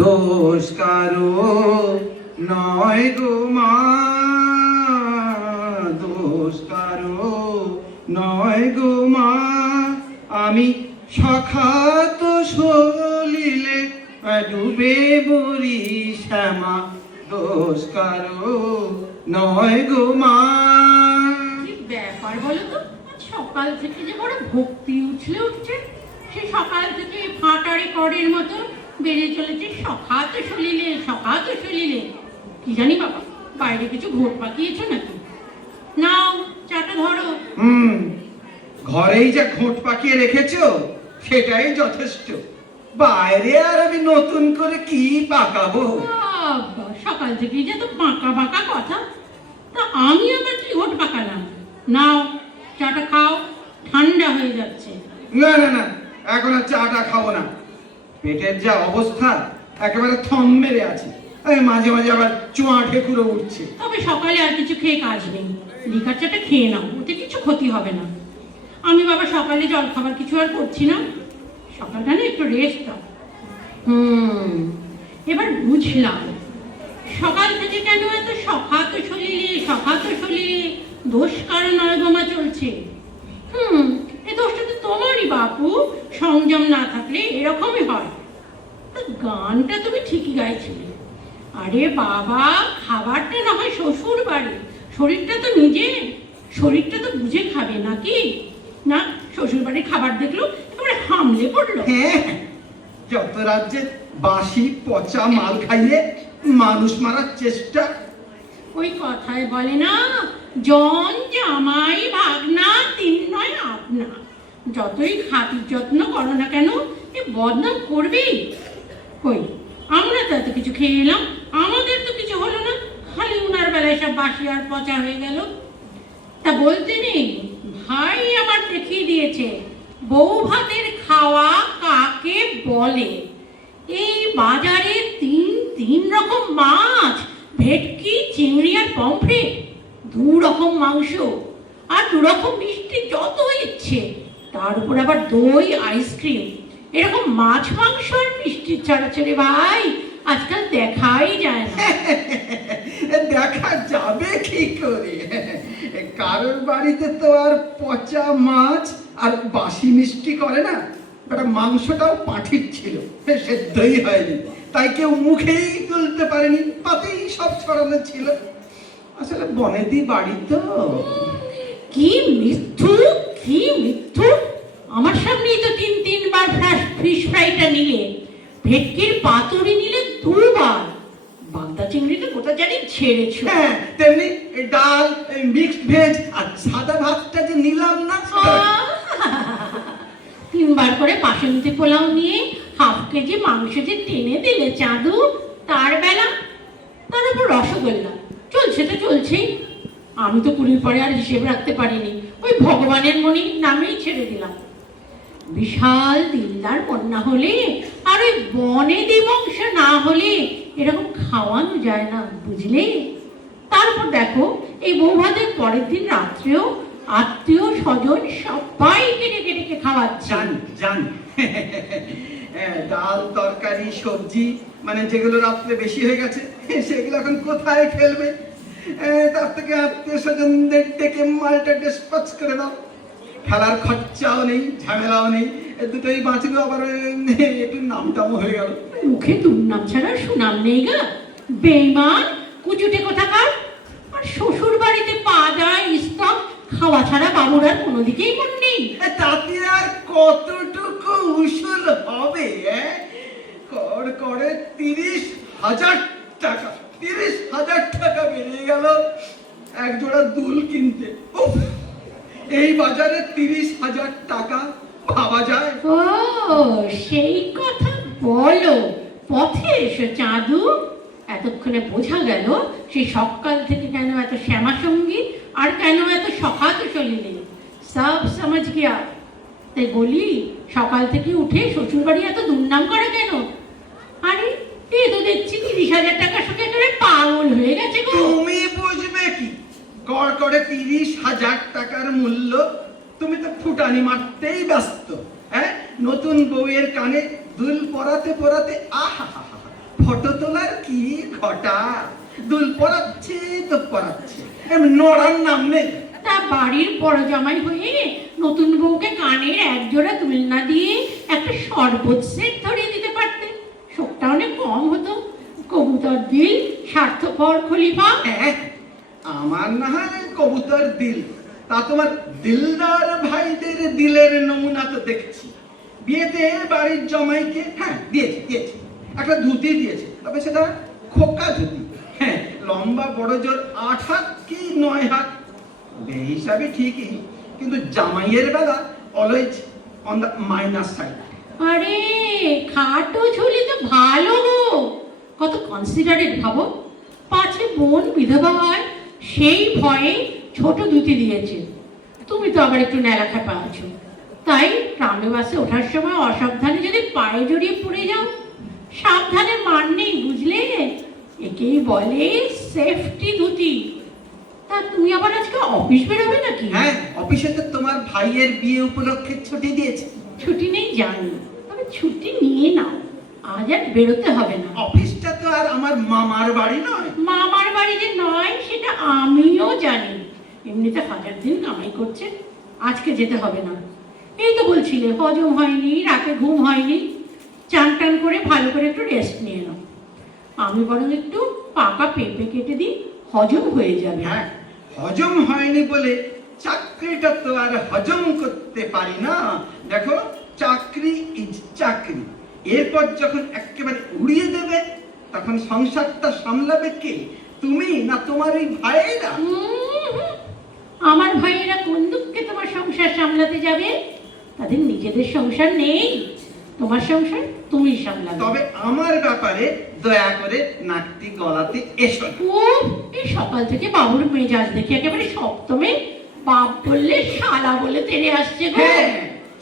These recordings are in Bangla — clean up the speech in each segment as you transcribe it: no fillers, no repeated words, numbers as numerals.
দোষ কারো নয় গো মা, দোষ কারো নয় গো মা, আমি সখাত সলিলে ডুবে মরি শ্যামা, দোষ কারো নয় গো মা। কি ব্যাপার বলো তো, সকাল থেকে যে বড় ভক্তি উঠছে। সে সকাল থেকে ফাটারে করের মতো বেরিয়ে চলেছে সখাত সলিলে, সখাত সলিলে। কি জানি বাবা, বাইরে কিছু ভোট পাকিয়েছো নাকি? নাও চাটা ধরো। ঘরেই যা ঘোট পাকিয়ে রেখেছো সেটাই যথেষ্ট, বাইরে আর আমি নতুন করে কি পাকাবো? বাবা, সকাল থেকেই যে তো বাঁকা বাঁকা কথা, তা আমি আবার কি ঘোট পাকালাম? নাও চাটা খাও, ঠান্ডা হয়ে যাচ্ছে। না না না, এখন আর চাটা খাবো না। পেটের যা অবস্থা, একেবারে থম মেরে আছে। মাঝে মাঝে আবার চোয়া ঠেকুরে উঠছে। তবে সকালে আর কিছু খেয়ে কাজ নেই, লিকার চাটা খেয়ে নাও, ওতে কিছু ক্ষতি হবে না। আমি বাবা সকালে জল খাবার কিছু আর করছি না, সকালটা না একটু রেস্ট দাও। এবার বুঝলাম সকাল থেকে কেন এত সখাত সলিলে, সখাত সলিলে দোষ কারো নয় গোমা চলছে। এই দোষটা তো তোমারই বাপু, সংযম না থাকলে এরকমই হয়। গানটা তুমি ঠিকই গাইছিলে। আরে বাবা, খাবারটা না হয় শ্বশুর বাড়ি, শরীরটা তো নিজের, শরীরটা তো বুঝে খাবে নাকি? না, শ্বশুর বাড়ির খাবার দেখলো একেবারে হামলে পড়লো। হ্যাঁ, যত রাজ্যে বাসি পচা মাল খাইয়ে মানুষ মারার চেষ্টা। ওই কথায় বলে না, জন জামাই ভাগনা তিন নয় আপনা। যতই খাতির যত্ন করো না কেন, এ বদনাম করবেই। কই, আমরা তো এত কিছু খেয়ে এলাম, আমাদের তো কিছু হলো না, খালি উনার বেলায় সব বাসি আর পচা হয়ে গেল। তা বলতে নেই, ভাই আবার দেখিয়ে দিয়েছে বউ ভাতের খাওয়া কাকে বলে। এই বাজারে তিন রকম মাছ, ভেটকি, চিংড়ি আর পমফ্রেট, 2 রকম মাংস আর 2 রকম মিষ্টি, যত ইচ্ছে। তার উপর আবার দই, আইসক্রিম। এরকম মাছ মাংস আর মিষ্টির ছাড়াছাড়ি ভাই আজকাল দেখাই যায় না। দেখা যাবে কি করে? কারোর বাড়িতে তো আর পচা মাছ আর বাসি মিষ্টি করে না। মাংসটাও পাঠির ছিল, সেদ্ধই হয়নি, তাই কেউ মুখেই তুলতে পারেনি, পাতেই সব ছড়ানো ছিল। আসলে বনেদি বাড়ি তো। কি মিথ্যু, কি মিথ্যু! আমার সামনেই তো 3বার ফিশ ফ্রাইটা নিলে, ভেটকির পাতুরি নিলে 2 বার, বাগদা চিংড়িটা কোথা জানি ছেড়েছো। হ্যাঁ, তেমনি ডাল, মিক্সড ভেজ আর সাদা ভাতটা যে নিলাম না। 3 বার করে বাসন্তী পোলাও নিয়ে ½ কেজি মাংস যে টেনে দিলে চাঁদু, তার বেলা। তার উপর রসগোল্লা, চলছে তো চলছেই। আমি তো পুরীর পরে আর হিসেব রাখতে পারিনি, ওই ভগবানের মনে নামেই ছেড়ে দিলাম। বিশাল দিলদার কন্যা হলে আর ওই বনেদি বংশ না হলে এরকম খাওয়ানো যায় না, বুঝলে? তারপর দেখো, এই বৌভাতের পরের দিন রাত্রেও আত্মীয় স্বজন সবাইকে ডেকে ডেকে খাওয়াচ্ছে। জান ডাল, তরকারি, সবজি, মানে যেগুলো রাত্রে বেশি হয়ে গেছে সেগুলো এখন কোথায় ফেলবে? তার থেকে আত্মীয় স্বজনদের ডেকে মালটা ডিসপাচ করে দাও। খেলার খরচাও নেই, ঝামেলাও নেই, দুটোই বাঁচলো, আবার একটু নামটামও হয়ে গেল। মুখে দুর্নাম ছাড়া সুনাম নেই গা, বেঈমান কুচুটে কোথাকার। আর শ্বশুর বাড়িতে পা যায় স্তব, খাওয়া ছাড়া বাবুর আর কোনো দিকেই মন নেই। তাতে আর কতটুকু উসুল হবে? কর করে 30,000 টাকা, 30,000 টাকা বেরিয়ে গেল এক জোড়া দুল কিনতে। এই বাজারে 30,000 টাকা ভাবা যায়? ও, সেই কথা বলো। পথে এসো চাঁদু। এতক্ষণে বোঝা গেল সেই সকাল থেকে কেন এত শ্যামা সঙ্গীত আর কেন এত সখাত সলিলে। সব সমাজ গিয়া। তাই বলি, সকাল থেকে উঠে শ্বশুর বাড়ি এত দুর্নাম করে কেন? আরে এ তো দেখছি 30,000 টাকার সঙ্গে একেবারে পাগল হয়ে গেছে গো। তুমি বুঝবে কি? গড় করে 30,000 টাকার মূল্য। তুমি তো ফুটানি মারতেই ব্যস্ত। নতুন বউয়ের কানে দুল পরাতে পরাতে আহা ফটো তোলার কি ঘটা, দুল পরাচ্ছে তো পরাচ্ছে, এমন নড়ার নাম নেই। তা বাড়ির বড় জামাই হয়ে নতুন বউকে কানের এক জোড়া দুল না দিয়ে একটা শরবত সেট ধরিয়ে দিতে পারতে, শোকটা অনেক কম হতো। কবুতর দিল, স্বার্থপর খলিফা। হ্যাঁ, আমার না হয় কবুতর দিল, তা তোমার দিলদার ভাইদের দিলের নমুনা তো দেখছি। বিয়েতে বাড়ির জামাইকে হ্যাঁ দিয়েছে, একটা ধুতি দিয়েছে, তবে সেটা খোকা ধুতি। হ্যাঁ, লম্বা বড় জোর 8 হাত কি 9 হাত, এই হিসাবে ঠিকই, কিন্তু জামাইয়ের বেলা always on the minus side. আরে খাটো ঝুলি তো ভালো গো, কত কনসিডারেট ভাবো। পাছে বোন বিধবা হয় সেই ভয়ে ছোট ধুতি দিয়েছে। তুমি তো আবার একটু নেলা খেপা আছো, তাই ট্রামে বাসে ওঠার সময় অসাবধানে যদি পায়ে জড়িয়ে পড়ে যাও, সাবধানে মান নেই বুঝলে। একেই বলে সেফটি ধুতি। তা তুমি আবার আজকে অফিস বেরোবে নাকি? হ্যাঁ, অফিসে তো তোমার ভাইয়ের বিয়ে উপলক্ষে ছুটি দিয়েছে। ছুটি নেই জানি, তবে ছুটি নিয়ে নাও, আজ আর বেরোতে হবে না। অফিসটা তো আর আমার মামার বাড়ি নয়। মামার বাড়ি যে নয় সেটা আমিও জানি, এমনিতে 1000 দিন কামাই করছে, আজকে যেতে হবে না। এই তো বলছিলে হজম হয়নি, রাতে ঘুম হয়নি, চান টান করে ভালো করে একটু রেস্ট নিয়ে নাও। আমি বরং একটু পাকা পেঁপে কেটে দিই, হজম হয়ে যাবে। হ্যাঁ, হজম হয়নি বলে চাকরিটা তো আর হজম করতে পারি না। দেখো, চাকরি ইজ চাকরি, এরপর যখন একেবারে উড়িয়ে দেবে তখন সংসারটা সামলাবে কে? তুমি না তোমার এই ভাইয়েরা? আমার ভাইয়েরা কোন দুঃখে তোমার সংসার সামলাতে যাবে? তাদের নিজেদের সংসার নেই, তোমার সংসার তুমি সামলাবে। তবে আমার ব্যাপারে দয়া করে নাকটি গলাতে এসো না। ও, এই সকাল থেকে বাবুর মেজাজ দেখে একেবারে সপ্তমে বাপ বললে শালা বলে তেড়ে আসছে গো। হ্যাঁ,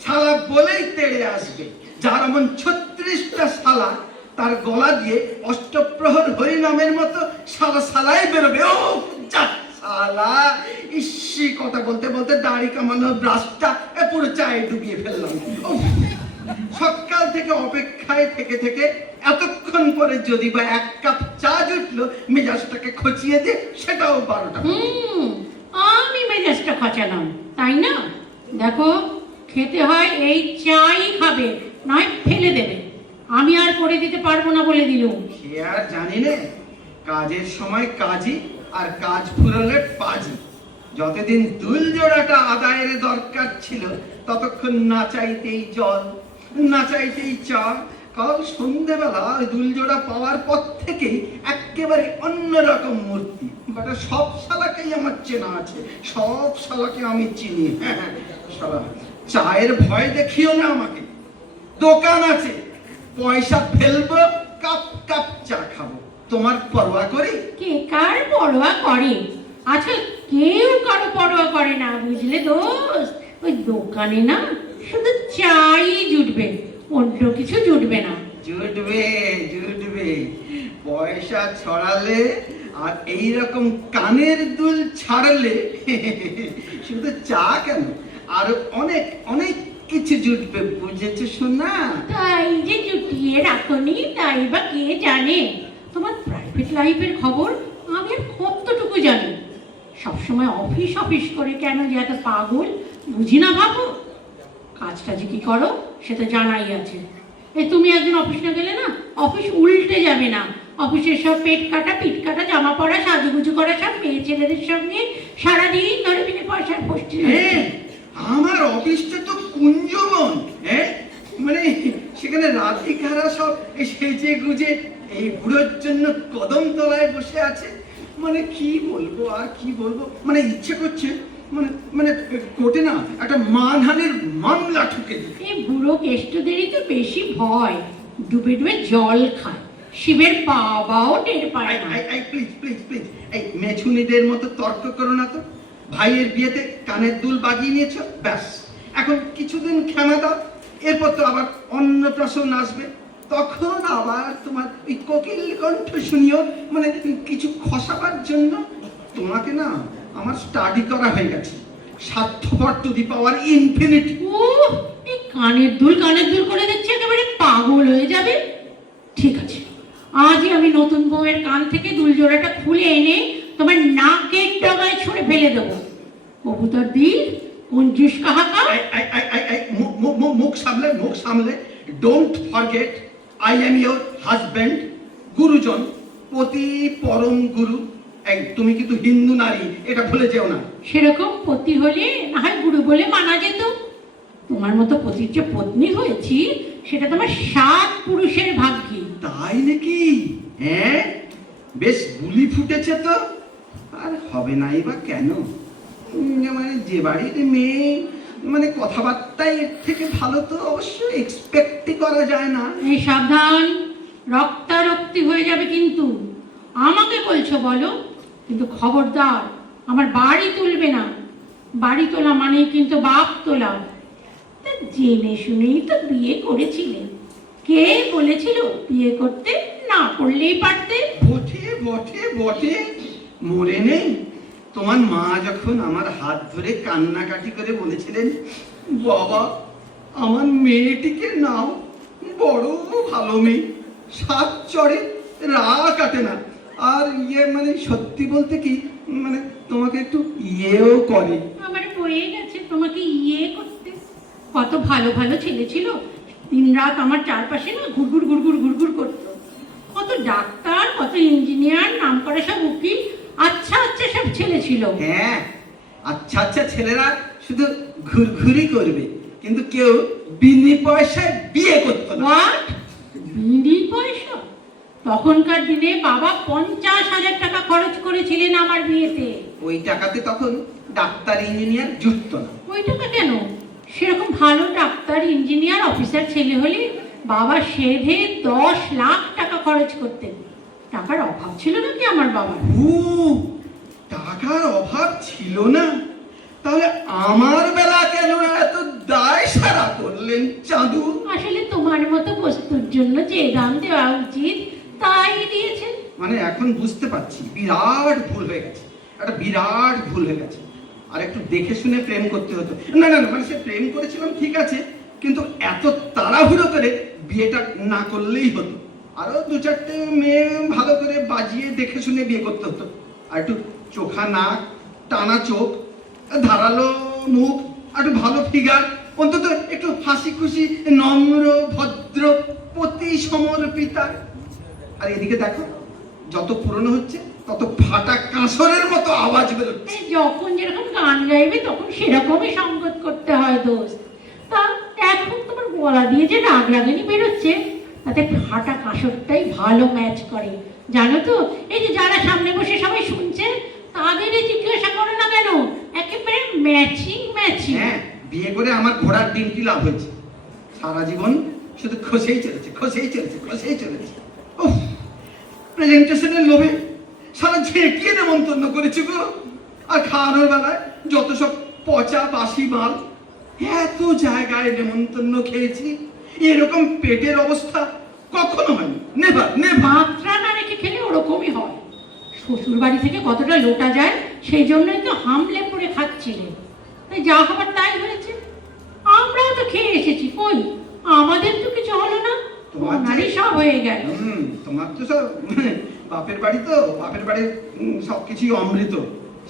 শালা বলেই তেড়ে আসবে। যার এমন 36টা শালা, তার গলা দিয়ে অষ্টপ্রহর হরিনামের মতো শালা শালাই বেরোবে। ও যা শালা, ইসি কথা বলতে বলতে দাড়ি কামানোর ব্রাশটা পুরো চায়ে ডুবিয়ে ফেললাম। সকাল থেকে অপেক্ষায় থেকে থেকে এতক্ষণ পরে যদি বা 1 কাপ চা জুটলো, মেজাজটাকে খচিয়ে দিয়ে সেটাও 12টা। আমি মেজাজটা খচালাম তাই না? দেখো, খেতে হয় এই চাই খাবে, নয় ফেলে দেবে। আমি আর করে দিতে পারবো না বলে দিলুম। সে আর জানি না, কাজের সময় কাজই, আর কাজ ফুরলে পাজি। যতদিন দুল জোড়াটা আদায়ের দরকার ছিল, ততক্ষণ না চাইতেই জল, না চাইতেই চা। কাল সন্ধ্যেবেলা দুল জোড়া পাওয়ার পর থেকেই একেবারে অন্যরকম মূর্তি। বাট সব শালাকেই আমার চেনা আছে, সব শালাকে আমি চিনি। হ্যাঁ, শালা চায়ের ভয় দেখিও না আমাকে। দোকান আছে, পয়সা ফেলবো, কাপ কাপ চা খাবো, তোমার পরোয়া করি? কে কার পরোয়া করে? আচ্ছা, কেউ কারো পরোয়া করে না বুঝলে দোস্ত। ওই দোকানে না শুধু চাই জুটবে, অন্য কিছু জুটবে না। জুটবে, জুটবে। পয়সা ছড়ালে আর এইরকম কানের দুল ছাড়লে শুধু চা কেন, আরো অনেক অনেক কিছু জুটবে, বুঝেছো শোনা? তাই যে জুটিয়ে রাখনি, তাই বা কে জানে। তোমার প্রাইভেট লাইফের খবর আমি আর কতটুকু জানি। সবসময় অফিস অফিস করে কেন যে এত পাগল বুঝি না ভাবো। কাজটা যে কি করো সেটা জানাই আছে। এই তুমি একদিন অফিস না গেলে না, অফিস উল্টে যাবে না। অফিসের সব পেট কাটা পিট কাটা জামা পরা সাজুগুজু করা সব মেয়ে ছেলেদের সঙ্গে সারাদিন ধরে বিনে পয়সার পোস্টি। আমার অফিসটা তো কুঞ্জবন। হ্যাঁ, মানে সেখানে রাধিকারা সব সেজে গুজে এই বুড়োর জন্য কদম তলায় বসে আছে। মানে কি বলবো আর কি বলবো, মানে ইচ্ছে করছে মানে মানে কোর্টে না একটা মানহানির মামলা ঠুকে দিতে। এই বুড়ো কেষ্টদেরই তো বেশি ভয়, ডুবে ডুবে জল খায়, শিবের বাবাও টের পায় না। প্লিজ প্লিজ প্লিজ, এই মেছুনিদের মতো তর্ক করো না তো। ভাইয়ের বিয়েতে কানের দুল বাজিয়ে নিয়েছো, ব্যাস। এখন কিছুদিন ক্ষমা দাও, এরপর তো আবার অন্নপ্রাশন আসবে, তখন আবার তোমার ওই কোকিল কণ্ঠ শুনিও, মানে কিছু খসাবার জন্য। তোমাকে না আমার স্টাডি করা হয়ে গেছে, স্বার্থপর টু দি পাওয়ার ইনফিনিটি। ও, এই কানের দুল করে দেখছি একেবারে পাগল হয়ে যাবে। ঠিক আছে, আজই আমি নতুন বউয়ের কান থেকে দুল জোড়াটা খুলে এনে তোমার নাকের ডগায় ছুঁড়ে ফেলে দেবো। কবুতর দিল কঞ্জুস কাহাকার। মুখ সামলে, মুখ সামলে। Don't forget I am your husband, গুরুজন, পতি পরম গুরু। এই তুমি কিন্তু হিন্দু নারী, এটা ভুলে যেও না। সেরকম পতি হলে না হয় গুরু বলে মানা যেত। তোমার মতো পতির যে পত্নী হয়েছি সেটা তোমার 7 পুরুষের ভাগ্যে। তাই নাকি? হ্যাঁ, বেশ গুলি ফুটেছে তো। আর হবে নাই বা কেন? মানে যে বাড়ির মেয়ে, মানে কথাবার্তায় এর থেকে ভালো তো অবশ্য এক্সপেক্টই করা যায় না। এই সাবধান, রক্তারক্তি হয়ে যাবে কিন্তু। আমাকে বলছো বলো, কিন্তু খবরদার আমার বাড়ি তুলবে না। বাড়ি তোলা মানেই কিন্তু বাপ তোলা। তা জেনে শুনেই তো বিয়ে করেছিলেন। কে বলেছিল বিয়ে করতে? না করলেই পারতে। বটে বটে বটে, মরে নেই তোমার মা যখন আমার হাত ধরে কান্নাকাটি করে বলেছিলেন, বাবা আমার মেয়েটিকে নাও, বড় ভালো মেয়ে, 7 চড়ে রা কাটে না। আর মানে সত্যি বলতে কি, মানে তোমাকে একটু ইয়েও করে। আমার বয়ে গেছে তোমাকে ইয়ে করতে। কত ভালো ভালো ছেলে ছিল, দিনরাত আমার চারপাশে না ঘুরঘুর ঘুরঘুর ঘুরঘুর করতো। কত ডাক্তার, কত ইঞ্জিনিয়ার, নাম করা সব উকিল, আচ্ছা আচ্ছা সব ছেলে ছিল। হ্যাঁ, আচ্ছা আচ্ছা ছেলেরা শুধু ঘুরঘুরি করবে, কিন্তু কেউ বিনি পয়সায় বিয়ে করতো না। হোয়াট? বিড়ি পয়সা? তখনকার দিনে বাবা 50,000 টাকা খরচ করেছিলেন আমার বিয়েতে। ওই টাকাতে তখন ডাক্তার ইঞ্জিনিয়ার জুটতো না। ওই টাকা কেন? সেরকম ভালো ডাক্তার ইঞ্জিনিয়ার অফিসার ছেলে হলে বাবা সেধে 10 লাখ টাকা খরচ করতেন। টাকার অভাব ছিল নাকি আমার বাবার? টাকার অভাব ছিল না? তাহলে আমার বেলা কেন এত দায় সারা করলেন চাঁদু? আসলে তোমার মতো বস্তুর জন্য যে দাম দেওয়া উচিত তাই দিয়েছেন। মানে এখন বুঝতে পারছি বিরাট ভুল হয়ে গেছে, একটা বিরাট ভুল হয়ে গেছে। আর একটু দেখে শুনে প্রেম করতে হতো। না না না, মানে সে প্রেম করেছিলাম ঠিক আছে, কিন্তু এত তাড়াহুড়ো করে বিয়েটা না করলেই হতো। আরো 2-4টে মেয়ে ভালো করে বাজিয়ে দেখে শুনে বিয়ে করতে হতো। আর একটু চোখা নাক, টানা চোখ, ধারালো মুখ, আর একটু ভালো ফিগার, অন্তত একটু হাসি খুশি, নম্র ভদ্র, পতি সমর্পিতা। আর এদিকে দেখো, যত পুরনো হচ্ছে তত ফাটা কাঁসরের মতো আওয়াজ বেরোচ্ছে। যখন যেরকম গান গাইবে তখন সেরকমই সঙ্গত করতে হয় দোস্ত। তা এখন তোমার গলা দিয়ে যে রাগ রাগানি বেরোচ্ছে তাতে ফাটা কাঁসরটাই ভালো ম্যাচ করে, জানো তো? এই যে যারা সামনে বসে সবাই শুনছে তাদেরই জিজ্ঞাসা করো না কেন, একেবারে ম্যাচিং ম্যাচিং। হ্যাঁ, বিয়ে করে আমার ঘোড়ার ডিমটি লাভ হয়েছে। সারা জীবন শুধু খসেই চলেছে, খসেই চলেছে, খসেই চলেছে। প্রেজেন্টেশনের লোভে সারা ঝেঁকিয়ে নেমন্তন্ন করেছে গো। আর খাওয়ানোর বেলায় যত সব পচা বাসি মাল। এত জায়গায় নেমন্তন্ন খেয়েছি, এরকম পেটের অবস্থা কখনো হয়নি। Never never. মাত্রা না রেখে খেলে ওরকমই হয়। শ্বশুর বাড়ি থেকে কতটা লোটা যায় সেই জন্যই তো হামলে পড়ে খাচ্ছিলেন। তাই যা হবার তাই হয়েছে। আমরাও তো খেয়ে এসেছি, কই আমাদের তো কিছু হলো না, তোমারই সব হয়ে গেল। তোমার তো সব বাপের বাড়ি, তো বাপের বাড়ির সবকিছুই অমৃত।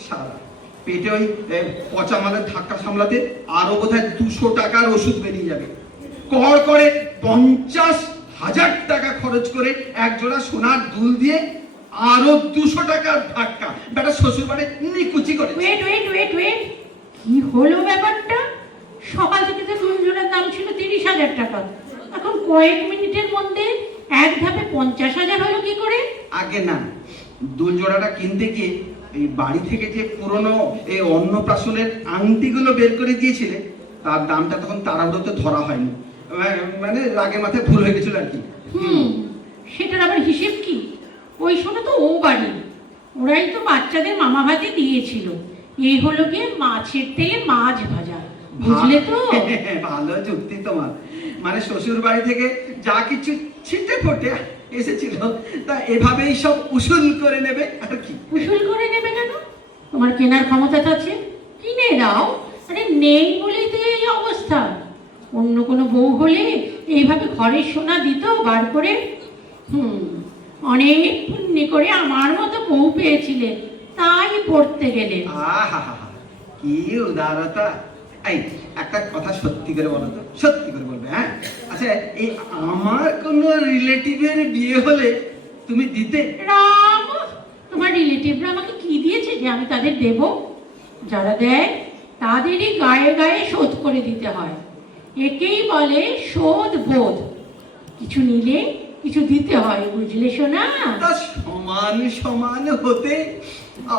সারা পেটে ওই পচা মালের ধাক্কা সামলাতে আরো বোধহয় 200 টাকার ওষুধ বেরিয়ে যাবে। কর করে 50,000 টাকা খরচ করে এক জোড়া সোনার দুল দিয়ে আরো 200 টাকার ধাক্কা। বেটা শ্বশুর বাড়ি নিকুচি করে। ওয়েট ওয়েট ওয়েট ওয়েট, কি হলো ব্যাপারটা? সকাল থেকে তো দুল জোড়ার দাম ছিল 30,000 টাকা, এখন কয়েক মিনিটের মধ্যে এক ধাপে 50,000 হলো কি করে? আগে না, দুল জোড়াটা কিনতে গিয়ে এই বাড়ি থেকে যে পুরনো এই অন্নপ্রাশনের আংটিগুলো বের করে দিয়েছিলে, তার দামটা তখন তাড়াহুড়োতে ধরা হয়নি। মানে রাগে মাথায় ভুল হয়ে গেছিল আর কি। সেটার আবার হিসেব কি? ওই শোনো তো ও বাড়ি, ওরাই তো বাচ্চাদের মামা ভাতে দিয়েছিল। এই হলো গিয়ে মাছের তেলে মাছ ভাজা, বুঝলে তো? ভালো যুক্তি তোমার। মানে শ্বশুর বাড়ি থেকে যা কিছু ছিটে ফোটে এসেছিল তা এভাবেই সব উসুল করে নেবে আর কি। উসুল করে নেবে কেন? তোমার কেনার ক্ষমতা আছে, কিনে দাও। আরে নেই বলেই তো এই অবস্থা। অন্য কোনো বউ হলে এইভাবে ঘরের সোনা দিত বার করে। অনেক পুণ্য করে আমার মতো বউ পেয়েছিলে, তাই পড়তে গেলে। আহা, কি উদারতা! এই একটা কথা সত্যি করে বলো তো, সত্যি করে বলবে, হ্যাঁ? আচ্ছা, এই আমার কোনো রিলেটিভের বিয়ে হলে তুমি দিতে? রাম, তোমার রিলেটিভরা আমাকে কি দিয়েছে যে আমি তাদের দেব? যারা দেয় তাদেরই গায়ে গায়ে শোধ করে দিতে হয়। একেই বলে শোধ বোধ। কিছু নিলে কিছু দিতে হয়, বুঝলে সোনা? তা সমান সমান হতে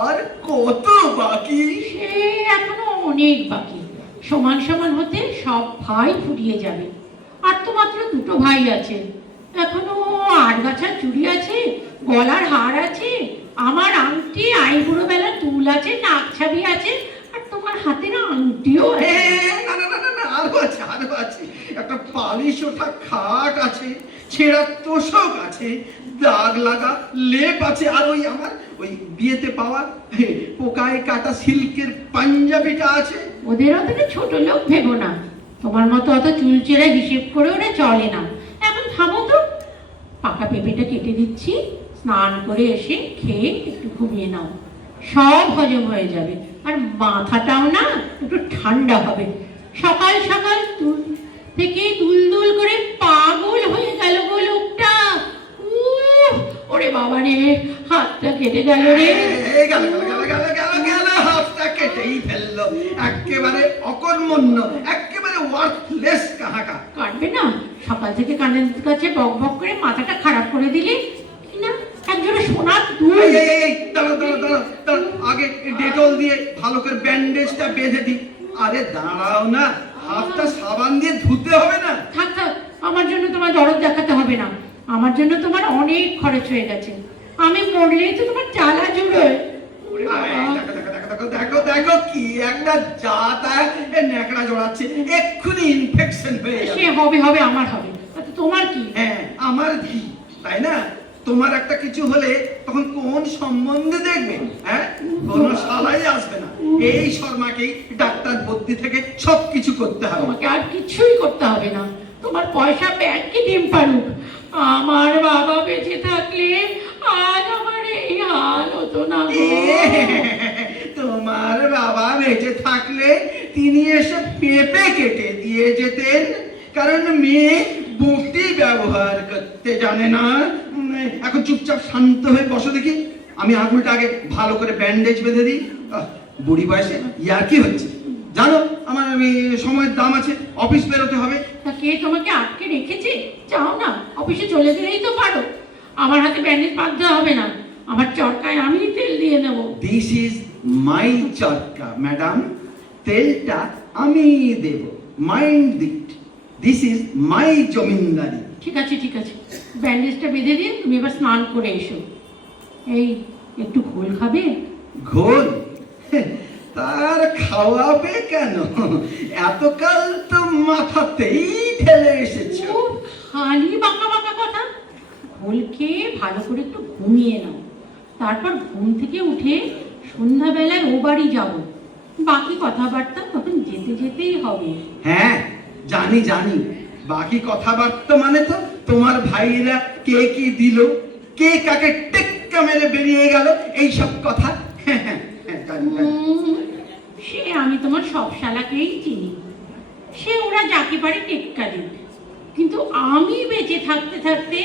আর কত বাকি? সে এখনো অনেক বাকি। সমান সমান হতে সব ভাই ফুরিয়ে যাবে। আর তো মাত্র দুটো ভাই আছে। এখনো 8 গাছার চুড়ি আছে, গলার হার আছে, আমার আংটি, আইবুড়ো বেলার দুল আছে, নাক ছাবি আছে, আর তোমার হাতের আংটিও আছে। না না না না না, আরো আছে, আরো আছে। একটা পালিশ ওঠা খাট আছে, ছেঁড়া তোষক আছে, দাগ লাগা লেপ আছে, আর ওই আমার ওই বিয়েতে পাওয়া পোকায় কাটা সিল্কের পাঞ্জাবিটা আছে। ওদের অতটা ছোট লোক ভেবো না। তোমার মতো অত চুলচেরা হিসেব করে ওরা চলে না। এখন থামো তো, পাকা পেঁপেটা কেটে দিচ্ছি। স্নান করে এসে খেয়ে একটু ঘুমিয়ে নাও, সব হজম হয়ে যাবে। আর মাথাটাও না একটু ঠান্ডা হবে। সকাল সকাল থেকে দুলদুল করে পাগল হয়ে গেল গো লোকটা। ওরে বাবা রে, হাতটা কেটে গেল রে। গেল গেল গেল গেল গেল গেল, হাতটা কেটেই ফেললো। একেবারে অকর্মণ্য, একেবারে ওয়ার্থলেস কাহাকা। কাটবে না? সকাল থেকে কানের কাছে বক বক করে মাথাটা খারাপ করে দিলে কিনা একজোড়া সোনার দুল। দাঁড়াও দাঁড়াও দাঁড়াও দাঁড়াও, আগে ডেটল দিয়ে ভালো করে ব্যান্ডেজটা বেঁধে দিই। আরে দাঁড়াও না, হাতটা সাবান দিয়ে ধুতে হবে না? থাক থাক, আমার জন্য তোমার দরদ দেখাতে হবে না। আমার জন্য তোমার অনেক খরচ হয়ে গেছে। আমি মরলেই তো তোমার জ্বালা জুড়োয়। দেখো দেখো দেখো, কি একটা জাতা ন্যাকড়া জড়াচ্ছে, এক্ষুনি ইনফেকশন হয়ে যাবে। সে হবে হবে, আমার হবে, তাতে তোমার কি? হ্যাঁ, আমার কি, তাই না? তোমার একটা কিছু হলে তখন কোন সম্বন্ধে দেখবে? হ্যাঁ, কোনো শালাই আসবে না। এই শর্মাকেই ডাক্তার ভর্তি থেকে সবকিছু করতে হবে। তোমাকে আর কিছুই করতে হবে না। তোমার পয়সা ব্যাংকে ডিম পারুক। আমার বাবা বেঁচে থাকলে আজ আমার এই হাল হতো না গো। তোমার বাবা বেঁচে থাকলে তিনি এসে পেঁপে কেটে দিয়ে যেতেন, কারণ মেয়ে বটি ব্যবহার করতে জানে না। এখন চুপচাপ শান্ত হয়ে বসো দেখি, আমি আঙুলটা আগে ভালো করে ব্যান্ডেজ বেঁধে দিই। বুড়ি বয়সে ইয়ার কি হচ্ছে? জানো আমার সময়ের দাম আছে, অফিস বেরোতে হবে। তা কে তোমাকে আটকে রেখেছে? যাও না, অফিসে চলে গেলেই তো পারো। আমার হাতে ব্যান্ডেজ বাঁধতে হবে না, আমার চরকায় আমি তেল দিয়ে নেব। দিস ইজ মাই চরকা ম্যাডাম, তেলটা আমি দেব, mind it. This is my জমিনদারি। ঠিক আছে ঠিক আছে, ব্যান্ডেজটা বেঁধে দিয়ে তুমি এবার স্নান করে এসো। এই একটু ঘোল খাবে? ঘোল? তার খাওয়াবে কেন? এতকাল তো মাথাতেই ঢেলে এসেছো। ও, খালি বাঁকা বাঁকা কথা। ঘোল খেয়ে ভালো করে একটু ঘুমিয়ে নাও, তারপর ঘুম থেকে উঠে সন্ধ্যাবেলায় ও বাড়ি যাবো। বাকি কথাবার্তা তখন যেতে যেতেই হবে। হ্যাঁ জানি জানি, বাকি কথাবার্তা মানে তো তোমার ভাইরা কে কি দিল, কে কাকে টেক্কা মেরে বেরিয়ে গেল, এই সব কথা। হ্যাঁ হ্যাঁ হ্যাঁ, জানি জানি। সে আমি তোমার সব শালাকেই চিনি। সে ওরা যাকে পারে টেক্কা দিন, কিন্তু আমি বেঁচে থাকতে থাকতে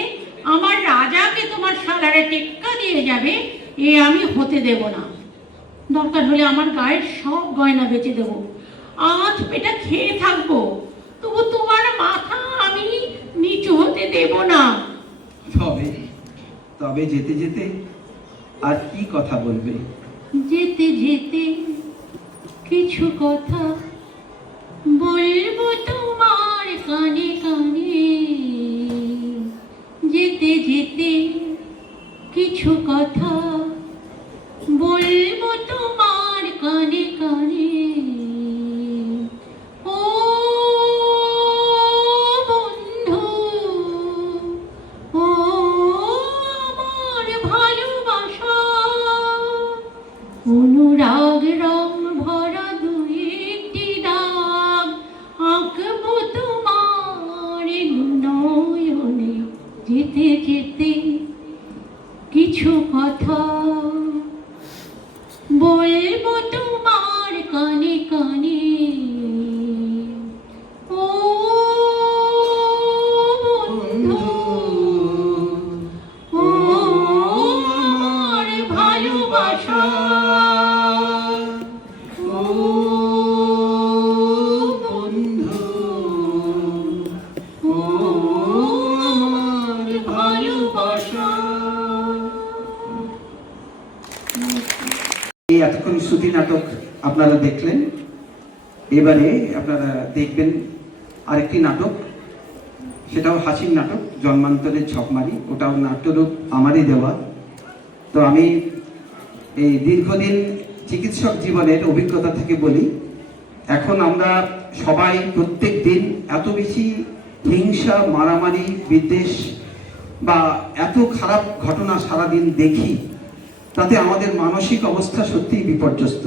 আমার রাজাকে তোমার শালারে টেক্কা দিয়ে যাবে, এ আমি হতে দেব না। দরকার হলে আমার গায়ের সব গয়না বেচে দেবো, আজ পেটা খেয়ে থাকবো, তবু তোমার মাথা আমি নিচু হতে দেব না। তবে তবে যেতে যেতে আর কি কথা বলবে? যেতে যেতে কিছু কথা বলবো তোমার কানে কানে। যেতে যেতে কিছু কথা বলবো তোমার কানে কানে। ও বন্ধু, ও আমার ভালোবাসা, অনুরাগ রং ভরা দুই একটি দাগ আঁকবো তোমার নয়নে। যেতে যেতে কথা বলবো তোমার কানে কানে, ও বন্ধু, ও আমার ভালোবাসা, ও বন্ধু, ও আমার ভালোবাসা। এই এতক্ষণ শ্রুতি নাটক আপনারা দেখলেন, এবারে আপনারা দেখবেন আরেকটি নাটক, সেটাও হাসির নাটক, জন্মান্তরের ছকমারি। ওটাও নাট্যরূপ আমারই দেওয়া। তো আমি এই দীর্ঘদিন চিকিৎসক জীবনের অভিজ্ঞতা থেকে বলি, এখন আমরা সবাই প্রত্যেক দিন এত বেশি হিংসা, মারামারি, বিদ্বেষ বা এত খারাপ ঘটনা সারাদিন দেখি, তাতে আমাদের মানসিক অবস্থা সত্যিই বিপর্যস্ত।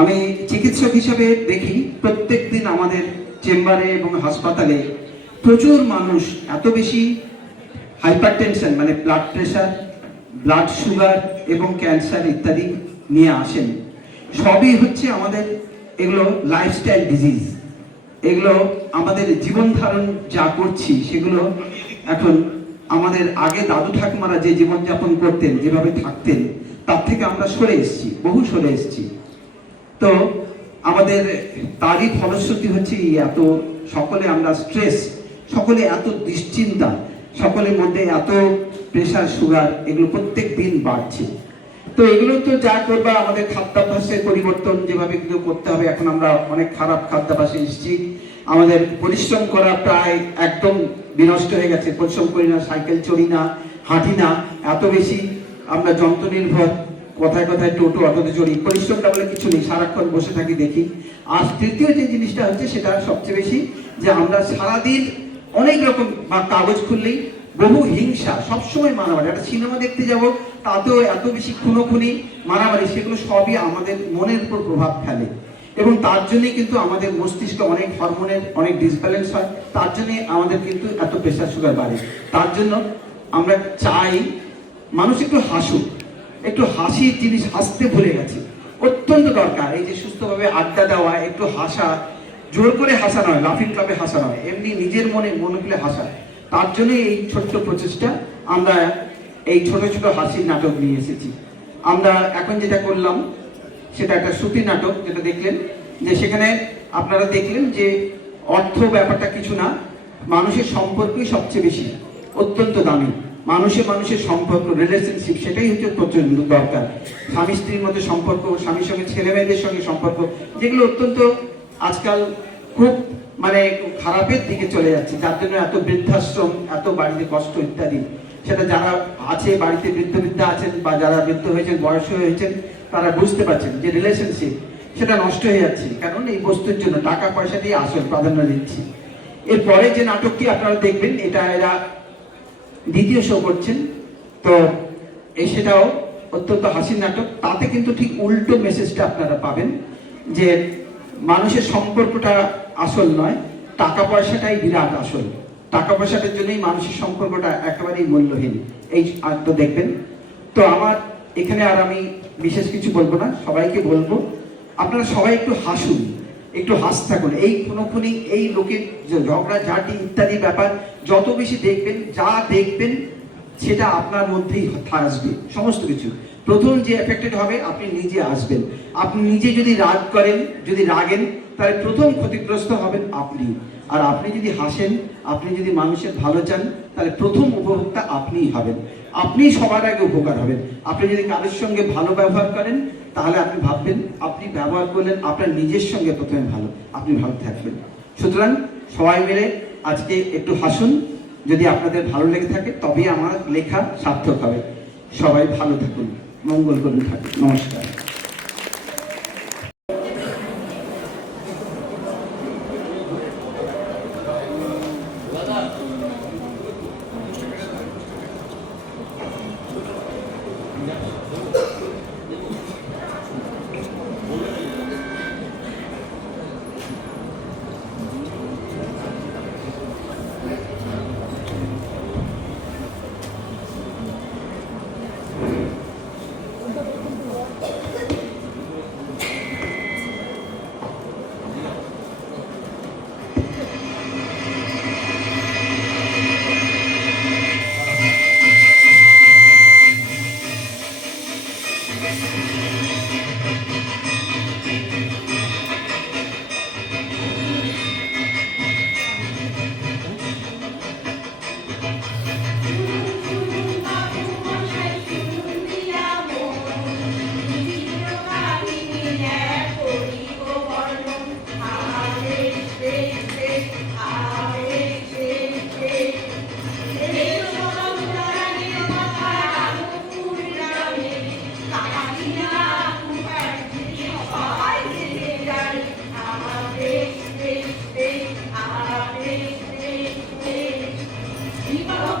আমি চিকিৎসক হিসেবে দেখি প্রত্যেক দিন আমাদের চেম্বারে এবং হাসপাতালে প্রচুর মানুষ এত বেশি হাইপারটেনশন মানে ব্লাড প্রেশার, ব্লাড সুগার এবং ক্যান্সার ইত্যাদি নিয়ে আসেন। সবই হচ্ছে আমাদের এগুলো লাইফস্টাইল ডিজিজ। এগুলো আমাদের জীবন ধারণ যা করছি সেগুলো এখন আমাদের আগে দাদু ঠাকুমারা যে জীবনযাপন করতেন, যেভাবে থাকতেন, তার থেকে আমরা সরে এসেছি, বহু সরে এসেছি। তো আমাদের তারই ফলশ্রুতি হচ্ছে এত সকলে আমরা স্ট্রেস, সকলে এত দুশ্চিন্তা, সকলের মধ্যে এত প্রেশার, সুগার, এগুলো প্রত্যেক দিন বাড়ছে। তো এগুলো তো যা করবা আমাদের খাদ্যাভ্যাসের পরিবর্তন যেভাবে এগুলো করতে হবে। এখন আমরা অনেক খারাপ খাদ্যাভ্যাসে এসেছি, আমাদের পরিশ্রম করা প্রায় একদম বিনষ্ট হয়ে গেছে। পরিশ্রম করি না, সাইকেল চড়ি না, হাঁটি না, এত বেশি আমরা যন্ত্র নির্ভর, কথায় কথায় টোটো অটোতে চড়ি, পরিশ্রমটা বলে কিছু নেই, সারাক্ষণ বসে থাকি দেখি। আর তৃতীয় যে জিনিসটা হচ্ছে সেটা সবচেয়ে বেশি, যে আমরা সারাদিন অনেক রকম বা কাগজ খুললেই বহু হিংসা, সবসময় মারামারি। একটা সিনেমা দেখতে যাব, তাতেও এত বেশি খুনোখুনি, মারামারি, সেগুলো সবই আমাদের মনের উপর প্রভাব ফেলে। এবং তার জন্যই কিন্তু আমাদের মস্তিষ্কে অনেক হরমোনের অনেক ডিসব্যালেন্স হয়, তার জন্যে আমাদের কিন্তু এত প্রেশার সুগার বাড়ে। তার জন্য আমরা চাই মানুষ একটু হাসুক, একটু হাসির জিনিস, হাসতে ভুলে গেছে, অত্যন্ত দরকার। এই যে সুস্থভাবে আড্ডা দেওয়া, একটু হাসা, জোর করে হাসা নয়, লাফিং ক্লাবে হাসা নয়, এমনি নিজের মনে খুলে হাসা। তার জন্য এই ছোট্ট প্রচেষ্টা, আমরা এই ছোট ছোট হাসির নাটক নিয়ে এসেছি। আমরা এখন যেটা করলাম সেটা একটা শ্রুতি নাটক, যেটা দেখলেন, যে সেখানে আপনারা দেখলেন যে অর্থ ব্যাপারটা কিছু না, মানুষের সম্পর্কই সবচেয়ে বেশি, অত্যন্ত দামি। মানুষের সম্পর্ক, রিলেশনশিপ, সেটাই হচ্ছে প্রচন্ড দরকার। স্বামী স্ত্রীর মধ্যে সম্পর্ক, স্বামীর সঙ্গে ছেলে মেয়েদের সঙ্গে সম্পর্ক, যেগুলো অত্যন্ত আজকাল খুব মানে খারাপের দিকে চলে যাচ্ছে, যার জন্য এত বৃদ্ধাশ্রম, এত বাড়িতে কষ্ট ইত্যাদি। সেটা যারা আছে বাড়িতে, বৃদ্ধা আছেন বা যারা বৃদ্ধ হয়েছেন, বয়স হয়েছেন, তারা বুঝতে পারছেন যে রিলেশনশিপ সেটা নষ্ট হয়ে যাচ্ছে, কারণ এই বস্তুর জন্য টাকা পয়সা দিয়ে আসল প্রাধান্য দিচ্ছি। এরপরে যে নাটকটি আপনারা দেখবেন, এটা এরা দ্বিতীয় শো করছেন, তো সেটাও অত্যন্ত হাসির নাটক। তাতে কিন্তু ঠিক উল্টো মেসেজটা আপনারা পাবেন, যে মানুষের সম্পর্কটা আসল নয়, টাকা পয়সাটাই বিরাট আসল। টাকা পয়সাটার জন্যই মানুষের সম্পর্কটা একেবারেই মূল্যহীন। এই তো দেখবেন। তো আমার এখানে আর আমি বিশেষ কিছু বলবো না, সবাইকে বলবো আপনারা সবাই একটু হাসুন, একটু হাসতে থাকুন। এই খুনোখুনি, এই লোকের ঝগড়া ঝাঁটি ইত্যাদি ব্যাপার যত বেশি দেখবেন, যা দেখবেন সেটা আপনার মধ্যেই আসবে সমস্ত কিছু। প্রথম যে এফেক্টেড হবে আপনি নিজে আসবেন। আপনি নিজে যদি রাগ করেন, যদি রাগেন, তাহলে প্রথম ক্ষতিগ্রস্ত হবেন আপনি। আর আপনি যদি হাসেন, আপনি যদি মানুষের ভালো চান, তাহলে প্রথম উপভোক্তা আপনিই হবেন, আপনি সবার আগে উপকার হবেন। আপনি যদি কারোর সঙ্গে ভালো ব্যবহার করেন, তাহলে আপনি ভাববেন আপনি ব্যবহার করলেন আপনার নিজের সঙ্গে প্রথমে ভালো, আপনি ভালো থাকবেন। সুতরাং সবাই মিলে আজকে একটু হাসুন, যদি আপনাদের ভালো লেগে থাকে তবেই আমার লেখা সার্থক হবে। সবাই ভালো থাকুন, মঙ্গল করুন থাকুন। নমস্কার।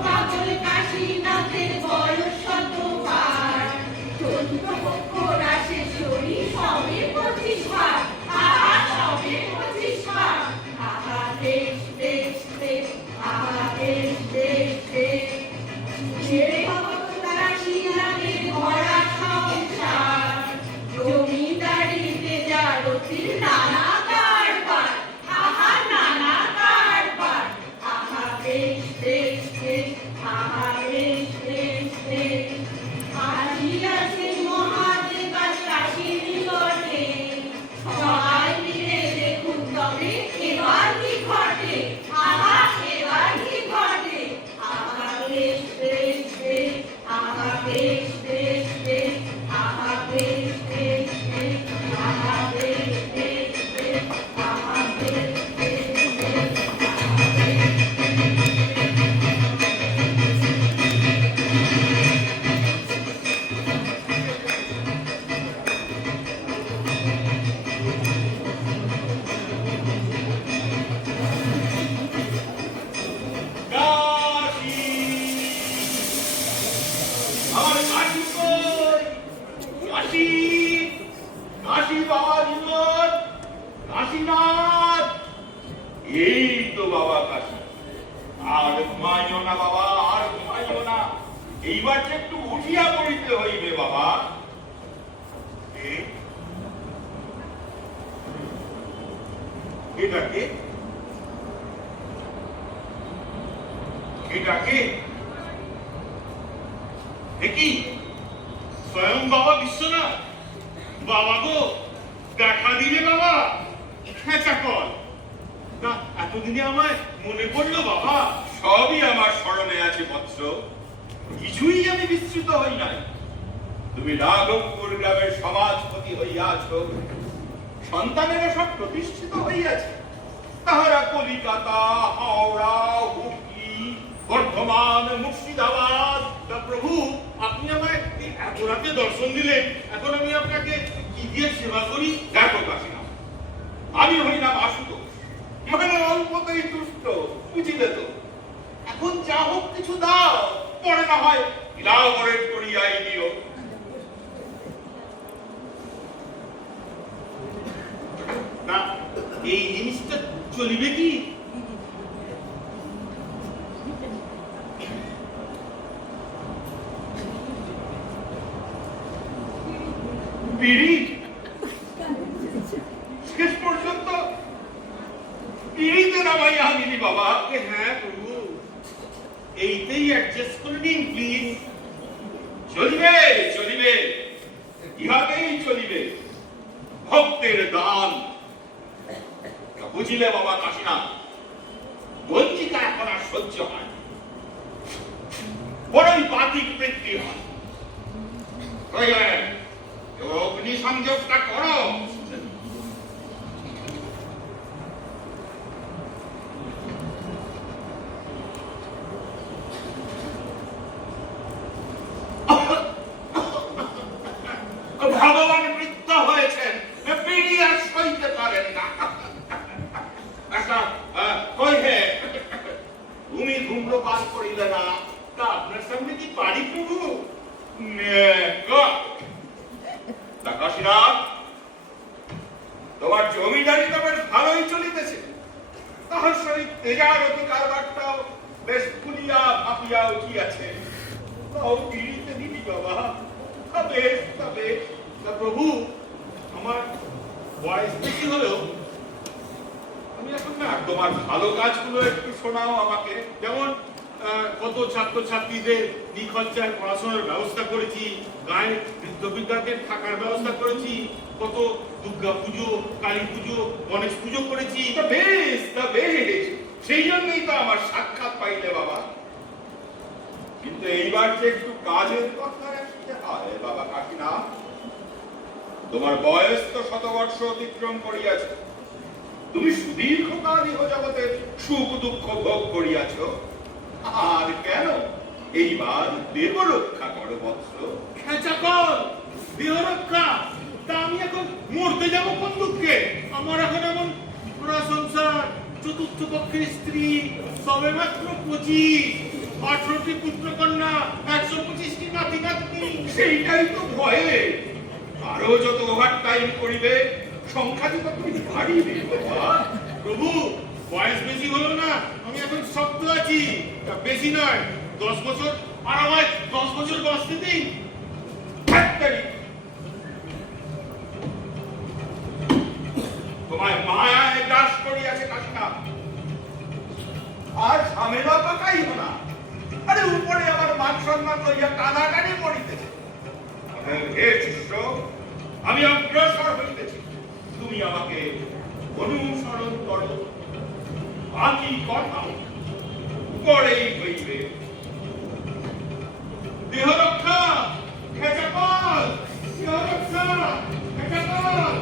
পাগল কাশীনাথের বয়স শতবার, চতুর্থ পক্ষ রাশে শরী সবে 25 বার, আহা সবে 25 বার, আহা দেশ দেশ দেশ, আহা দেশ দেশ দেশ, ছেড়ে ভক্ত কাশীনাথের ভরা সংসার, জমিদারিতে জারতির নানা কারবার, আহা নানা কারবার, আহা দেশ দেশ দেশ, আহা দেশ দেশ দেশ, আসিয়াছে মহাদেব আজ কাশীর নিকটে, সবাই মিলে দেখুন তবে এবার কি ঘটে, আহা এবার কি ঘটে, আহা দেশ দেশ দেশ, আহা দেশ দেশ দেশ, আহা দেশ দেশ দেশ, আহা দেশ দেশ দেশ, আহা দেশ দেশ দেশ। কাশী আমার কাশী কই, কাশী কাশী বাবা জীবন, কাশীনাথ, এই তো বাবা কাশী। আর ঘুমাইও না বাবা, আর ঘুমাইও না, এইবার যে একটু উঠিয়া পড়িতে হইবে বাবা। এটাকে এটাকে কি স্বয়ং বাবা বিশ্বনাথ? বাবা গো, দেখা দিলে বাবা, খেঁচা কল। না এতদিনে আমায় মনে পড়লো বাবা? সবই আমার স্মরণে আছে বৎস, কিছুই আমি বিস্মৃত হই নাই। তুমি রাঘবপুর গ্রামের সমাজপতি হইয়াছ, সন্তানেরা সব প্রতিষ্ঠিত হইয়াছে, তাহারা কলিকাতা, হাওড়া, হুগলি, বর্ধমান, মুর্শিদাবাদ। তা প্রভু, আপনি আমায় এত রাতে দর্শন দিলেন, এখন আমি আপনাকে কি দিয়ে সেবা করি? দেখো কাশীনাথ, আমি হইলাম আশুতোষ, মানে অল্পতেই তুষ্ট, বুঝিলে তো। এখন যা হোক কিছু দাও, পরে না হয় ইলাবরেট করিয়াই দিও। না এই জিনিসটা চলিবে কি? বিড়ি শেষ পর্যন্ত বিড়িতে নামাই আনিনি বাবা। হ্যাঁ প্রভু, এইতেই অ্যাডজাস্ট করে নিন প্লিজ। চলিবে চলিবে, ইহাতেই চলিবে, ভক্তের দান। বুঝিলে বাবা কাশীনাথ, বঞ্চিতা এখন আর সহ্য হয়, বড়ই বাতিক বৃত্তি হয়। অগ্নি সংযোগটা করো। ভগবান বৃদ্ধ হয়েছেন, বিড়ি আর সইতে পারেন না। তুমি ধূম্রপান করিলে না, তা আপনার সামনে কি পারি প্রভু? কাশীনাথ, তোমার জমিদারি তো বেশ ভালোই চলিতেছে, তাহার সহিত তেজারতি কারবারটাও বেশ ফুলিয়া ভাপিয়া উঠিয়াছে। তাও বিড়িতে দিবি বাবা, বেশ তবে। প্রভু, আমার বয়স বেশি হলেও আমি এখন না তোমার ভালো কাজগুলো একটু শোনাও আমাকে। যেমন কত ছাত্রছাত্রীদের নিখরচায় পড়াশোনার ব্যবস্থা করেছি, গায়ে বৃদ্ধ বিদ্যার্থীদের থাকার ব্যবস্থা করেছি, কত দুর্গা পুজো, কালী পুজো, গণেশ পুজো করেছি। তা বেশ, তা বেশ, সেই জন্যই তো আমার সাক্ষাৎ পাইলে বাবা। কিন্তু এইবার যে একটু কাজের কথা আসতে হয় বাবা কাশীনাথ। তোমার বয়স তো শতবর্ষ অতিক্রম করিয়াছে, তুমি সুদীর্ঘকাল ইহ জগতের সুখ দুঃখ ভোগ করিয়াছ, আর কেন এইবার দেহ রক্ষা করো বৎস। খেঁচা কর, দেহ রক্ষা? তা আমি এখন মরতে যাব কোন দুঃখে? আমার এখন এমন পুরা সংসার, চতুর্থ পক্ষের স্ত্রী, সবে মাত্র 25। 18টি পুত্রকন্যা, 125টি নাতি নাতনি। সেইটাই তো ভয়ে। আরো যত ওভার টাইম করিবে সংখ্যা তো ততই বাড়িবে বাবা। প্রভু, বয়স বেশি হলো না, আমি এখন শক্ত আছি। বেশি নয়, 10 বছর, আর আমায় 10 বছর বাঁচতে দিন। তোমায় মায়ায় গ্রাস করিয়াছে কাশিনা, আর ঝামেলা পাকাই না। আরে উপরে আমার মান সম্মান লইয়া টানাটানি পড়িতেছে। হে শিষ্য, আমি অগ্রসর হইতেছি, তুমি আমাকে অনুসরণ করো। বাকি কথা করেই হইবে। দেহ রক্ষা, খেচাপাল, দেহ রক্ষা, খেচাপাল।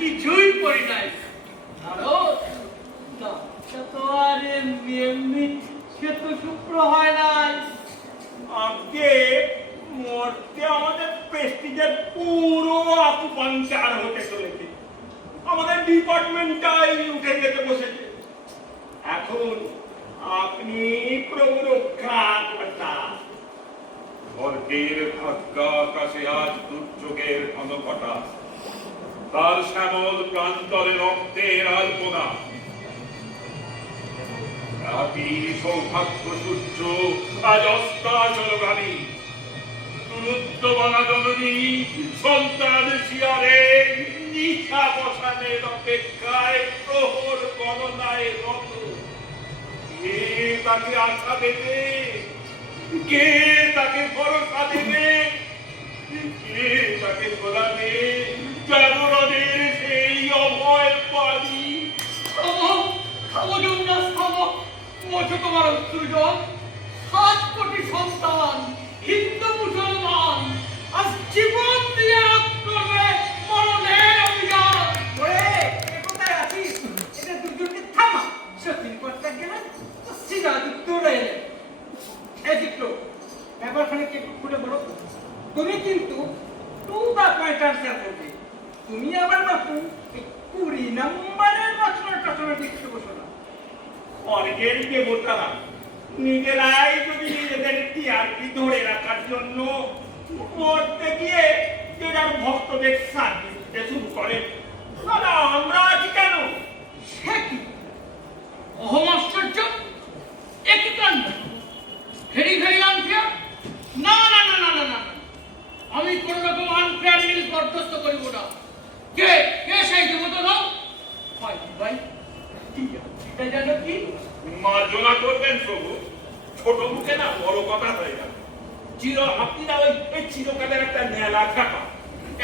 কিছুই পড়ি নাই। তো আর এমনি তো শুক্র হয় নাই। আজকে মরতে আমাদের প্রেস্টিজের পুরো আকুপাঞ্চার হতে চলেছে। আমাদের ডিপার্টমেন্টটাই উঠে যেতে বসেছে। এখন আপনি প্রভু রক্ষা কর্তা। স্বর্গের ভাগ্যাকাশে আজ দুর্যোগের ঘনঘটা, তার শ্যামল প্রান্তরে রক্তের আলপনা। রাতির সৌভাগ্য সূর্য আজ অস্তাচলগামী। দুরুত্তবানা জননী সন্তান শিয়ারে নিশা বসানের অপেক্ষায় প্রহর গণনায় রত। কে তাকে আশা দেবে? কে তাকে ভরসা দেবে? কে তাকে খোলাবে জাগরণের সেই অভয় পানি? থামো যমুনাস, থামো। মোছো তোমার অশ্রুজল। 7 কোটি সন্তান, হিন্দু মুসলমান, আজ জীবন দিয়ে করবে মরণের অভিযান। কোথায় আছিস? এটা দুজনকে থামা। সত্যিন করতে গেলে সিরাজুদ্দ রয়ে ব্যাপারখানে একটু খুলে বলো। তুমি কিন্তু 2 বা পয়েন্ট আনসার করবে। তুমি আবার বাপু 20 নম্বরের প্রশ্নটা শুনে লিখতে বসো না। স্বর্গের দেবতারা নিজেরাই যদি নিজেদের টিআরপি ধরে রাখার জন্য মরতে গিয়ে যে যার ভক্তদের সার্ভিস দিতে শুরু করে, তাহলে আমরা আছি কেন? সে কি অহম আশ্চর্য! একই কাণ্ড, ভেরি ভেরি আনফেয়ার। না না না না না না, আমি কোন রকম আনফেয়ার মিল বরদাস্ত করিব না। কে কে সেই দেবতা নাও? ভাই ভাই, এটা জানো কি? মার্জনা করবেন প্রভু, ছোট মুখে না বড় কথা হয়ে গেল। আপনি না ওই চিরকালের একটা নেলা থাকা,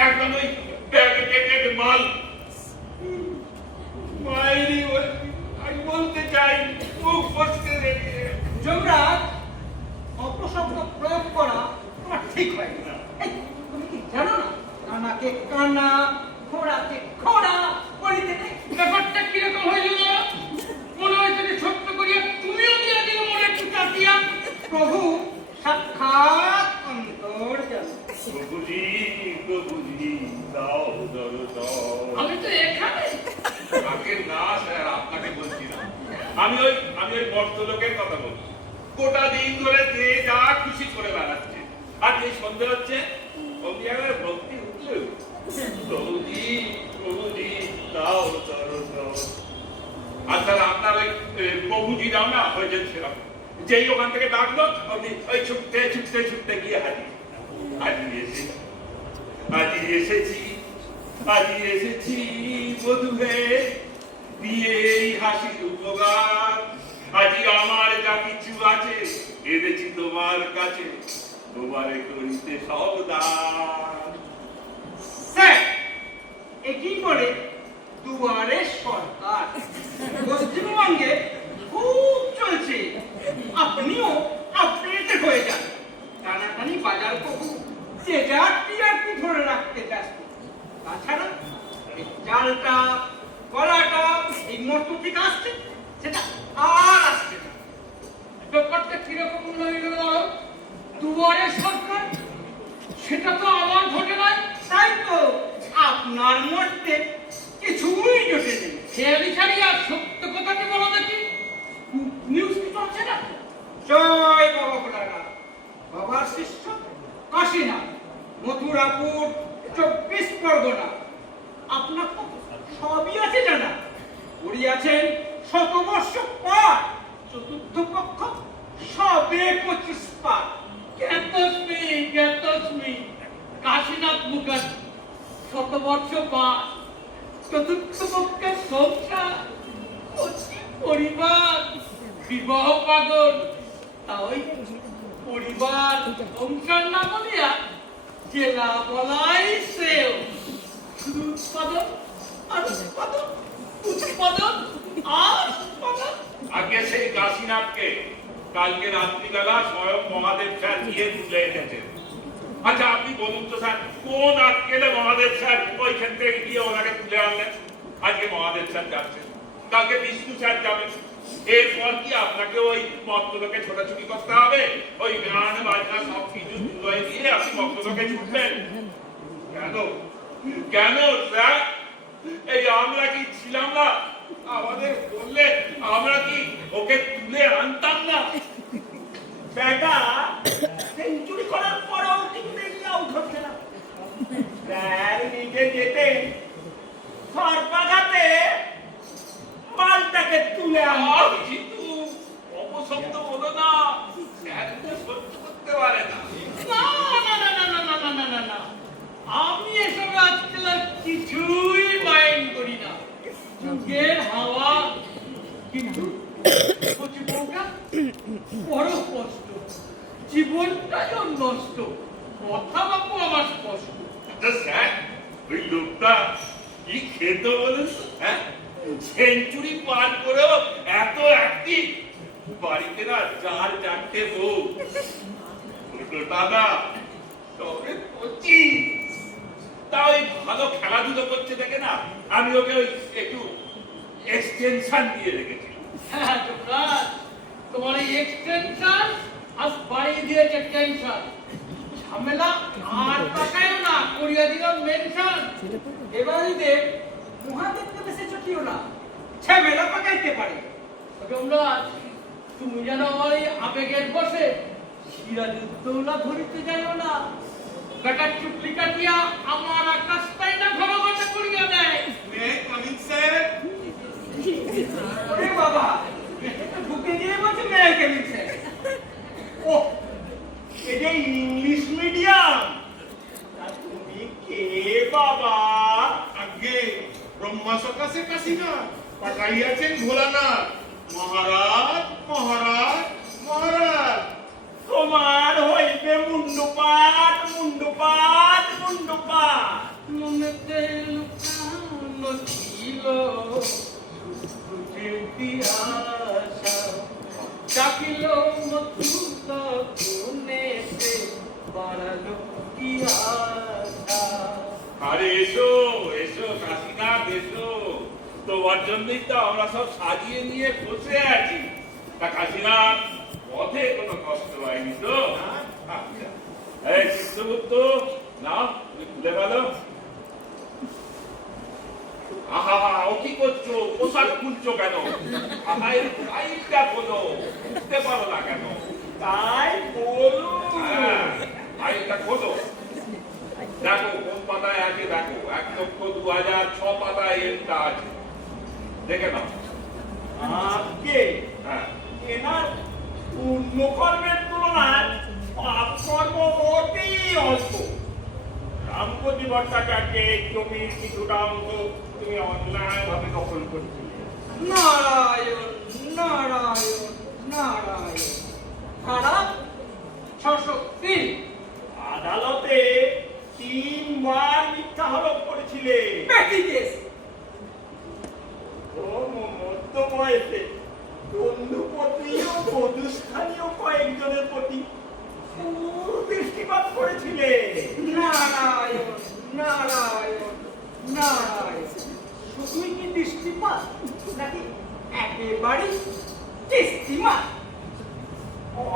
একদম ওই প্যাকেটেড মাল। মায়েরই আমি বলতে চাই, মুখ ফসকে রেখে যমরাজ, অপশব্দ প্রয়োগ করা তোমার ঠিক হয় না। তুমি কি জানো না, কানাকে কানা, ঘোড়াকে ঘোড়া বলিতে নেই? ব্যাপারটা কিরকম হইল? মনে হয় তুমি ছোট্ট করিয়া তুমিও দিয়ে দিল মনে একটু চাতিয়া। প্রভু সাক্ষাৎ অন্তর্যামী। প্রভুজি, প্রভুজি, দাও দাও। আমি তো এখানে। আগে না স্যার, আপনাকে বলছি না। আমি ওই ভদ্রলোকের কথা বলছি। গোটা দিন ধরে যে যা খুশি করে বেড়াচ্ছে, আর এই সন্ধ্যে হচ্ছে অমনি একবার ভক্তি উঠলো। প্রভুজি, প্রভুজি, দাও দাও। আর স্যার আপনার ওই প্রভুজি দাও না হয়ে যাচ্ছে। যেই ওখান থেকে ডাকলো ওই ছুটতে ছুটতে ছুটতে গিয়ে হাজির এসেছি বধুহে দিয়ে এই হাসির উপকার। আজি আমার যা কিছু আছে এনেছি তোমার কাছে, তোমারে করিতে সব দান। স্যার, একই করে দুয়ারে সরকার পশ্চিমবঙ্গে খুব চলছে। আপনিও আপডেটেড হয়ে যান। টানাটানি বাজার প্রভু যে যার টিআরপি ধরে রাখতে ব্যস্ত। তাছাড়া এই চালটা, কলাটা, এই মটর থেকে আসছে, সেটা আর আসছে না। ব্যাপারটা কিরকম হইল? দুয়ারে সরকার, সেটা তো আমার ঘটে নাই। তাই তো, আপনার মধ্যে কিছুই জোটে নেই। খেয়ালি ছাড়িয়া সত্য কথাটি বলো দেখি। নিউজ কি চলছে না? জয় বাবা ভোলানাথ। বাবার শিষ্য কাশীনাথ, মথুরাপুর, 24 পরগনা। আপনার তো সবই আছে জানা। পড়িয়াছেন শতবর্ষ পর, চতুর্থ পক্ষ সবে 25 পার। জ্ঞাতস্মি কাশীনাথ মুখার্জী, শতবর্ষ পার, চতুর্থ পক্ষের সংসার, পরিবার, বিবাহ পাগল। তাই পরিবার সংসার না বলিয়া জেলা বলাই শ্রেয়। শুধু উৎপাদন আর উৎপাদন, উৎপাদন আর উৎপাদন। আগে সেই কাশীনাথকে কালকে রাত্রিবেলা স্বয়ং মহাদেব স্যার নিয়ে তুলে এনেছেন। আচ্ছা আপনি বলুন তো স্যার, কোন আটকেলে মহাদেব স্যার ওইখান থেকে গিয়ে ওনাকে তুলে আনলেন? আজকে মহাদেব স্যার যাচ্ছেন, কালকে বিষ্ণু স্যার যাবেন, এরপর কি আপনাকে ওই মক্তলোকে ছোটাছুটি করতে হবে? ওই গান বাজনা সব কিছু দুলাই দিয়ে আপনি মক্তলোকে ছুটবেন কেন? কেন স্যার? এই আমরা কি ছিলাম না? আমাদের বললে আমরা কি ওকে তুলে আনতাম না? বেটা সেঞ্চুরি করার পরেও কিন্তু আউট হচ্ছে না। স্যার নিজে যেতে সরপাঘাতে মালটাকে তুলে আনতে। কিন্তু অপশব্দ বলো না, স্যার তো সহ্য করতে পারে না। না না না না না না না না না, আমি এসব আজকাল আর কিছুই মাইন্ড করি না। যুগের হাওয়া, কিন্তু কচি বউটা বড় কষ্ট, জীবনটাই ওর নষ্ট। কথা বাপু আমার স্পষ্ট। আচ্ছা স্যার, ওই লোকটা কি খেত বলুন তো? হ্যাঁ, সেঞ্চুরি পার করেও এত অ্যাক্টিভ। বাড়িতে না চার চারটে বউ, দাদা তবে কচি। তা ওই ভালো খেলাধুলো করছে দেখে না, আমি ওকে ওই একটু এক্সটেনশন দিয়ে রেখেছি। হ্যাঁ যুবরাজ, তোমার এই এক্সটেনশন আজ বাড়িয়ে দিয়েছে টেনশন। ঝামেলা আর টাকায়ও না, করিয়া দিলাম মেনশন। এবারে দেখ মহাদেবকে বেশি চটিও না, ঝামেলা পাকাইতে পারে। যুবরাজ, তুমি যেন আমার এই আবেগের বসে সিরাজউদ্দৌলা ধরিতে যাইও না। বেটা চুপলি কাটিয়া আমার আকাশটাই না ঘন ঘন করিয়া দেয়। ওরে বাবা, ঢুকে গিয়ে বলছে মেয়ে কেমিছে। ও, এটা ইংলিশ মিডিয়াম। তুমি কে বাবা? আগে ব্রহ্মা সকাশে কাশিনা পাঠাইয়াছেন ভোলানাথ। মহারাজ মহারাজ মহারাজ। তোমার হইবে মুন্ডুপাত মুন্ডুপাত মুন্ডুপাত। মনেতে লুকানো ছিল আশা, ডাকিল মধুত কোনেতে বাড়ালো কি আশা। আরে এসো এসো কাশীনাথ এসো, তোমার জন্যই তো আমরা সব সাজিয়ে নিয়ে বসে আছি। তা কাশীনাথ, পথে কোনো কষ্ট হয়নি তো? আচ্ছা, এই চিত্রগুপ্ত না, তুমি খুলে ফেলো। আহা, ও কি করছো? পোশাক খুলছো কেন? আহা, এর টাইপটা খোলো, বুঝতে পারো না কেন? তাই বলুন। হ্যাঁ, টাইপটা খোলো। দেখো কোন পাতায় আছে, দেখো 1,02,006 পাতায় এরটা আছে, দেখে নাও। আজকে হ্যাঁ, এনার পুণ্যকর্মের তুলনায় পাপকর্ম অতি অল্প। রামপতি ভট্টাচার্যের জমির কিছুটা অংশ তুমি অন্যায় ভাবে দখল করছিলে। নারায়ণ নারায়ণ নারায়ণ। খারাপ 603। আদালতে 3 বার মিথ্যা আরোপ করেছিলে। ও মধ্য বয়সে বন্ধুপতি ও বধূস্থানীয় কয়েকজনের প্রতি দৃষ্টিপাত করেছিলে। নারায়ণ নারায়ণ নারায়ণ। শুধুই কি দৃষ্টিপাত, নাকি একেবারে দৃষ্টিপাত?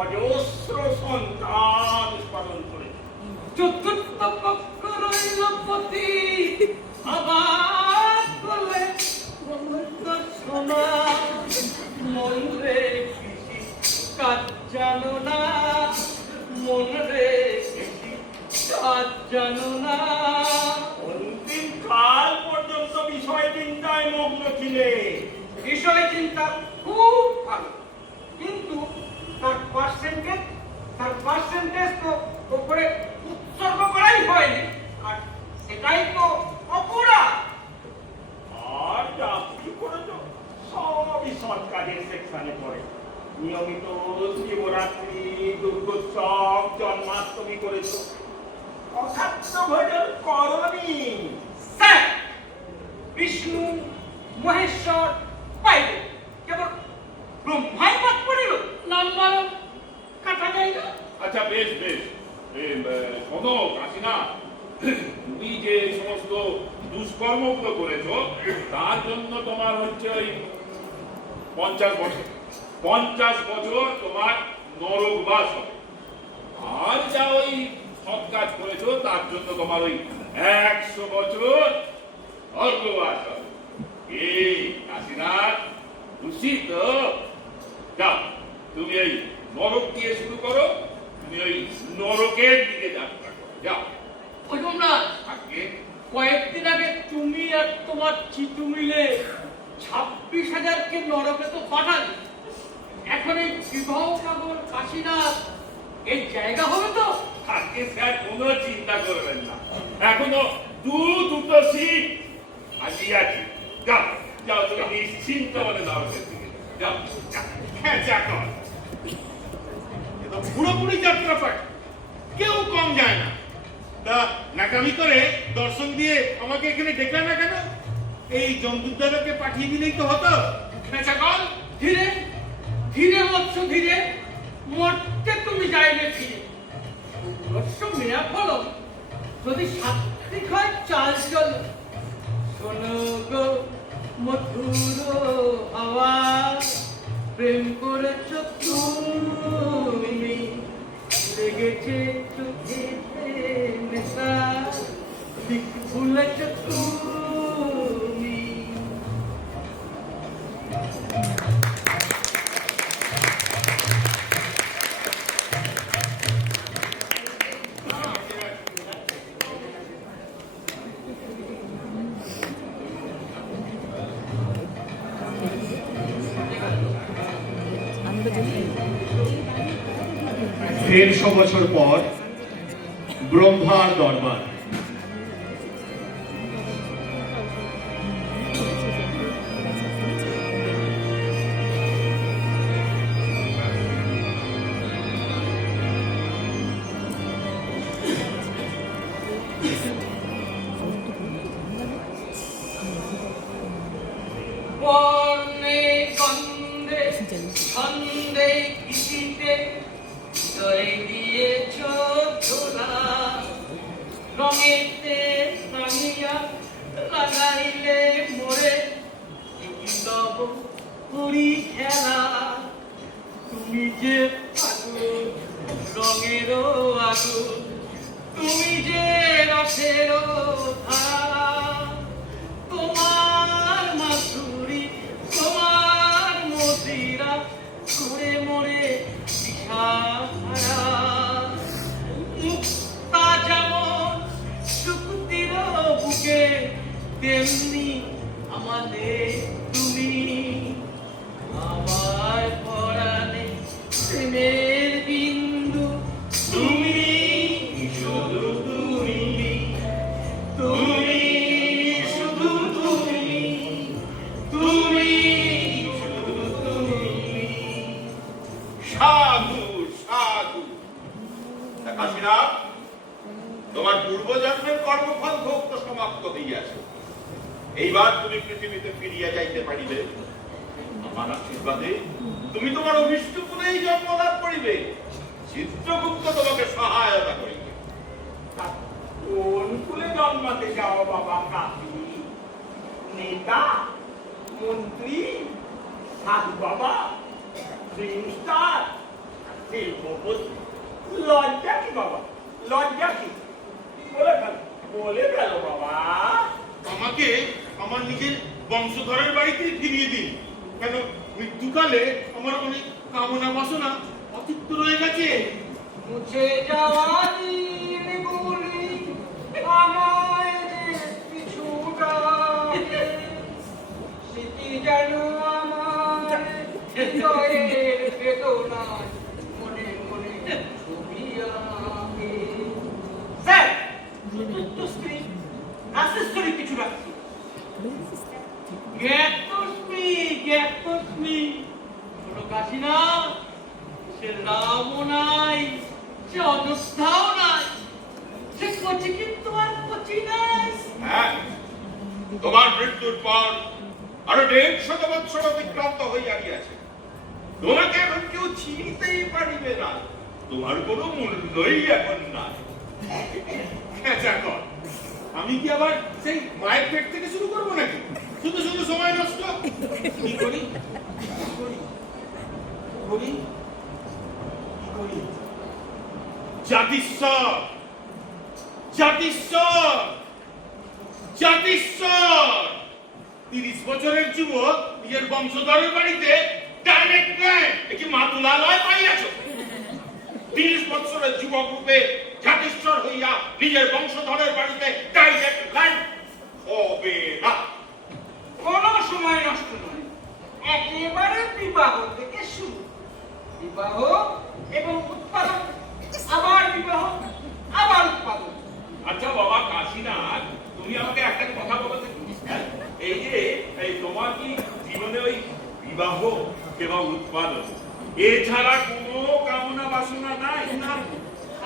অজস্র সন্তান উৎপাদন করেছে। চতুর্থ পক্ষ রইল পতি, আবার বলে সোনা মন রে কৃষি কাজ জানো না, মন রে কৃষি কাজ জানো না। অন্তিম কাল পর্যন্ত বিষয় চিন্তায় মগ্ন ছিলে। বিষয় চিন্তা খুব ভালো, কিন্তু তার পার্সেন্টেজ তো উপরে উৎসর্গ করাই হয়নি, আর সেটাই তো অপরাধ। আর যা কি করেছো সবই সরকারের সেকশনে পড়ে। নিয়মিত শিবরাত্রি, দুর্গোৎসব, জন্মাষ্টমী করেছো, অখাদ্য ভোজন করনি। স্যার, বিষ্ণু মহেশ্বর পাইলে কেবল ব্রহ্মাই বাদ পড়িল, নাম্বার কাটা যায় না। আচ্ছা বেশ বেশ, শোনো কাশীনাথ, তুমি যে সমস্ত দুষ্কর্মগুলো করেছো তার জন্য তোমার হচ্ছে ওই 50 বছর তোমার নরকবাস হবে। আর যা ওই সৎ কাজ করেছো তার জন্য তোমার ওই 100 বছর স্বর্গবাস হবে। এই কাশীনাথ, খুশি তো? যাও, তুমি এই নরক দিয়ে শুরু করো, তুমি ওই নরকের দিকে যাত্রা করো। যাও। ওই তোমরা আগে কয়েকদিন আগে তুমি আর তোমার চিটু মিলে 26,000কে নরকে তো পাঠালে। এখন এই বিবাহনগর কাশীনাথ এই জায়গা হবে তো? আজকে স্যার কোনো চিন্তা করবেন না, এখনো দুটো সিট আজি আছে। যাও যাও, তুমি নিশ্চিন্ত মনে নরকের দিকে যাও। হ্যাঁ, যা কর। এ তো পুরোপুরি যাত্রা পাঠ, কেউ কম যায় না। তা নাকামি করে দর্শন দিয়ে আমাকে এখানে ডেকে না কেন? এই জমদুদ্দারকে পাঠিয়ে দিলেই তো হতো। খেঁচা কল। ধীরে ধীরে বৎস ধীরে, মরতে তুমি যাইবে ফিরে। রস্য মেয়া ফলম যদি সাত্বিক হয় চাল চল। শোনো গো মধুর আওয়াজ, প্রেম করেছ তুমি, লেগেছে চোখেতে নেশা, ঠিক ভুলেছ তুমি। দেড়শো বছর পর ব্রহ্মার দরবার। বর্ণে গন্ধে ছন্দে গীতিতে হৃদয় দিয়েছ ঝোলা, রঙেতে রাঙিয়া লাগাইলে মোরে তব করি খেলা। তুমি যে আগুন রঙেরও আগুন, তুমি যে রসেরও ধারা, তোমার মাধুরী তোমার মদিরা ঘুরে মোরে দিশাহারা। মুক্তা যেমন শুক্তির বুকে, তেমনি আমাদের তুমি। আমার পরাণে প্রেমের বিন্দু তুমি, শুধু তুমি, তুমি শুধু তুমি, তুমি শুধু তুমি। সাধু সাধু। তা কাশীনাথ, তোমার পূর্বজন্মের কর্মফল ভোগ তো সমাপ্ত হইয়াছে। এইবার তুমি পৃথিবীতে ফিরিয়া যাইতে পারিবে। আমার আশীর্বাদে তুমি তোমার অভিষ্ট কুলেই জন্ম লাভ করিবে। চিত্রগুপ্ত তোমাকে সহায়তা করিবে। কোন কুলে জন্মাতে যাও বাবা কাকি? নেতা, মন্ত্রী, সাধু বাবা, ফিল্ম স্টার, শিল্পপতি? লজ্জা কি বাবা, লজ্জা কি? বলে গেল বাবা। আমাকে আমার নিজের বংশধরের বাড়িতে ফিরিয়ে দিন। কেন, মৃত্যুকালে আমার অনেক কামনা বাসনা অতিরিক্ত রয়ে গেছে। মুছে যাওয়া দিনগুলি আমায় যে পিছু ডাকে, স্মৃতি যেন আমার হৃদয়ের বেদনায় মনে মনে ছবি আঁকে। স্যার, চতুর্থ স্ত্রী রাসেশ্বরী কিছু রাখছি। জ্ঞাতস্মি ছোট কাশীনা, সে রামও নাই, সে অযোধ্যাও নাই, সে কচি কিন্তু আর কচি নাই। হ্যাঁ, তোমার মৃত্যুর পর আরো 150 বৎসর অতিক্রান্ত হইয়া গিয়াছে। তোমাকে এখন কেউ চিনিতেই পারিবে না। তোমার কোনো মূল্যই এখন নাই। খেঁচা কর। আমি কি আবার সেই মায়ের পেট থেকে শুরু করবো নাকি? শুধু শুধু সময় নষ্ট। কি করি? করি কি করি? জাতিস্বর জাতিস্বর জাতিস্বর 30 বছরের যুবক নিজের বংশধরের বাড়িতে ডাইরেক্ট ল্যান্ড একটি মাতুলালয় পাইয়াছ। 30 বছরের যুবক রূপে জাতিস্বর হইয়া নিজের বংশধরের বাড়িতে ডাইরেক্ট ল্যান্ড হবে না। কোনো সময় নষ্ট নয়, একেবারে বিবাহ থেকে শুরু। বিবাহ এবং উৎপাদন, আবার বিবাহ, আবার উৎপাদন। আচ্ছা বাবা কাশীনাথ, তুমি আমাকে একটা কথা বলতে, এই যে তোমার কি জীবনে ওই বিবাহ এবং উৎপাদন এছাড়া কোনো কামনা বাসনা নাই? না,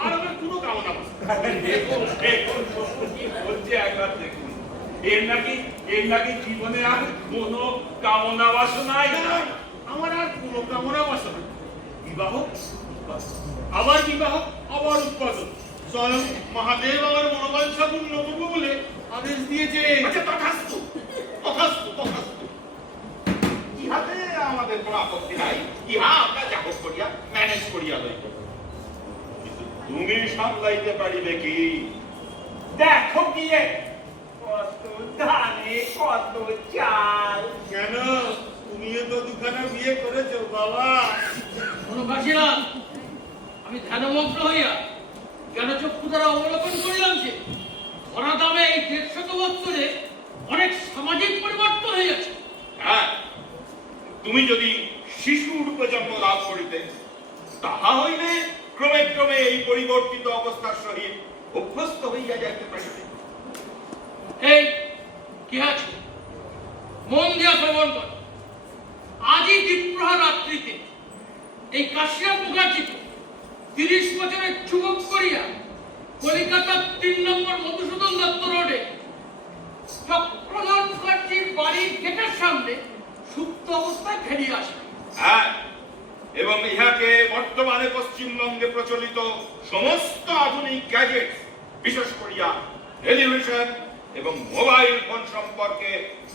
আর আমার কোনো কামনা বাসনা দেখুন দেখুন কি বলছে একবার দেখুন। এর নাকি জীবনে আর কোনো কামনা বাসনাই নাই। আমার আর কোনো কামনা বাসনা, বিবাহ আবার বিবাহ আবার উৎপাদন। স্বয়ং মহাদেব আমার মনোবাঞ্ছা পূর্ণ করবো বলে আদেশ দিয়েছে। আচ্ছা তথাস্তু তথাস্তু তথাস্তু, ইহাতে আমাদের কোনো আপত্তি নাই, ইহা আমরা যাবত করিয়া ম্যানেজ করিয়া লইব। কিন্তু তুমি সামলাইতে পারিবে কি? দেখো গিয়ে কত ধানে কত চাল। কেন তুমিও তো দুখানা বিয়ে করেছো বাবা। অনুবাসীরা, আমি ধ্যানমগ্ন হইয়া জ্ঞান চক্ষু দ্বারা অবলোকন করিলাম যে ধরা দামে এই 150 বৎসরে অনেক সামাজিক পরিবর্তন হইয়াছে। হ্যাঁ, তুমি যদি শিশু রূপে জন্ম লাভ করিতে, তাহা হইলে ক্রমে ক্রমে এই পরিবর্তিত অবস্থার সহিত অভ্যস্ত হইয়া যাইতে পারিবে। এই কি আছে মন দিয়া শ্রবণ কর। আজই দ্বীপ্রহর রাত্রিতে এই কাশিরাম মুখার্জিকে 30 বছরের যুবক করিয়া কলিকাতার 3 নম্বর মধুসূদন দত্ত রোডে চক্রধর মুখার্জির বাড়ির গেটের সামনে সুপ্ত অবস্থায় ফেরিয়ে আসে। হ্যাঁ, এবং ইহাকে বর্তমানে পশ্চিমবঙ্গে প্রচলিত সমস্ত আধুনিক গ্যাজেট, বিশেষ করিয়া টেলিভিশন এবং মোবাইল ফোন সম্পর্কে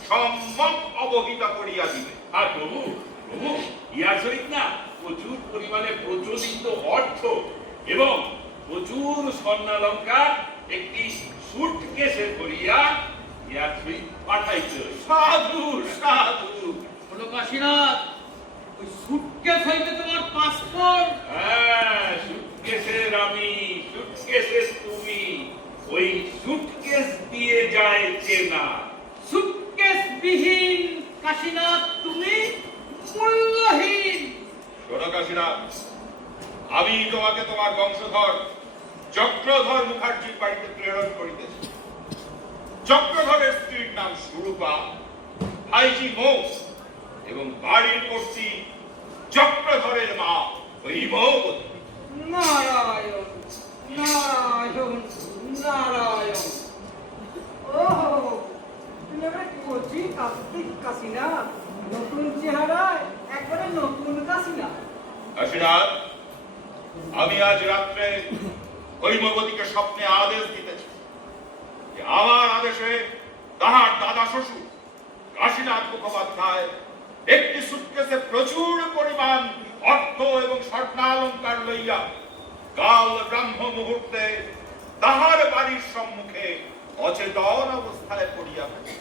সম্যক অবহিত করিয়া দিবে। আর প্রভু প্রভু ইহার সহিত না প্রচুর পরিমাণে প্রচলিত অর্থ এবং প্রচুর স্বর্ণালঙ্কার একটি সুটকেসে ভরিয়া ইহার সহিত পাঠাইতে। সাধু সাধু। বলো কাশীনাথ, ওই সুটকেস হইতে তোমার পাসপোর্ট? হ্যাঁ, সুটকেসের আমি, সুটকেসের তুমি, ওই সুটকেস দিয়ে যায় চেনা। সুটকেস বিহীন কাশীনাথ তুমি মূল্যহীন। শোনো কাশীনাথ, আমি তোমাকে তোমার বংশধর চক্রধর মুখার্জির বাড়িতে প্রেরণ করিতেছি। চক্রধরের স্ত্রীর নাম সুরূপা, ভাইজি মৌ, এবং বাড়ির কর্ত্রী চক্রধরের মা ওই মৌবতী। নারায়ণ নারায়ণ নারায়ণ। ওহো, তুমি এবারে কচি কার্তিক কাশিনা, নতুন চেহারায় একবারে নতুন কাশিনা। কাশীনাথ, আমি আজ রাত্রে হৈমবতীকে স্বপ্নে আদেশ দিতেছি যে আমার আদেশে তাহার দাদা শ্বশুর কাশীনাথ মুখোপাধ্যায় একটি সুটকেসে প্রচুর পরিমাণ অর্থ এবং স্বর্ণালঙ্কার লইয়া কাল ব্রাহ্ম মুহূর্তে তাহার বাড়ির সম্মুখে অচেতন অবস্থায় পড়িয়া থাকে।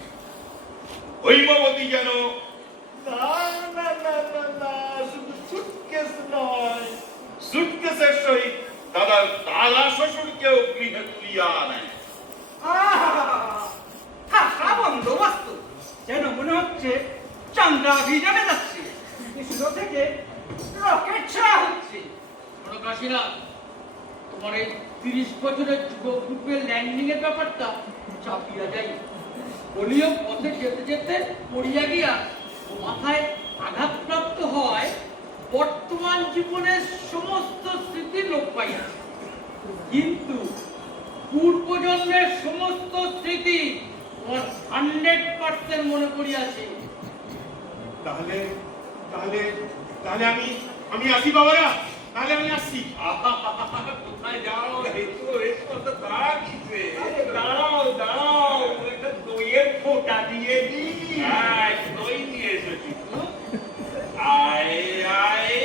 হৈমবতী যেন না না না না না, শুধু সুটকেস নয়, সুটকেসের সহিত দাদার দাদা শ্বশুরকেও গৃহে তুলিয়া আনায়। থাকা বন্দোবস্ত যেন মনে হচ্ছে চন্দ্রাভিযানে যাচ্ছে, ইসরো থেকে রকেট ছোড়া হচ্ছে। বলো কাশীনাথ, তোমার এই 30 বছরের যুবক গ্রুপের ল্যান্ডিং এর ব্যাপারটা চাপিয়া যাই। বলিও পথে যেতে যেতে পড়িয়া গিয়া ও মাথায় আঘাতপ্রাপ্ত হওয়ায় বর্তমান জীবনের সমস্ত স্মৃতি লোপ পাইয়াছে, কিন্তু পূর্বজন্মের সমস্ত স্মৃতি তোমার 100% মনে পড়িয়াছে। তাহলে তাহলে তাহলে আমি আসি বাবারা, তাহলে আমি আসছি। কোথায় যাও? এসো তো তাকিছে। দাঁড়াও দাঁড়াও, একটা দইয়ের ফোঁটা দিয়ে দিই। দই নিয়ে এসেছি। আয় আয়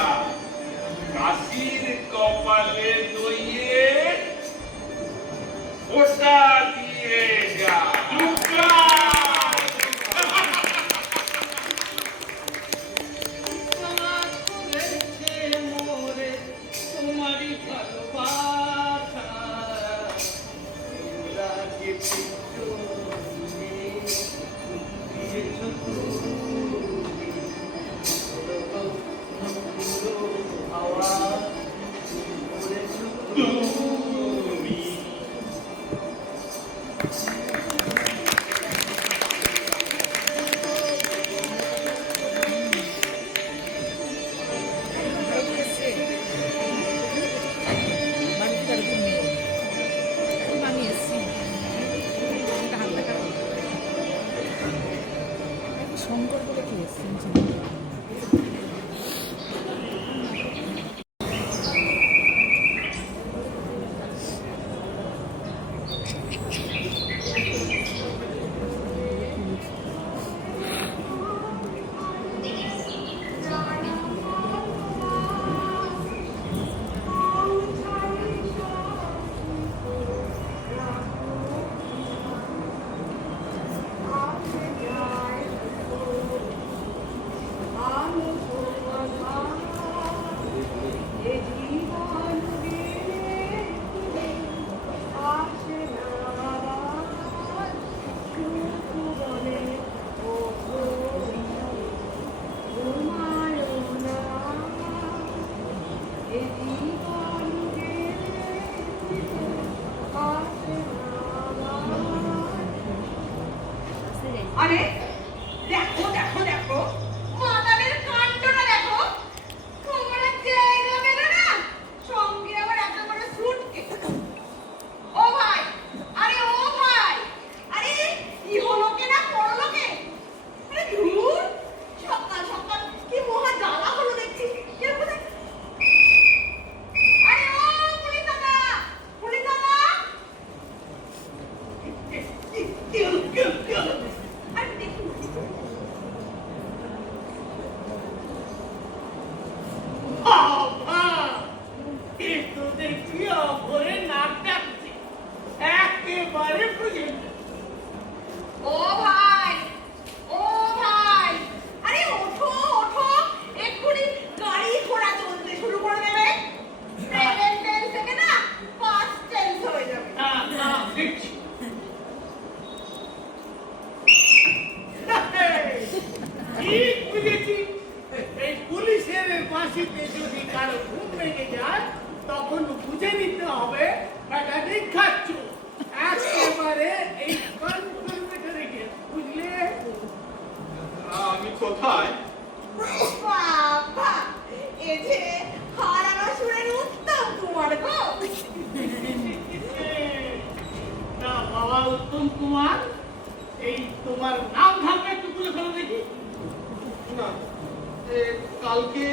যা, কাশির কপালে দইয়ে ফোঁটা দিয়ে যা। মোরে তোমারই ভালোবাসা রাগে পিছনে দিয়েছো হাওয়া করেছো তুমি শঙ্কর বলে কি এসেছেন আরে দেখো দেখো দেখো মাতালের কাণ্ডটা দেখো, তোমরা জায়গা পেলে না, সঙ্গে আবার একেবারে সুটকেস। ও ভাই, আরে ও ভাই, আরে ইহলোকে না পরলোকে, আরে ধুর, সকাল সকাল কি মহা জ্বালা হলো দেখছি। কেউ কোথায়? আরে ও পুলিশ দাদা, পুলিশ দাদা, আরে দেখুন বাবা একটু দেখছি অপরে নাক ডাকছে একেবারে প্রেজেন্ট। ও ভাই, ও ভাই, আরে ওঠো ওঠো, এক্ষুনি গাড়ি ঘোড়া চলতে শুরু করে দেবে। প্রেজেন্ট টেন্স থেকে না পাস্ট টেন্স হয়ে যাবে। দেখছি ঠিক বুঝেছি, এই পুলিশের বাঁশিতে যদি কারো ঘুম ভেঙে যায় তখন বুঝে নিতে হবে এটা নিখাচ্ছ একেবারে এই কনফার্মেটরি কেস, বুঝলে? আমি কোথায়? বাবা, এ যে হারানো সুরের উত্তম কুমার গো। না বাবা উত্তম কুমার, এই তোমার নাম ধামটা একটু তুলে ফেলো দেখি। না, কালকে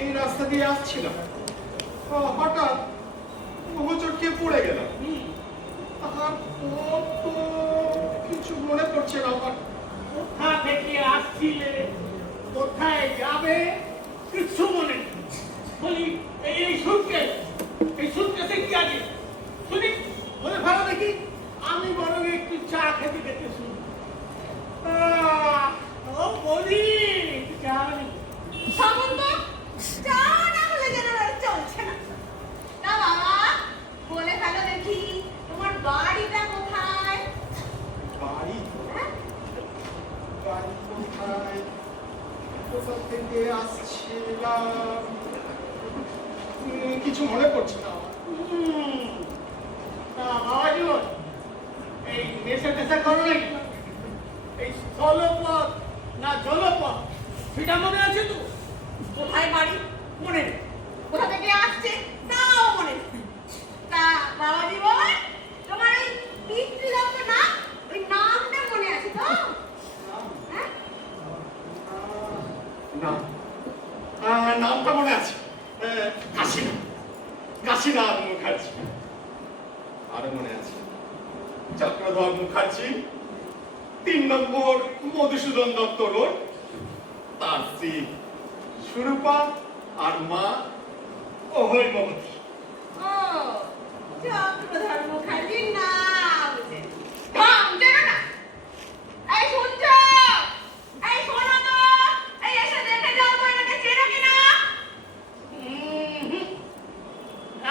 এই রাস্তা দিয়ে আসছিলাম, হঠাৎ হোঁচট খেয়ে পড়ে গেলাম। তারপর তো কিছু মনে পড়ছে না আমার। কোথা থেকে আসছিলে, কোথায় যাবে, কিচ্ছু মনে নেই। বলি এই সুটকেসে কি আছে শুনি, বলে ভালো দেখি। আমি বরং একটু চা খেতে খেতে শুনি। ও বলি চা সামন্ত, চা না হলে যেন আর চলছে না। না বাবা, বলে ফেলো দেখি তোমার বাড়িটা কোথায়? বাড়ি হ্যাঁ? বাড়ি কোথায়, কোথা থেকে আসছিলাম, কিছু মনে পড়ছে না আমার। বাবাজন, এই নেশা টেশা করো নাকি? এই স্থলপথ না জলপথ সেটা মনে আছে তো? কোথায় বাড়ি মনে নেই, কোথা থেকে আসছে তাও মনে নেই। তা বাবা জীবন, তোমার ওই পিতৃদত্ত নাম, ওই নামটা মনে আছে তো? হ্যাঁ? না, নামটা মনে আছে, কাশীনাথ মুখার্জি। আরো মনে আছে চক্রধর মুখার্জি, 3 নম্বর মধুসূদন দত্ত রোড, তার স্ত্রী সুরূপা আর মা অভয় মমতি। ও চক্রধর্ম খালি নাম ঢং জানো না। এই শুনছ, এই শোনো তো, এই এসে দেখে যাও তো এনাকে চেনো কিনা।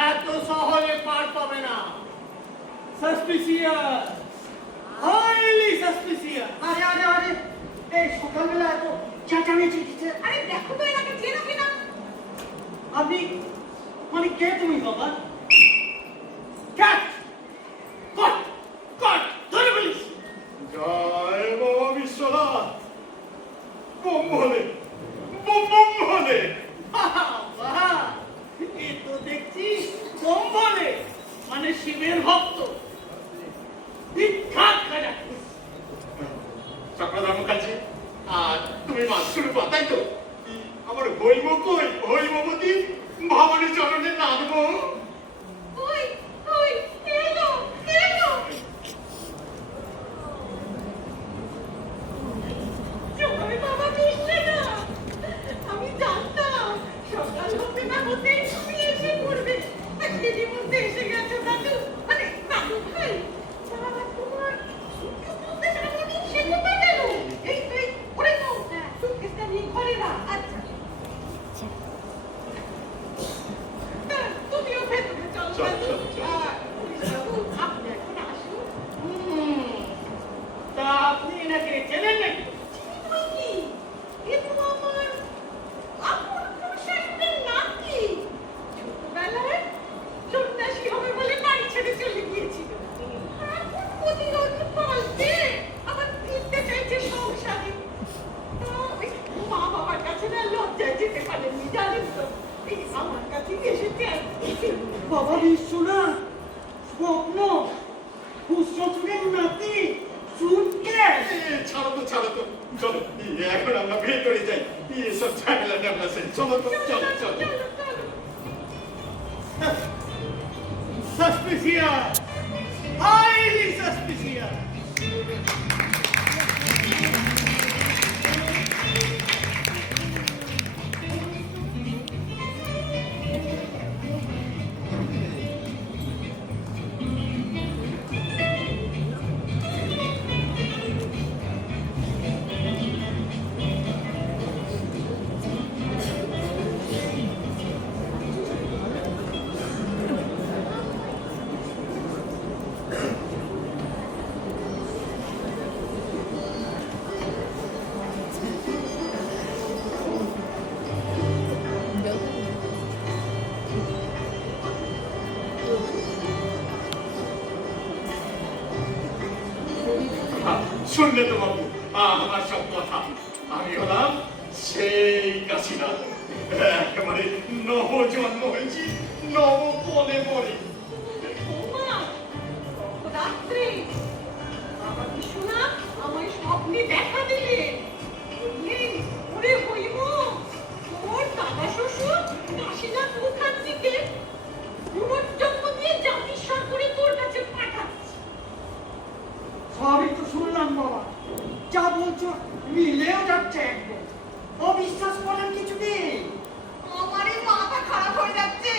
এত সহজে পার পাবে না। Suspicious, highly suspicious. আরে আরে আরে, এই সকালবেলা এত চেঁচামেচি দিচ্ছে। আরে দেখো তো এনাকে চেনো কিনা। আপনি মানে কে তুমি বাবা? ক্যাট, কট, কট, ধরে ফেলিস। জয় বাবা বিশ্বনাথ। বোম বলে, বোম বোম বলে। বাহ, এ তো দেখছি কম বলে, মানে শিবের ভক্ত। বিখ্যাত খাজা। চক্রধর্ম কাছে আর তুমি মা সুরূপা, তাই তো? আমার হইব কই, হইবতী ভবানী চরণে নাচবো। ওই ওই এলো এলো। জয় বাবা বিশ্বনাথ, আমি জানতাম সকাল হতে না হতেই তুমি এসে পড়বে। আর সেটির মধ্যে এসে গেছো দাদু, মানে দাদু ভাই। বাবা, তোমার সুটকেস তুলতে যাবনি, সে কোথায় গেল? এই তো, এই ওরে তো সুটকেসটা নিয়ে ঘরে রাখ। আচ্ছা তুমিও ভেতরে চলো চল, দাদু। চল, চল। আর পুলিশ বাবু, আপনি এখন আসুন। তা আপনি এনাকে চেনেন নাকি? চিনি বই কি? এ তো আমার আপন প্রশাসনের নাতি। ছোটবেলায় সন্ন্যাসী হবে বলে বাড়ি ছেড়ে চলে গিয়েছিল। এখন প্রতিরোধ বলতে আবার ফিরতে চাইছে সংসারে। তা ওই মা বাবার কাছে না লজ্জায় যেতে পারেননি, জানেন তো। এই আমার কাছেই এসেছে আর কি। বাবা বিশ্বনাথ, স্বপ্ন, শ্বশুরের নাতি, সুটকেস। ছাড়ো তো, ছাড়ো তো, চলো এখন আমরা ভেতরে যাই। এসব ঝামেলা টামেলা সে চলো তো, চলো চলো। চলো চলো। Suspicious, highly suspicious. শুনলে তো বাবু আমার সব কথা। আমি হলাম সেই কাশিনাথ, একেবারে নব জন্ম হয়েছি, নব বলে পড়ে। ওমা, রাত্রে বাবা বিশ্বনাথ আমায় স্বপ্নে দেখা দিলেন। বললেন, ওরে হইব, তোর দাদা শ্বশুর কাশীনাথ মুখার্জিকে পুনর্জন্ম দিয়ে জাতিস্বর করে তোর কাছে পাঠাচ্ছে। সবই তো শুনলাম বাবা, যা বলছো মিলেও যাচ্ছে একদম। অবিশ্বাস করার কিছু নেই। আমারই মাথা খারাপ হয়ে যাচ্ছে।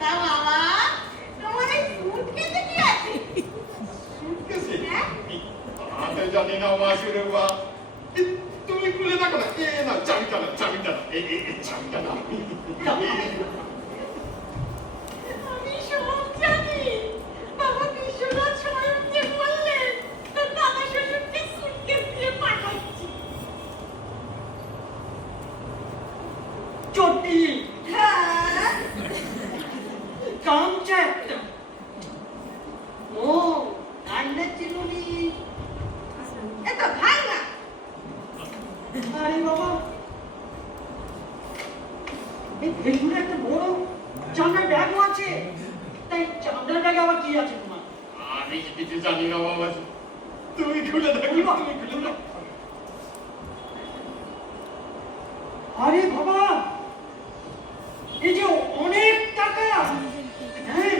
তা বাবা, তোমার এই সুটকেসে কি আছে? সুটকেসে? হ্যাঁ? আমি জানি না মা সুরূপা, তুমি খুলে দেখো না। না, চাবিটা না, চাবিটা না, এই চাবিটা না। আমি সব জানি। বাবা বিশ্বনাথ স্বয়ং যে বললেন তার দাদা শ্বশুরকে সুটকেস দিয়ে পাঠাচ্ছি। চটি হ্যাঁ, কামচা একটা। ও আইনে চিনুনি। এটা ভাঙা। আরে বাবা, এই ভেতরে একটা বড় চামড়ার ব্যাগও আছে। তাই চামড়ার ব্যাগে আবার কি আছে তোমার? আমি কিছু জানি না বাবা, তুমি খুলে দেখো, তুমি খুলে দেখো। আরে বাবা, এই যে অনেক টাকা। হ্যাঁ,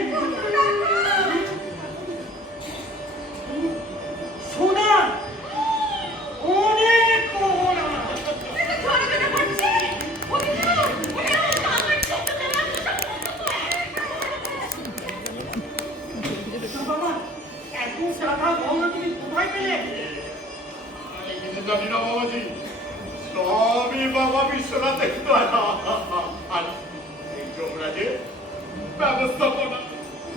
সোনা, অনেক গহনা। এটা ঝরঝরে করছে। ওরে বাবা বিশ্বনাথের দ্বারা আর এই যমরাজের ব্যবস্থাপনা।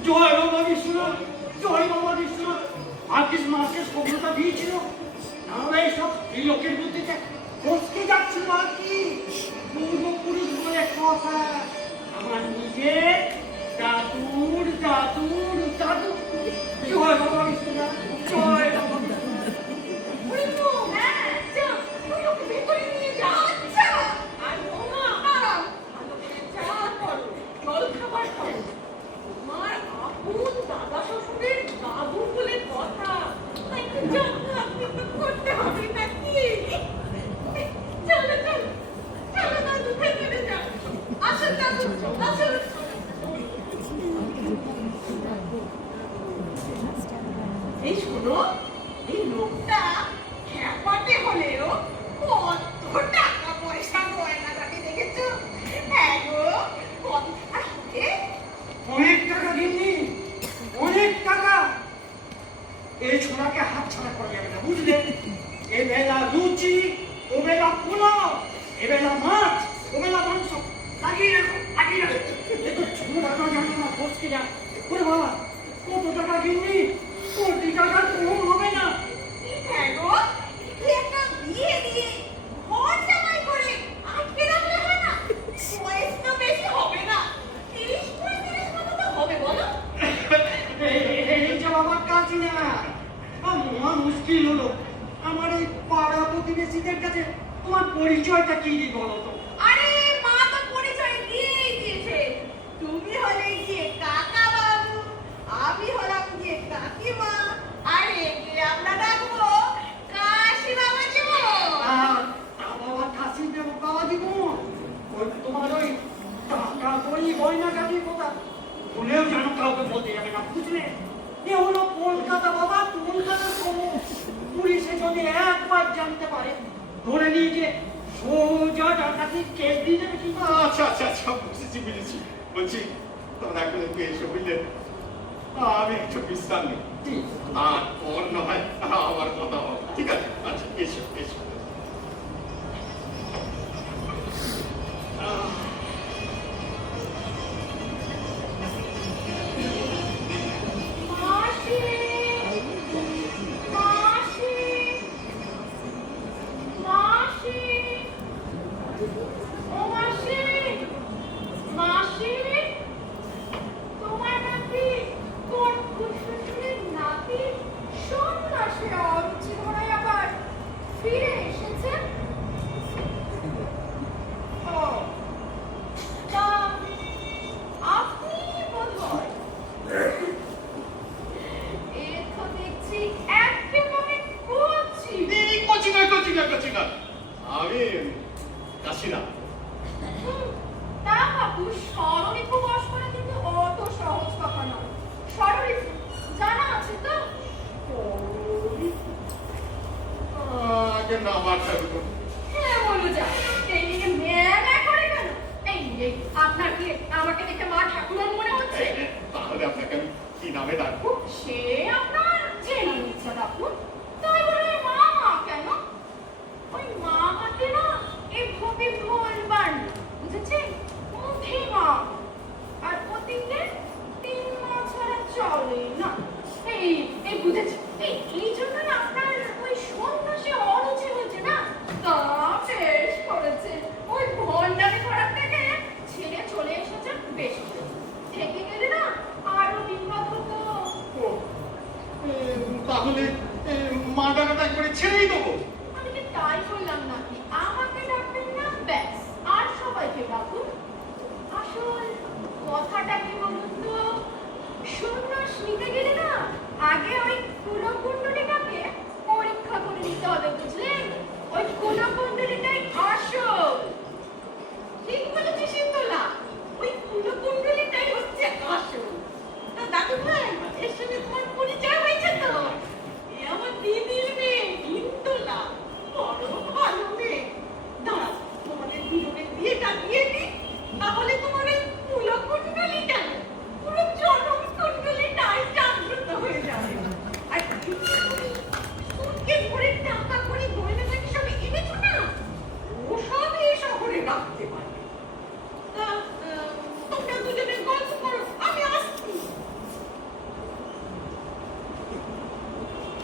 জয় বাবা বিশ্বনাথ, জয় বাবা বিশ্বনাথ। আর্টিস্ট মাকে সভ্যতা দিয়েছিল, নাহলে এইসব এই লোকের বুদ্ধিতে ফসকে যাচ্ছিল আর কি। পূর্বপুরুষ বলে কথা, আমার নিজের দাদুর দাদুর দাদু। জয় বাবা বিশ্বনাথ, জয় বাবা বিশ্বনাথ। ওরে মো, হ্যাঁ, যা, তুই ওকে ভেতরে নিয়ে যা। আচ্ছা, আর বৌমা, ভালো করে চা করো, জল খাবার করো। তোমার আপন দাদা শ্বশুরের বাবু বলে কথা, তাই একটু যত্ন করতে হবে নাকি? চলো, চলো, চলো দাদু, ভেতরে যাও। আসুন দাদু, আসুন। এই শোনো, এই লোকটা খ্যাপাটে হলেও কত টাকা পয়সা গয়নাটাকে দেখেছো? হ্যাঁ গো, কত টাকা থাকে? অনেক টাকা দিননি, অনেক টাকা। এই ছোড়াকে হাত ছাড়া করা যাবে না, বুঝলে? এ বেলা লুচি, ও বেলা পোলাও, এ বেলা মাছ, ও বেলা মাংস। লাগিয়ে রাখো, লাগিয়ে রাখো। এ তো ছোড়াটা জানো না, ফসকে যা। ওরে বাবা, কত টাকা কিননি? কোটি টাকা কম হবে না। হ্যাঁ গো, তুই একটা বিয়ে দিয়ে ঘর জামাই করে আটকে রাখলে হয় না? বয়স তো বেশি হবে না, 30-35 মতো তো হবে বলো? এই যে বাবার কাছে না, আমার মুশকিল হলো। আমার এই পাড়া প্রতিবেশীদের কাছে তোমার পরিচয়টা কি দিই বলো তো? আরে মা তো পরিচয় দিয়েই দিয়েছে। তুমি হলে গিয়ে কাকা বাবু, আমি হলাম গিয়ে কাকিমা, আর একে আমরা ডাকবো কাশি বাবা জীবন। তা বাবা কাশি দেব বাবা দিব। ওই তোমার ওই টাকা করি গয়না কাটির কথা ভুলেও যেন কাউকে বলতে যাবে না, বুঝলে? এ হলো কলকাতা বাবা, কলকাতার খবর। পুলিশে যদি একবার জানতে পারে, ধরে নিয়ে গিয়ে সোজা ডাকাতির কেস দিয়ে দেবে কিন্তু। আচ্ছা আচ্ছা আচ্ছা, বুঝেছি বুঝেছি। বলছি তোমরা এখন একটু এসে বুঝলে, আমি একটু বিশ্রাম নিই, আর ওর নয় আমার কথা হবে। ঠিক আছে, আচ্ছা এসো এসো। মাসি, মাসি, মাসি, ও মাসি, মাসি, তোমার নাকি তোর শ্বশুরের নাতি সন্ন্যাসে অরুচি ধরায় আবার ফিরে এসেছে? ও, তা আপনি বোধহয় এ তো দেখছি একেবারে কচি। এই কচি নয়, কচি নয়, কচি নয়। আমি কাশি না। তা বাবু, স্বরলিপি বস করা কিন্তু অত সহজ কথা নয়। স্বরলিপি জানা আছে তো? আগে না মারতে হবে। হ্যাঁ বলো যা, এই নিয়ে ম্যাম করে কেন? এই আপনার কি আমাকে দেখে মা ঠাকুরন মনে হচ্ছে? তাহলে আপনাকে আমি কি নামে ডাকবো? সে আপনার যে নাম ইচ্ছা ডাকুন। তাই বলে মা কেন? ওই মা হাতে না এভাবে বলবার না, বুঝেছেন? মুখে মা, আর অতীতে 3 মা ছাড়া চলে না। এই বুঝেছি। এই জন্যই আপনার ওই সন্ন্যাসে অরুচি হয়েছে না? তা বেশ করে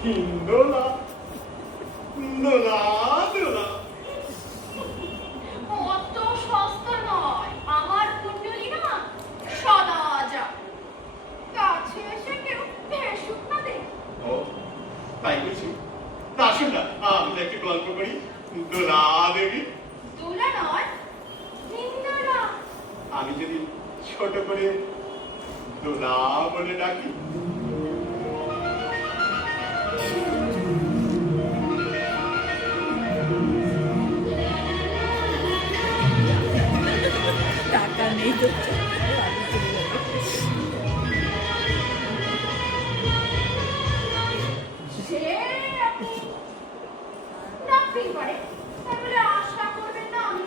দোলা দোলা দোলা। অত সস্তা নয় আমার কুণ্ডলী না, সদা যা কাছে এসে কেউ ভেসুক না দেখ। ও তাই বুঝি? তা আসুন না, আমরা একটু গল্প করি। দোলা দেবী, দোলা নয়, হিন্দোলা। আমি যদি ছোট করে দোলা বলে ডাকি? টাকা নেই তো বাড়ি চলে যাবে। সে নাচতেই পারে, তাহলে আশা করবেন না আমি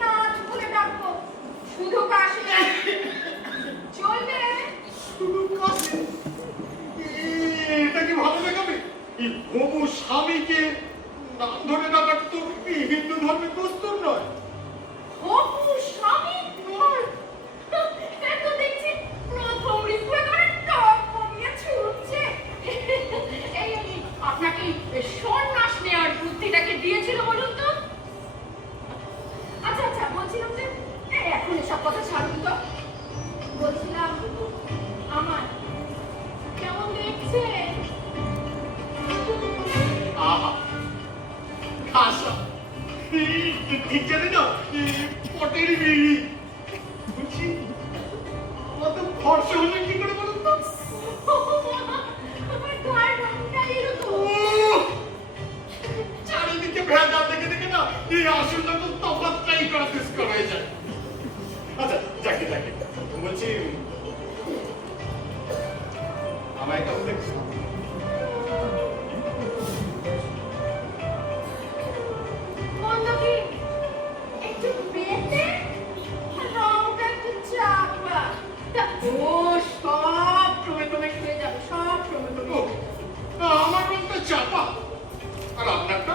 নাচ বলে ডাকবো। শুধু কাশি চলবে। শুধু কাছে? এটা কি ভালো দেখাবে? এই হবু স্বামীকে নাম ধরে ডাকাটা তো হিন্দু ধর্মের দস্তুর নয়। হবু স্বামী নয়, এত দেখছি প্রথম ঋতু একেবারে টপ কমিয়ে ছুটছে। এই আপনাকে সন্ন্যাস নেওয়ার বুদ্ধিটাকে দিয়েছিল বলুন তো? আচ্ছা আচ্ছা, বলছিলাম যে এখন এসব কথা ছাড়ুন তো। বলছিলাম আমার কেমন দেখছে? আহা খাসা, ঠিক জানি না, পটের বিড়ি বুঝছি। আমার তো ফর্সা হলে কি করে বলুন তো? আমার গায়ের রংটা এরকম। চারিদিকে ভেজা দেখে দেখে না এই আসল যখন তফাৎটাই করা দুষ্কর হয়ে যায়। আচ্ছা যাকে যাকে বলছি, আমায় কেমন দেখছো? বন্ধ কি একটু বেটে, রংটা একটু চাপা। ও সব ক্রমে ক্রমে শুয়ে যাবে, সব ক্রমে ক্রমে। ও, আমার রংটা চাপা আর আপনারটা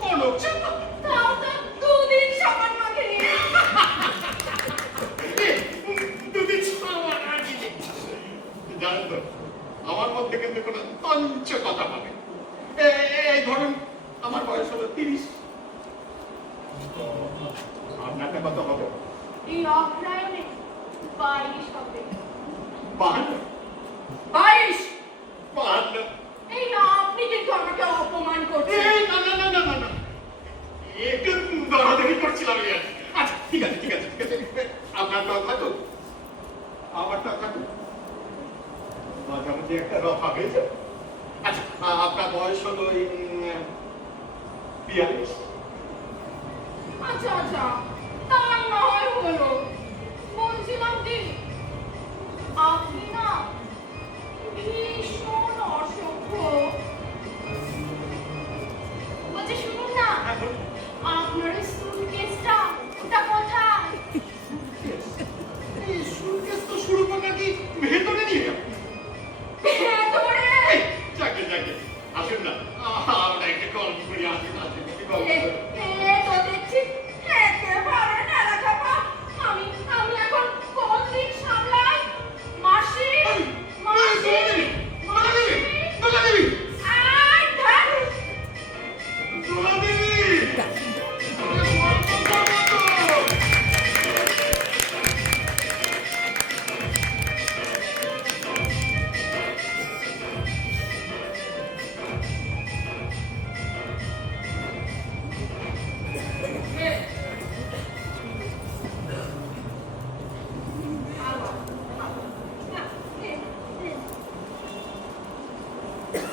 কনক চাপা। তাও তো দুদিন সমান মাঠে নিয়ে। দুদিন ছাওয়া না দিলে। জানেন তো, আমার মধ্যে কিন্তু কোনো তঞ্চ কথা পাবে। এই ধরুন আমার বয়স হলো 30। আপনারটা কত হবে? এই অগ্রায়ণে 22 হবে। 52? 22? 52? এই আপনি কিন্তু আমাকে অপমান করছেন। এই না না না না না না, একটু দরাদরি করছিলাম এই আর কি। আচ্ছা ঠিক আছে ঠিক আছে ঠিক আছে, আপনারটাও থাকুক আমারটাও থাকুক, মাঝামাঝি একটা রফা হয়ে যাবে। আচ্ছা আপনার বয়স হলো 42। আচ্ছা আচ্ছা, তাই না হয় হলো। বলছিলাম কি, আপনি না ভীষণ অসভ্য। বলছি শুনুন না, আপনার ওই সুটকেসটা ওটা কোথায়? এই সুটকেস তো শুরু করে নাকি ভেতরে নিয়ে যাবে। ভেতরে? যাকে যাকে আসুন না, আমরা একটা গল্প করি। আসুন আসুন একটু গল্প এ করি। এ তো দেখছি একেবারে নেড়াচাপা। আমি এখন কোন দিক সামলাই? মাসি, মাসি, মাসি। দোলা দেবী, আয় ধর। দোলা দেবী, আরে গল্প করবো তো।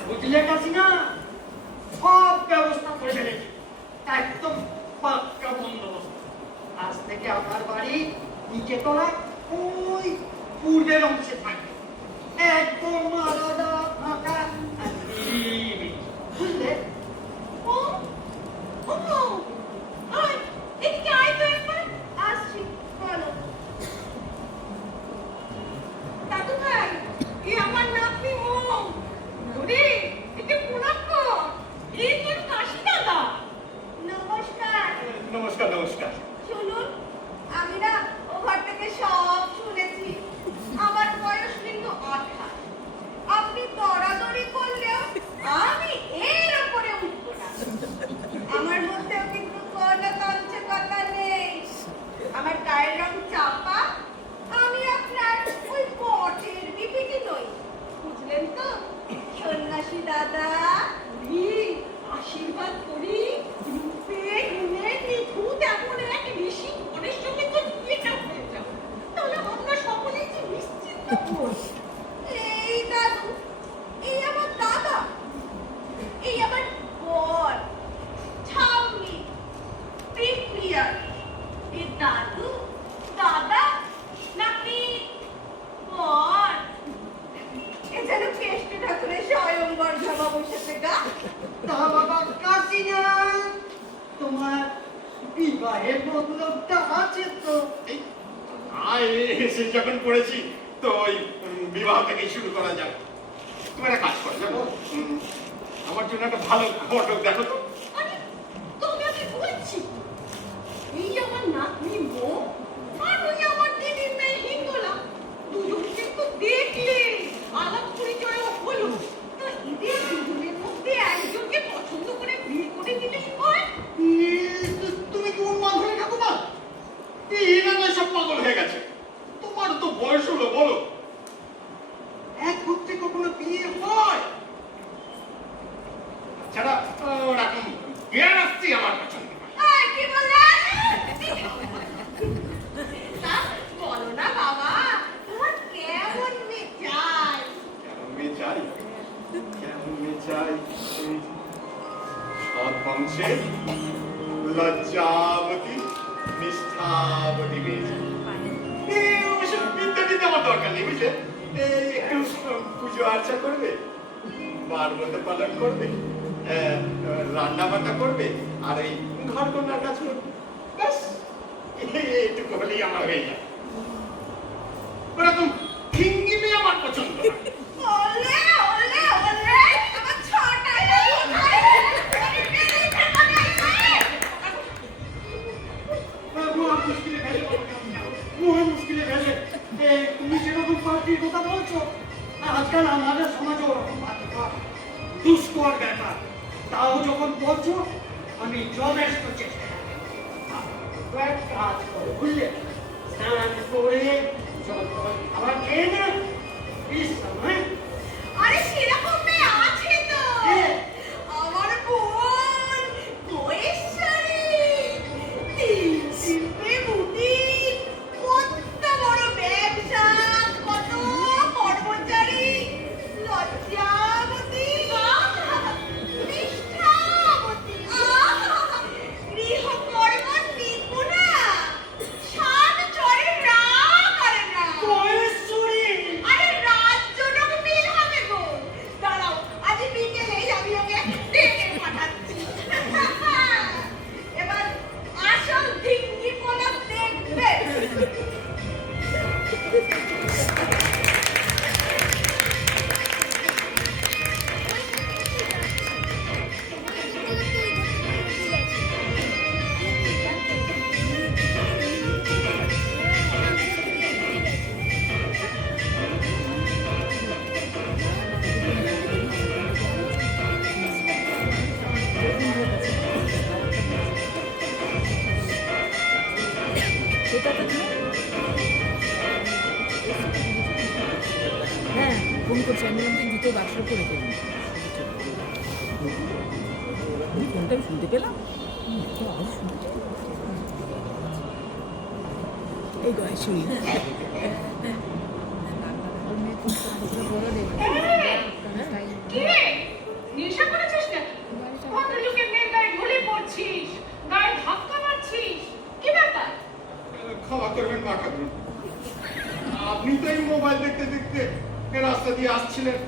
বুঝলে কাশিনা, সব ব্যবস্থা করে ফেলেছি, একদম পাক্কা বন্দোবস্ত। আজ থেকে আপনার বাড়ি নিচে তলা ওই পূর্বের অংশে থাকবে, একদম আলাদা ফাঁকা আর নিরিবিলি। বুঝলে? ও ও আয় এদিকে আয় তো একবার। আসছি, বলো। দাদু ভাই, এ আমার নাতনি মম। ওরে, একে প্রণাম কর। এই তোর কাশি দাদা। নমস্কার। নমস্কার নমস্কার। শুনুন, আমি না ও ঘর থেকে সব শুনেছি। আমার বয়স কিন্তু 28। আপনি দরাদরি করলেও আর এ দাদু, দাদা, নাকি বর? এ যেন কেষ্ট ঠাকুরের স্বয়ংবর সভা বসেছে গা। তা বাবা কাশিনা, তোমার বিবাহের প্রবলতা আছে তো? এই এসে যখন পড়েছি তো ওই বিবাহ থেকে শুরু করা যাক। তুমি একটা কাজ করো জানো, আমার জন্য একটা ভালো ঘটক দেখো তো। আরে, তোকে আমি বলছি, এই আমার নাতনি বউ আর ওই আমার দিদির মেয়ে হিঙ্গলা, দুজনকে তো দেখলে, আলাপ পরিচয়ও হলো। তো এদের দুজনের মধ্যে একজনকে পছন্দ করে বিয়ে করে দিলেই হয়। তুমি কি উন্মাদ হয়ে থাকো না? এরা না সব পাগল হয়ে গেছে। তোমার তো বয়স হলো, বলো এক হচ্ছে কখনো বিয়ে হয়? ছাড়া ওরকম জ্ঞান আসছে আমার পছন্দ নয়। আর কি বললে? তা বলো না বাবা, তোমার কেমন মেয়ে চাই? কেমন মেয়ে চাই? কেমন মেয়ে চাই? সৎ বংশে লজ্জাবতী নিষ্ঠাবতী মেয়ে চাই। ওসব বিদ্যা দিতে আমার দরকার নেই, বুঝলে? এই একটু পুজো আর্চা করবে, পার্বত পালন করবে, রান্না বান্না করবে, আর এই ঘর কন্যার কাজ করবে, ব্যাস এইটুকু হলেই আমার হয়ে যায়। ওরকম ফিঙ্গি মেয়ে আমার পছন্দ না। ওলে ওলে ওলে, আমার ছটাই না কোথায়? আমি বেরিয়ে থাকা নাই রে। মহা মুশকিলে ফেলে, মহা মুশকিলে ফেলে। তুমি সেরকম পার্টির কথা বলছো, আজকাল আমাদের সমাজে ওরকম পার্টি দুষ্কর ব্যাপার। তাও যখন বলছো, আমি যথেষ্ট চেষ্টা করবো। এক কাজ করো, বুঝলে? স্নান করে জল খাবার খেয়ে না বিশ্রাম, হ্যাঁ? আরে সেরকম মেয়ে আছে তো, আমার বোন মহেশ্বরী, তিনটে বুটিক, কত বড় ব্যবসা, কত কর্মচারী, লজ্জাবতী, নিষ্ঠাবতী, গৃহকর্ম নিপুণা, সাত চরে রাগ করে না। মহেশ্বরী! আরে রাজ্যটুকু মিল হবে গো। দাঁড়াও, আজ বিকেলেই আমি ওকে ডেকে পাঠাচ্ছি। এবার আসল ঢিঙ্গি পোলা দেখবে। হ্যাঁ ফোন করছি, আমি বললাম যে জুতো বাক্স করে ফেলি। ফোনটা আমি শুনতে পেলাম, আওয়াজ শুনতে পেলাম। এই গাছুই কি রে, নেশা করেছিস নাকি? ভদ্রলোকের মেয়ের গায়ে ঢলে পড়ছিস, গায়ে ধাক্কা মারছিস, কি ব্যাপার? ক্ষমা করবেন মা ঠাকুর, আপনি তো এই মোবাইল দেখতে দেখতে রাস্তা দিয়ে আসছিলেন,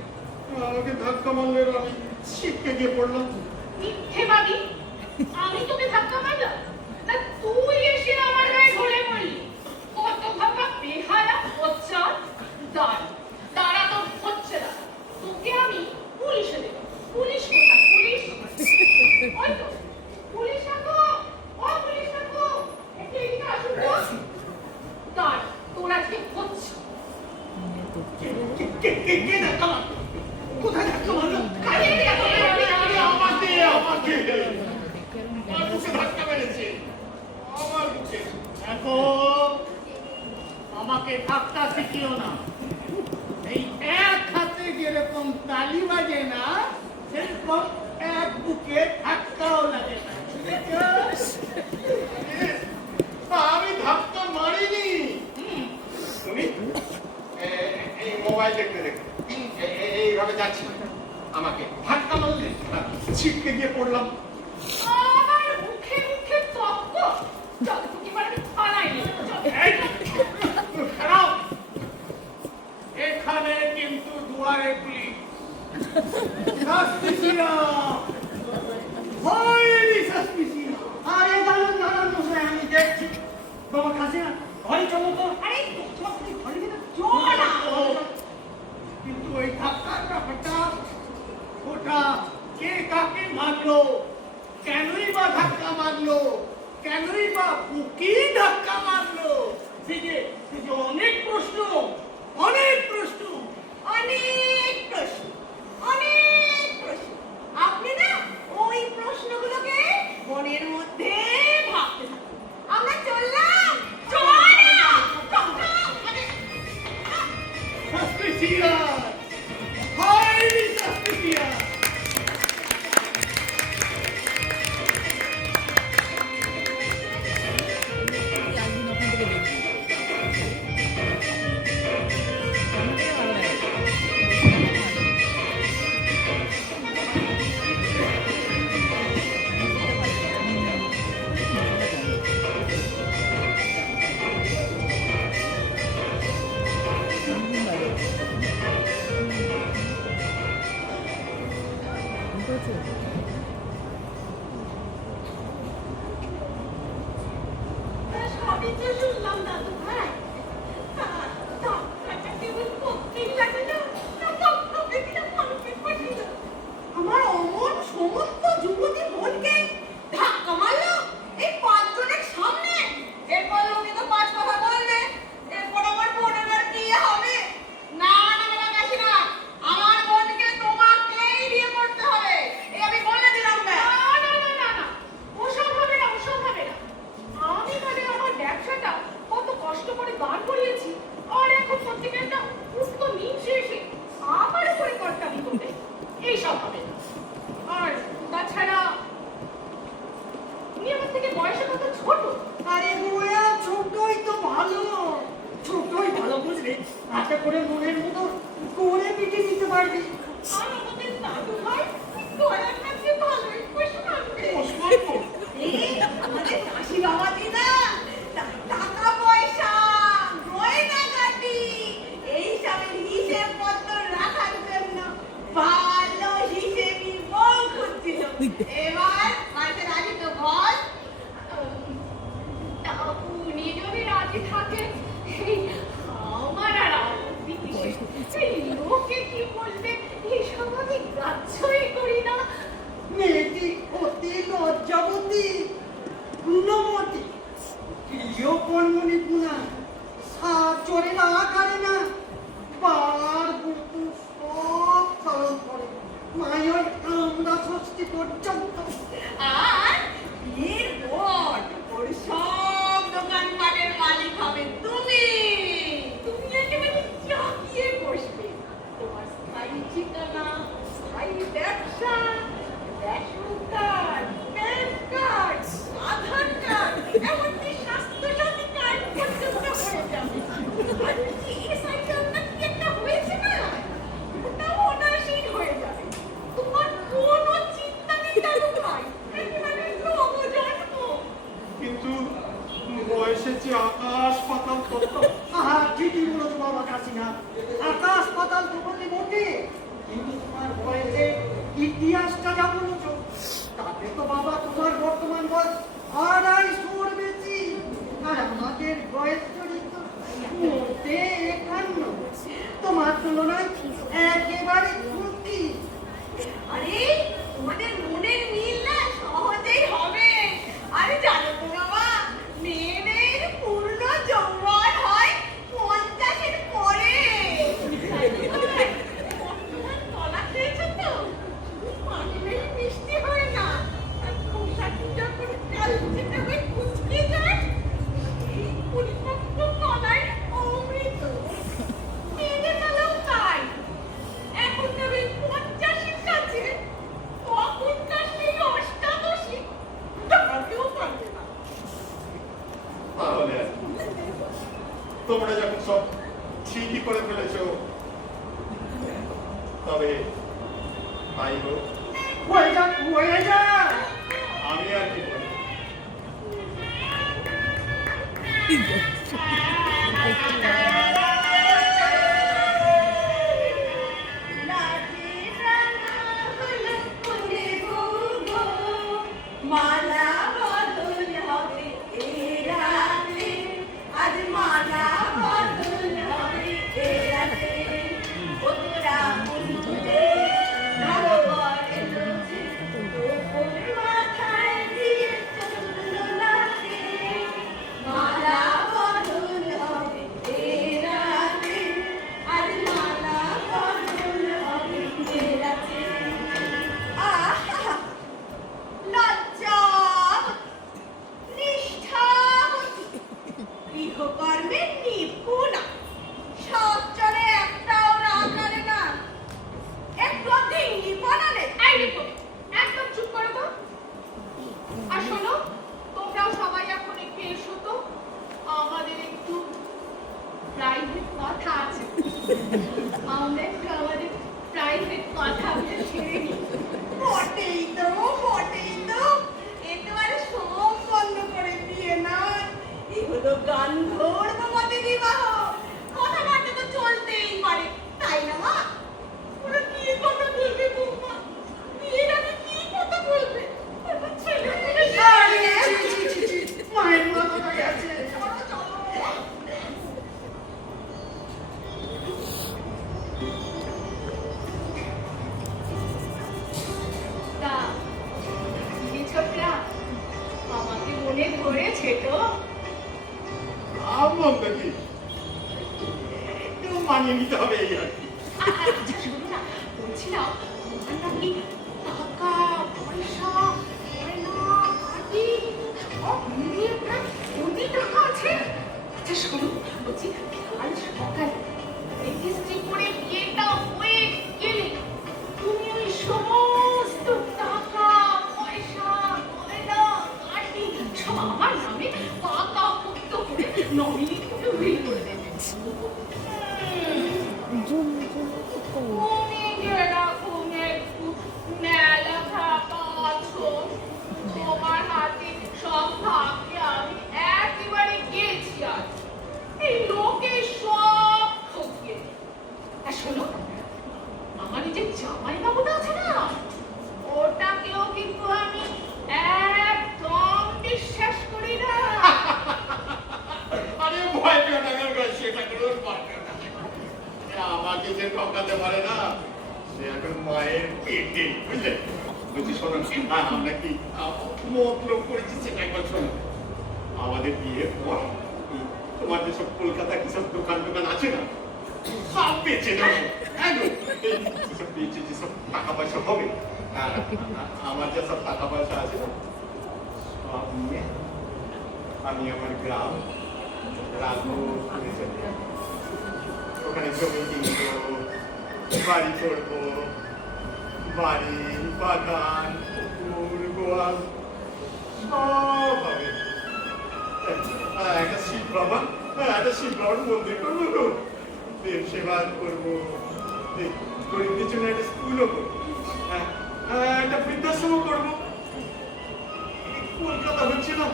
আমাকে ধাক্কা মারলেন, আমি ছিটকে গিয়ে পড়লাম। মিথ্যেবাদী, আমি তোকে ধাক্কা মারলাম না, তুই এসে আমার গায়ে ঢলে পড়লি। কত ভাবা বেহায়া হচ্ছা। দাঁড়া তো হচ্ছে না, তোকে আমি পুলিশে দেব। পুলিশ কোথায়? পুলিশ ওই তো, পুলিশ ডাকো, ও পুলিশ ডাকো, একটু এদিকে আসুন তো। দাঁড়া, তোর আজকে হচ্ছে। কে ধাক্কা মারলো? কোথায় ধাক্কা মারলো? কাজে দেখো, আমাকে আমার বুকে ধাক্কা মেরেছে, আমার বুকে। দেখো, আমাকে ধাক্কা শিখিও না। এই এক হাতে যেরকম তালি বাজে না, সেরকম এক বুকে ধাক্কাও লাগে না। আমি ধাক্কা মারিনি। শুনি এই মোবাইল দেখতে দেখতে এইভাবে যাচ্ছি, আমাকে ধাক্কা মারলেন, ছিটকে গিয়ে পড়লাম। আমার মুখে মুখে তক্ক, যতটুকু পারে আরে দাঁড়ান দাঁড়ান মশাই, আমি দেখছি। বাবা কাছে না, ঘরে চলো তো। আরে তোমার তুমি ঘরের ভিতর চলো না। কিন্তু ওই ধাক্কার ব্যাপারটা, ওটা কে কাকে মারলো, কেনই বা ধাক্কা মারলো, কেনই বা বুকি ধাক্কা মারলো, এই যে অনেক প্রশ্ন, অনেক প্রশ্ন। অনেক প্রশ্ন, অনেক প্রশ্ন। আপনি না ওই প্রশ্নগুলোকে মনের মধ্যে ভাবতে থাকুন। আমরা চললাম। চল না। Suspicious! Highly suspicious! আসবেন ওখান থেকে দেখবি ভালো লাগে সবই তো শুনলাম দাদু ভাই। ধাক্কাটা কেবল করতেই লাগে না, ধাক্কা দিলে মানুষের পাঠিয়ে আমার অমন সমস্ত যুবতী বোনকে ধাক্কা মারলো এই পাঁচজনের সামনে। এরপর লোকে তো পাঁচ কথা বলবে, এরপর আমার বোনের আর বিয়ে হবে না। না না কাশি না, আমার বোনকে তোমাকেই বিয়ে করতে হবে, এই আমি বলে দিলাম। না না না না না, ওসব হবে না, ওসব হবে না। আমি মানে আমার ব্যবসাটা কত কষ্ট করে দাঁড় করিয়েছি, আর এখন প্রত্যেকে একটা উঠতো নিচে এসে আমার উপরে কর্তাবি করবে, এইসব হবে না। আর তাছাড়া তুমি আমার থেকে বয়সে কত ছোট। আরে গোয়া, ছোটই তো ভালো, ছোটই ভালো, বুঝলে? আশা করে মনের মতো করে পিঠে দিতে পারবি। আর আমাদের দাদু ভাই গলার কাছে ভালোই খুশি থাকবে। আমাদের কাশি বাবা দিদা টাকা পয়সা গয়না গাটি এইসবের হিসেব পত্র রাখার জন্য ভালো হিসেবি বউ খুঁজছিল। এবার কাছে রাজি তো বল। উনি যদি রাজি থাকেন, আমার আর আপত্তি কিসের? এই লোকে কি বলবে এইসব আমি গ্রাহ্যই করি না। মেয়েটি অতি লজ্জাবতী, গুণমতী, প্রিয় কর্মণি গুণা, সার চড়ে না করে না, বার বুটু সব পালন করে, মায়ের আমরা ষষ্ঠী পর্যন্ত। আর বিয়ের পর ওর সব দোকানপাটের মালিক হবে তুমি। তুমি একেবারে জাকিয়ে বসবে। তোমার স্থায়ী ঠিকানা, স্থায়ী ব্যবসা, রেশন কার্ড, প্যান কার্ড, আধার কার্ড, এমনকি স্বাস্থ্যসাথী কার্ড পর্যন্ত হয়ে যাবে। আর চিকিৎসার জন্য কি একটা হয়েছে না, ওটাও অনায়াসেই হয়ে যাবে। তোমার কোনো চিন্তা নেই দাদু ভাই, একেবারে নবজন্ম। কিন্তু বয়সে যে আকাশ পাতাল তত্ত্ব। আহা, ঠিকই বলেছো বাবা কাশিনা, আকাশ পাতাল তো বলতে বটে, কিন্তু তোমার বয়সে ইতিহাসটা যা বলেছো, তাতে তো বাবা তোমার বর্তমান বয়স 250 বেশি, আর আমাদের বয়স চরিত মোটে 51। তোমার তুলনায় একেবারে ত্রুটি। আরে তোমাদের মনের মিল না সহজেই হবে। আরে জানো তো বাবা, মেয়েদের পূর্ণ যৌবন হয় 50-এর পরে। বর্তমান কলা খেয়েছো তো, পানিলেই মিষ্টি হয় না, আর খোসাটি যখন কালচেটে হয়ে কুচকে যায়, এই পরিপক্ক কলাই অমৃত। মেয়েদের বেলাও তাই। এখন তবে 50-এর কাছে, তখনকার সেই অষ্টাদশী দাঁড়াতেও পারবে না। তাহলে তোমরা যখন সব ঠিকই করে ফেলেছো, তবে তাই হোক। হয়ে যা, হয়ে যা। আমি আর কি বলি? লাঠি রাঙা হলো থাকবে নিপুণা। সচ্চরে একটাও রাগ আনে না। একটু অধিক নিপুণা নেই। এই দেখো, একদম চুপ করো তো। আর শোনো, তোমরাও সবাই এখন একটু এসো তো, আমাদের একটু প্রাইভেট কথা আছে। আমরা একটু আমাদের প্রাইভেট কথা বলে ছেড়ে নিই। বটেই তো, বটেই তো। একেবারে সব বন্ধ করে দিয়ে না। এই হলো গান্ধর্ব মতে বিবাহ। কথাবার্তা তো চলতেই পারে, তাই না মা? ওরা কি কথা বলবে বৌমা? বিয়ের আগে কি কথা বলবে? ওটা ছেলে মেয়ে মায়ের মাথাটা গেছে। চলো, চলো। তা, তুমি ছোটরা, আমাকে মনে ধরেছে তো? আমার দেখি একটু মানিয়ে নিতে হবে এই আর কি। আচ্ছা শোনো না, বলছিলাম তোমার নাকি টাকা পয়সা গয়না গাড়ি সব মিলিয়ে প্রায় কোটি টাকা আছে। আচ্ছা শোনো, বলছি কাল সকালে রেজিস্ট্রি করে বিয়েটা হয়ে গেলে তুমি ওই সমস্ত টাকা পয়সা গয়না গাড়ি সব আমার নামে পাকা পোক্ত করে নমিনি করে উইল করে দেবে। তুমি যেরকম একটু মেলা থাকা আছো, তোমার হাতে সব ভাগ্যে আমি একেবারে গেছি আজ। এই লোকে সব ঠকিয়ে দেয়। আর শোনো, আমার এই যে জামাই বাবুটা আছে না, ওটাকেও কিন্তু আমি একদম বিশ্বাস করি না। আরে ভয় পেও না গো, সেটা কোনো ভয় পেও না। আমাকে যে ঠকাতে পারে না, সে এখন মায়ের পেটে, বুঝলে? বলছি শোনো, আমরা কি মতলব করেছি সেটা একবার শোনো। আমাদের বিয়ের পর তোমার যেসব কলকাতা কিসব দোকান আছে না, সব বেচে দেবো। হ্যাঁ গো, এই যেসব বেচে যেসব টাকা পয়সা হবে, আর আমার যেসব টাকা পয়সা আছে না, সব নিয়ে আমি আমার গ্রাম রাখবো, ওখানে জমি কিনবো, বাড়ি করবো, বাড়ি বাগান পুকুর গোয়াল সব হবে। একটা শিব বাবা, একটা শিব বাবার মন্দির করবো গো, দেব সেবা করবো, গরিবদের জন্য একটা স্কুলও করবো, একটা বৃদ্ধাশ্রমও করবো। কলকাতা হচ্ছে না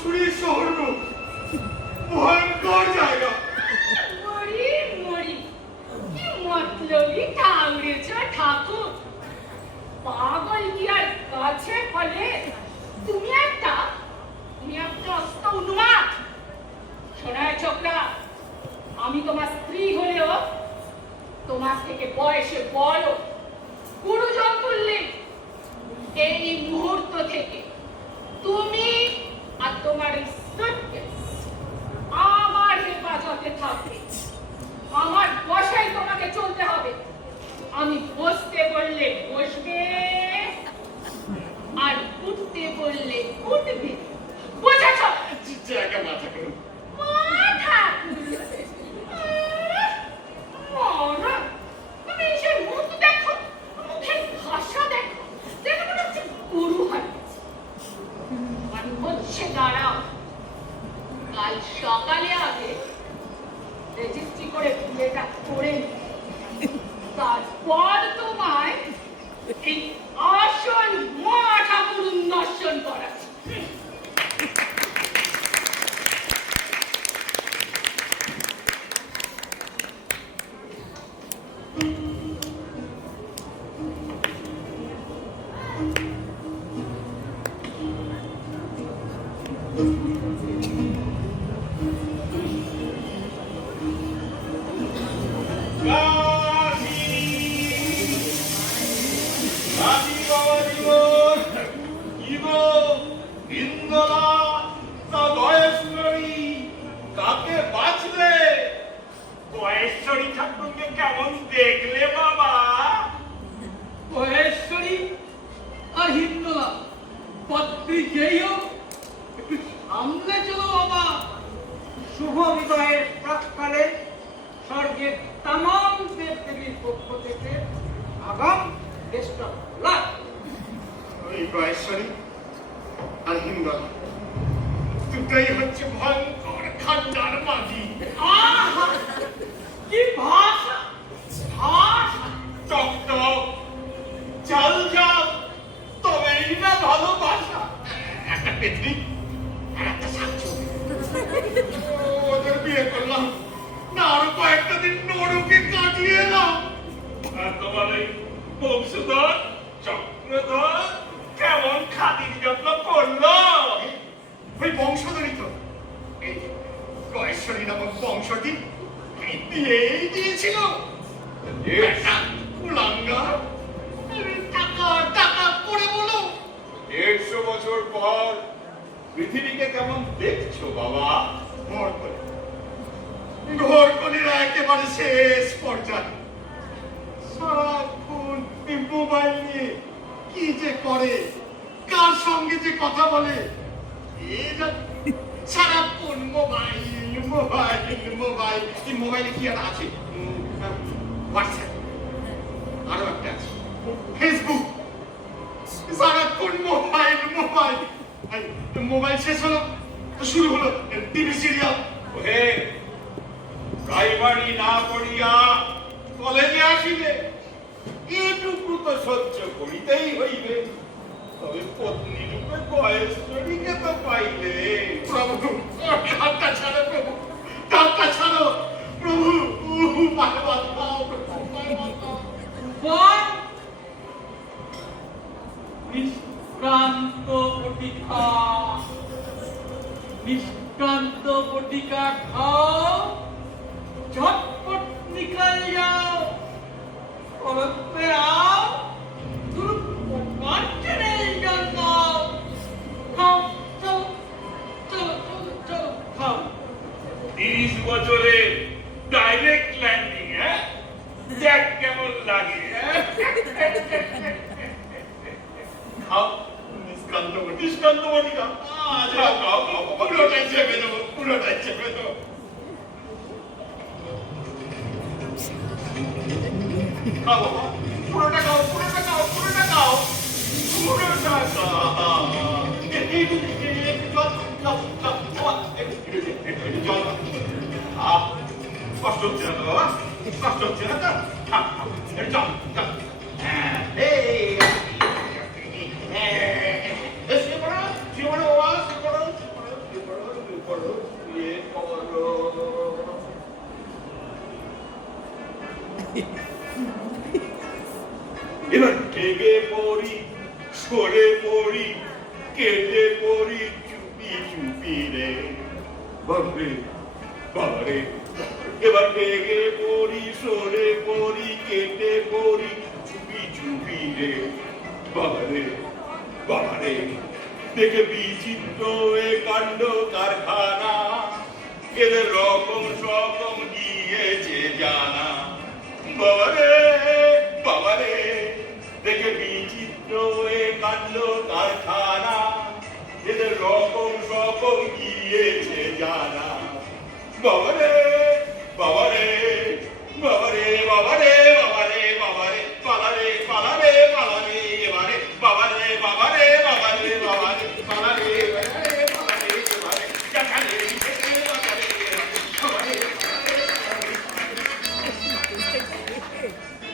সুরের শহর গো, ভয়ঙ্কর জায়গা। মরি মরি, কি মতলবি ঠাউরেছ ঠাকুর। পাগল কি আর কাছে ফলে? তুমি একটা অস্ত উন্মাদ। শোনায় ছোকরা, আমি তোমার স্ত্রী হলেও তোমার থেকে বয়সে বড়, গুরুজন তুললে। এই মুহূর্ত থেকে তুমি আর তোমার এই সুটকেস আমার হেফাজতে থাকবে। আমার বসায় তোমাকে চলতে হবে। আমি বসতে বললে বসবে, আর উঠতে বললে উঠবে। বুঝেছ? জায়গা মাথা করুন। মাথা মরা, তুমি এসে মুখ দেখো, মুখের ভাষা দেখো, যেন মনে হচ্ছে গরু হারিয়েছে। আমি হচ্ছে দাঁড়াও, কাল সকালে আগে রেজিস্ট্রি করে বিয়েটা করে নি। তারপর তোমায় এই আসল মা ঠাকুর দর্শন করাচ্ছি। কেমন দেখলে বাবা? মহেশ্বরী আর হিন্দোলা পত্রী যেই হোক, একটু সামলে চলো বাবা। শুভ বিবাহের প্রাক্কালে স্বর্গের তামাম দেবদেবীর পক্ষ থেকে আগাম বেস্ট অফ লাক। ওই গয়েশ্বরী আর হিমগলা দুটাই হচ্ছে ভয়ঙ্কর খান্ডার মাগি। আহা! কি ভাষা! ভাষা! টক টক চাল চাল তবেই না ভালোবাসা। একটা পেতনি আর একটা সাক্ষী ওদের বিয়ে করলাম না, আরো কয়েকটা দিন নরকে কাটিয়ে এলাম। আর তোমার এই বংশধর চক্রধর কেমন খাতির যত্ন করলো? ওই বংশধরই তো এই গয়েশ্বরী নামক বংশটি দিয়েই দিয়েছিল। একটা কুলাঙ্গার টাকা টাকা করে বলো। 150 বছর পর পৃথিবীকে কেমন দেখছো বাবা? ঘরকলিরা একেবারে শেষ পর্যায়ে সারাক্ষণ মোবাইল নিয়ে কি যে করে, কার সঙ্গে যে কথা বলে, সারাক্ষণ মোবাইল মোবাইল মোবাইল। এই মোবাইলে কি আর আছে? হোয়াটসঅ্যাপ, আরো একটা আছে ফেসবুক। সারাক্ষণ মোবাইল মোবাইল। মোবাইল শেষ হলো তো শুরু হলো টিভি সিরিয়াল। ওহে, প্রাইমারি না পড়িয়া কলেজে আসিলে এটুকু তো সহ্য করিতেই হইবে। তবে পত্নী রূপে গয়েশ্বরীকে তো পাইলে। প্রভু ঠাট্টা ছাড়ো, প্রভু ঠাট্টা ছাড়ো, প্রভু পায়ে বাঁধাও, প্রভু পায়ে বাঁধাও। বল নিষ্ক্রান্ত বটিকা, নিষ্ক্রান্ত বটিকা খাও, ঝটপট নিকল যাও, করতে আও, চলে যাও। খাও, চলো চলো চলো চলো খাও। 30 বছরে ডাইরেক্ট ল্যান্ডিং, হ্যাঁ? দেখ কেমন লাগে। খাও নিষ্কান্ত বটিকা। খাও, খাও, খাও, খাও। পুরোটাই চেপে দেবো, পুরোটাই চেপে দেবো। খাও বাবা, পুরোটা খাও, পুরোটা খাও, পুরোটা খাও, পুরোটা খাও। কষ্ট হচ্ছে না তো বাবা? কষ্ট হচ্ছে না তো? চল চল। এবার ঠেকে পড়ি, সরে পড়ি, কেটে পড়ি চুপি চুপি রে বাবরে বাবারে। এবার ঠেকে পড়ি, সরে পড়ি, কেটে পড়ি চুপি চুপি রে বাবারে বাবারে। দেখে বিচিত্র এ কাণ্ড কারখানা, এদের রকম সকম দিয়েছে জানা। বাবারে বাবারে, দেখে বিচিত্র এ কাণ্ড কারখানা, এদের রকম সকম দিয়েছে জানা। বাবারে বাবারে বাবারে বাবারে বাবারে বাবারে পালারে পালারে পালারে এবারে বাবারে বাবারে বাবারে বাবারে পালারে পালারে পালারে এবারে কাকারে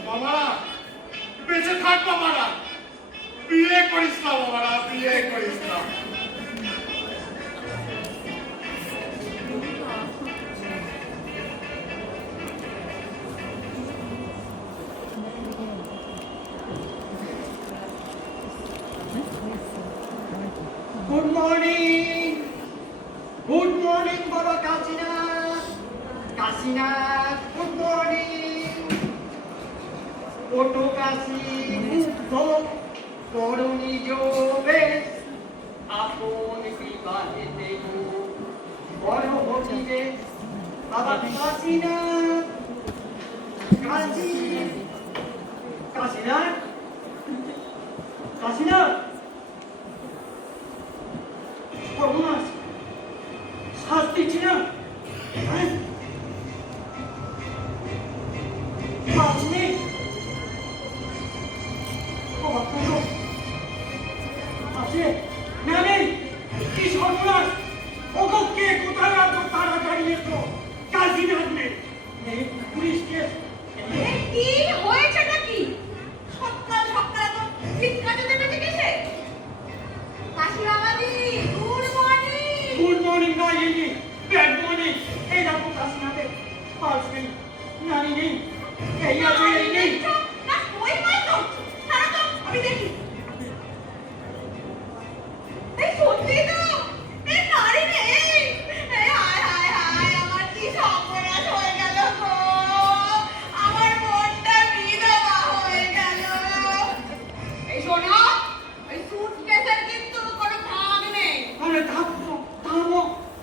বাবারা বেঁচে থাক, বাবারা বিয়ে করিস না, বাবারা বিয়ে করিস না। গুড মর্নিং, গুড মর্নিং বড় কাশীনাথ, কাশীনাথ গুড মর্নিং। ওটো কাশী মুগ্ধ করো নিজ বেশ, আপন বিবাহে দেব বড় হঠিবে বাবা কাশীনাথ। কাশী কাশীনাথ কাশীনাথ সর্বনাশ, শাস্তি ছিল হ্যাঁ? মাছ নেই? কত আছে? না নেই? কি সর্বনাশ! ওগো, কে কোথায় রাখো তাড়াতাড়ি এসো। কাজিনার নেই। এই পুলিশ কেস। এই কি হয়েছেটা কি? সকাল সকাল তো চিৎকার দিতে পেতে কিসে? কাশিমাবাদি, গুড মর্নিং। গুড মর্নিং নয়, ইনি ব্যাড মর্নিং। এই দেখো কাজিনাতে পার্স নেই, নানি নেই, এই আছে, এই নেই। না কই পাই তো? তারা তো আমি দেখি। এই সত্যি তো, এই নারী নেই। এই হায় হায় হায়, আমার কি সর্বনাশ হয়ে গেল গো। আমার মনটা বিধবা হয়ে গেল। এই শোনো, ওই সুটকেসের কিন্তু কোনো ভাগ নেই। আরে থামো, থামো,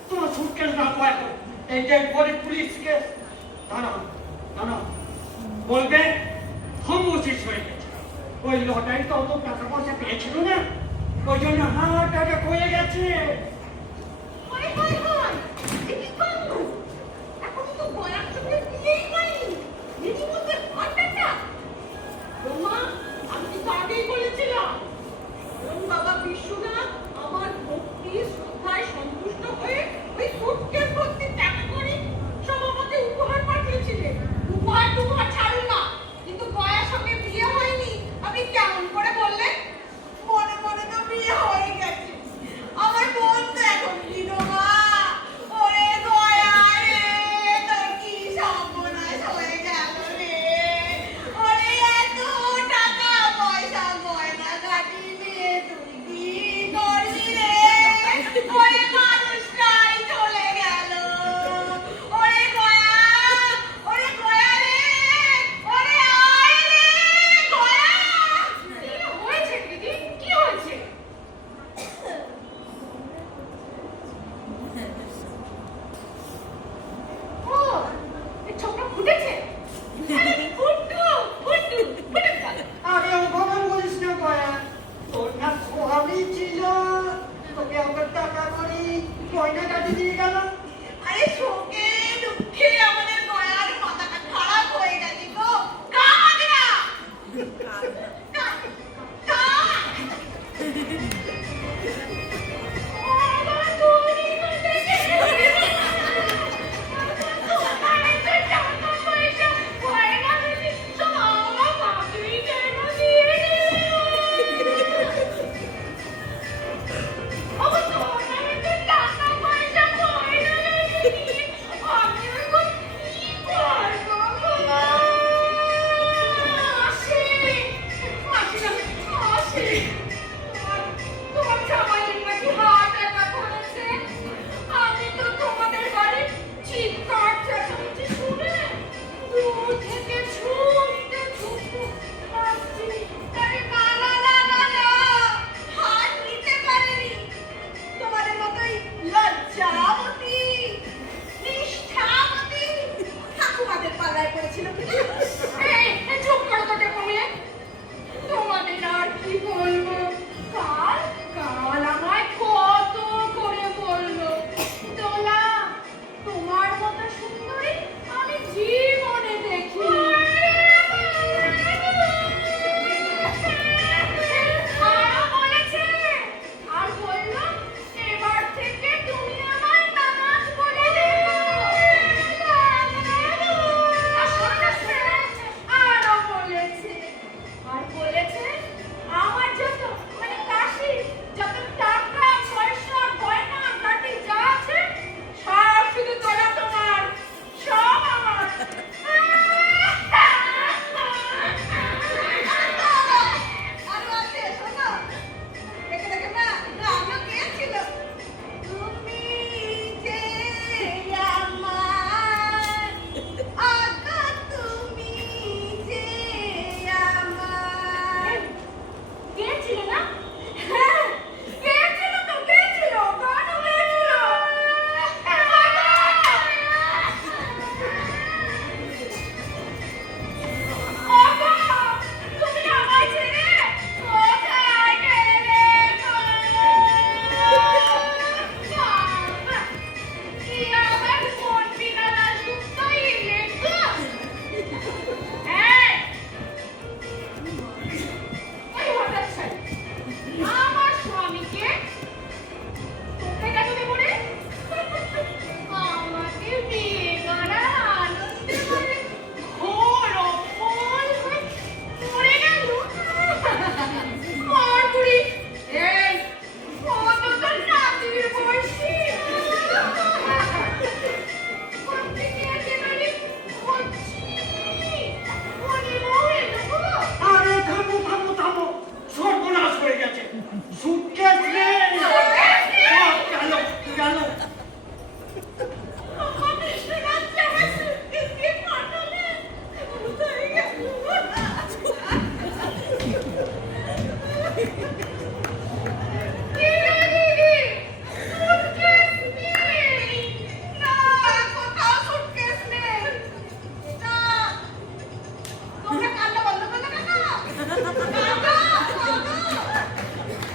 তোমার সুটকেস রাখো এখন। এই যে পরে পুলিশ কেস। দাঁড়াও, দাঁড়াও, বলবে হোমোসিস হয়ে গেছে। ওই লটারি তো অত টাকা পয়সা পেয়েছিল না, ওই জন্য হার্ট অ্যাটাক হয়ে গেছে। হায় হায় হায়, এ কি কাণ্ড! এখনো তো গলার সঙ্গে বিয়েই হয়নি। এরই মধ্যে হার্ট অ্যাটাক। বৌমা, আমি কিন্তু আগেই বলেছিলাম। বরং বাবা বিশ্বনাথ আমার ভক্তি শ্রদ্ধায় সন্তুষ্ট হয়ে ওই সুটকেস ভর্তি টাকা করে সব আমাকে উপহার পাঠিয়েছিলেন। উপহার ছাড়ুন না, কিন্তু গয়ার সঙ্গে বিয়ে হয়নি আপনি কেমন করে বললেন? মনে মনে তো বিয়ে হয়ে গেছে। আমার বোন তো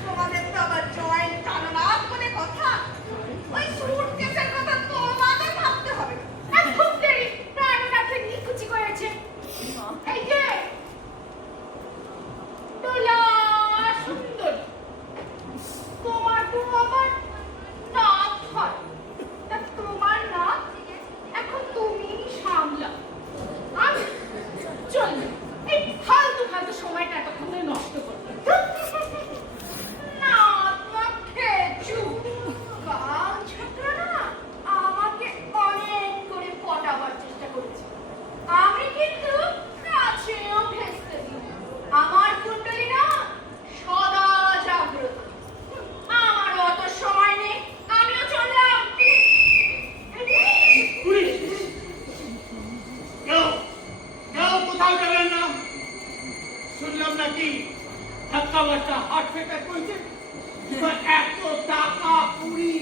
তোমাদের তো আবার জয়েন্ট প্রাণনাথ বলে কথা। ওই সুটকেসের কথা তোমাদের ভাবতে হবে না। আর খুব দেরি প্রাণনাথের নিকুচি করেছে। এই যে দোলা সুন্দর, তোমার তো আবার নাক হয়। তা তোমার নাক এখন তুমি সামলাও। আমি চলবে এই ফালতু ফালতু সময়টা এতক্ষণ ধরে নষ্ট করবে না। তোমার খেচু কাল ছাত্রা না আমাকে অনেক করে পটাবার চেষ্টা করেছে। আমি কিন্তু কাছেও ভেস্তে দিই। আমার কুণ্ডলী না সদা জাগ্রত। আমার অত সময় নেই, আমিও চললাম। পুলিশ কেউ কেউ কোথাও যাবেন না। শুনলাম নাকি ধাক্কা বাচ্চা হার্ট অ্যাটাক হয়েছে। এত টাকা পুরি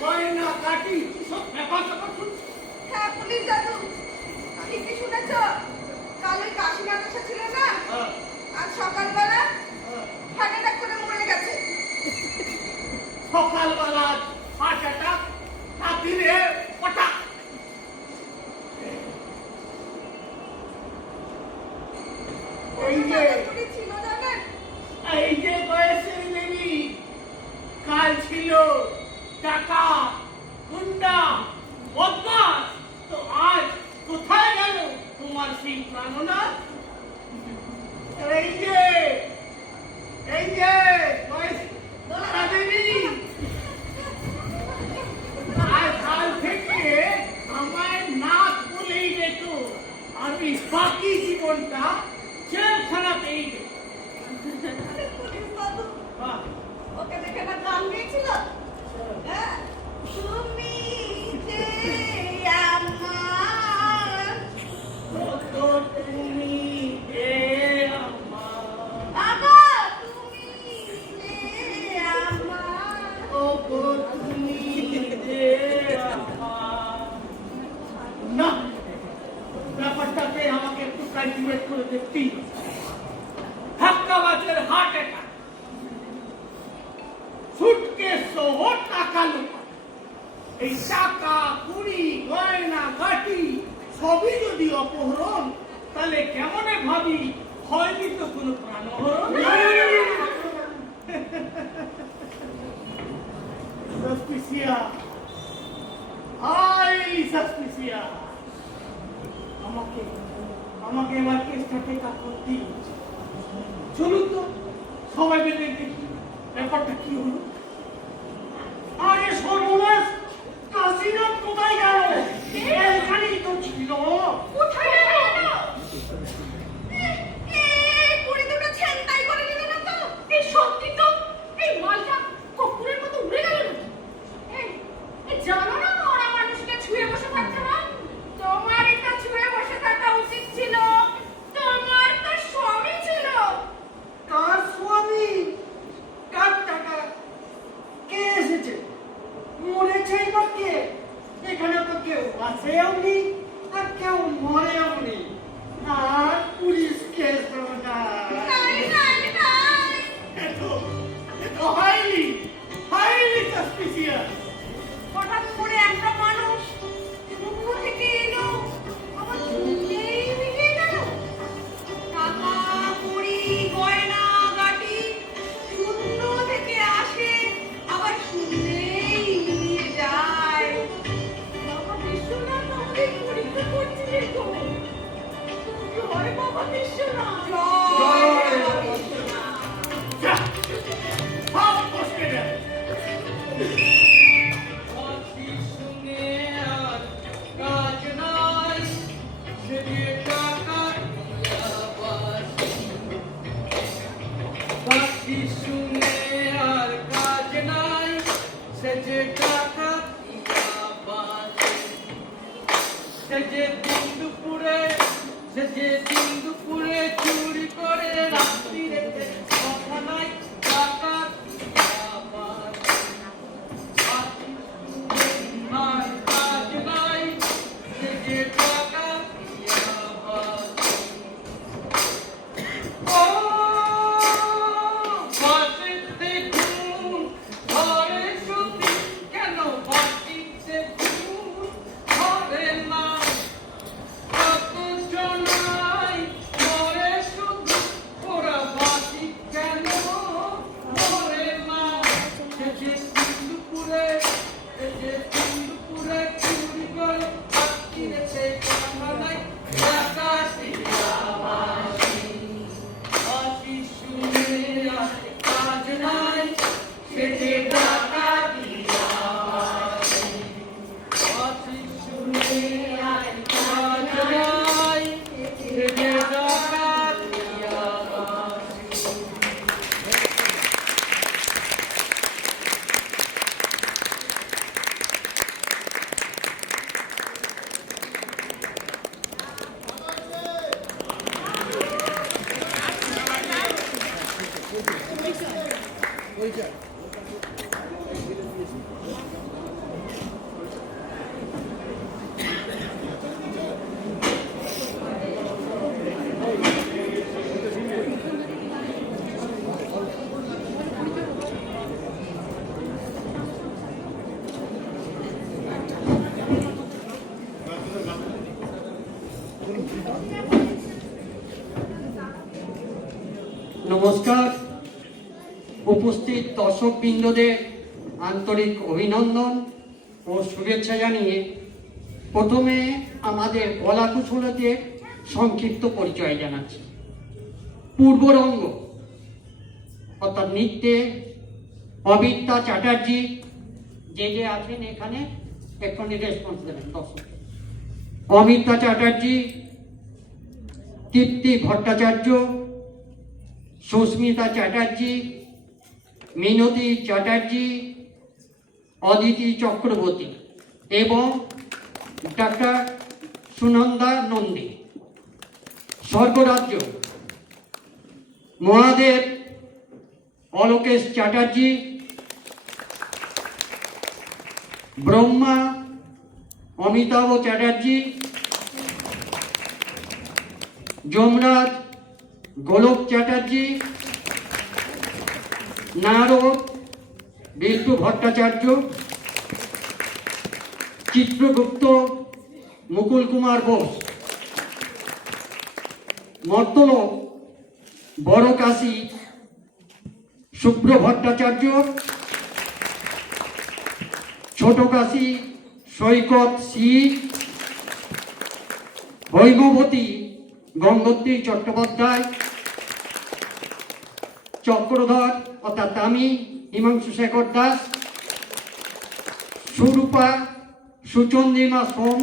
গয়না কাটি সব ব্যাপার স্যাপার শুনছি। হ্যাঁ পুলিশ দাদু, ঠিকই শুনেছ। কাল ওই কাশি মাদ্রাসা ছিল না, আজ সকালবেলা হার্ট অ্যাটাক করে মরে গেছে। সকালবেলা হার্ট অ্যাটাক, রাত্রিরে হঠাৎ। এই যে চুরি ছিল জানেন? এই যে বয়সের দেবী কাল ছিল টাকা গুন্ডা বদমাস, তো আজ কোথায় গেল তোমার সেই প্রাণনাথ? এই যে বয়সের দেবী আজ কাল থেকে আমার নাথ বলেই রেখো। আমি বাকি জীবনটা জেলখানাতেই দেব। পুলিশ দাদু বাহ, ওকে দেখে না গান গেয়েছিল। হ্যাঁ, তুমি যে আমার কত তুমি যে আমার, বাবা, তুমি যে আমার। কত তুমি যে আমার। না, ব্যাপারটাকে আমাকে একটু কাল্টিভেট করে দেখতেই হবে। ধাক্কাবাজের হার্ট অ্যাটাক, সুটকেস সহ টাকা লুটা, এই টাকা কুড়ি গয়না গাটি সবই যদি অপহরণ, তাহলে কেমনে ভাবি হয়নি তো কোনো প্রাণহরণ। Suspicious, highly suspicious. আমাকে এবার কেসটা টেক আপ করতেই হচ্ছে। চলুন তো সবাই মিলে দেখি ব্যাপারটা কি হলো। আরে সর্বনাশ, কাশীনাথ কোথায় গেল? এখানেই তো ছিল। কোথায় গেল? এই পুরি দুটো ছেনতাই করে নিল না তো? এই সত্যি তো, এই মালটা কপুরের মতো উড়ে গেল নাকি? এই জানো না ওরা মানুষকে ছুঁয়ে বসে থাকতে হয়? তোমারই তো ছুঁয়ে বসে থাকা উচিত ছিল। তোমার তো স্বামী ছিল। কার স্বামী? কার টাকা? কে এসেছে? মরেছেই বা কে? এখানে তো কেউ আসেও নি আর কেউ মরেও নি। আর পুলিশ কেস না। নাই নাই নাই। এতো highly suspicious. হঠাৎ করে একটা মানুষ শূন্য থেকে এলো, আবার শূন্যেই মিলিয়ে গেল। টাকা কড়ি গয়না গাটি শূন্য থেকে আসে, আবার শূন্যেই মিলিয়ে যায়। বাবা বিশ্বনাথ আমাদের পরীক্ষা করছিলেন তো। জয় বাবা বিশ্বনাথ, জয় বাবা বিশ্বনাথ। যা, সব বসকে দেয়। পাখির সঙ্গে আর কাজ নাই, সে যে টাকা দিয়াবাসি। পাখির সঙ্গে আর কাজ নাই, সে যে টাকা দিয়াবাসি। সে যে দিন দুপুরে চুরি করে রাত্রিরে কথা নাই টাকা আবার আর কাজ নাই সে যে টাকা আবার ও বাসিতে ঘুম ঘরে শুধু কেন বাসিতে ঘুম ঘরে না কত জনাই মরে শুধু ওরা বাসি কেন মরে না সে যে দুপুরে চুরি করে রাত্রিরে সে কথা নাই টাকা বাসি শুনে আর কাজ নাই সে যে টাকা দিয়া বাসি শুনে আর কাজ নাই সে যে টাকা দিয়া নমস্কার। উপস্থিত দর্শকবৃন্দদের আন্তরিক অভিনন্দন ও শুভেচ্ছা জানিয়ে প্রথমে আমাদের কলা কুশলীদের সংক্ষিপ্ত পরিচয় জানাচ্ছি। পূর্বরঙ্গ অর্থাৎ নৃত্যে অবিদ্যা চ্যাটার্জি, যে আছেন এখানে এক্ষুনি রেসপন্স দেবেন দর্শক। অমিতা চ্যাটার্জি, তৃপ্তি ভট্টাচার্য, সুস্মিতা চ্যাটার্জি, মিনতি চ্যাটার্জি, অদিতি চক্রবর্তী এবং ডাক্তার সুনন্দা নন্দী। স্বর্গরাজ্য মহাদেব অলোকেশ চ্যাটার্জি, ব্রহ্মা অমিতাভ চ্যাটার্জি, যমরাজ গোলক চ্যাটার্জি, নারদ বিল্টু ভট্টাচার্য, চিত্রগুপ্ত মুকুল কুমার বোস, মর্তলোক বড় কাশী শুভ্র ভট্টাচার্য, ছোট কাশী সৈকত সি, হৈমবতী গঙ্গোত্রী চট্টোপাধ্যায়, চক্রধর অর্থাৎ তামি হিমাংশু শেখর দাস, সুরূপা সুচন্দ্রিমা সোম,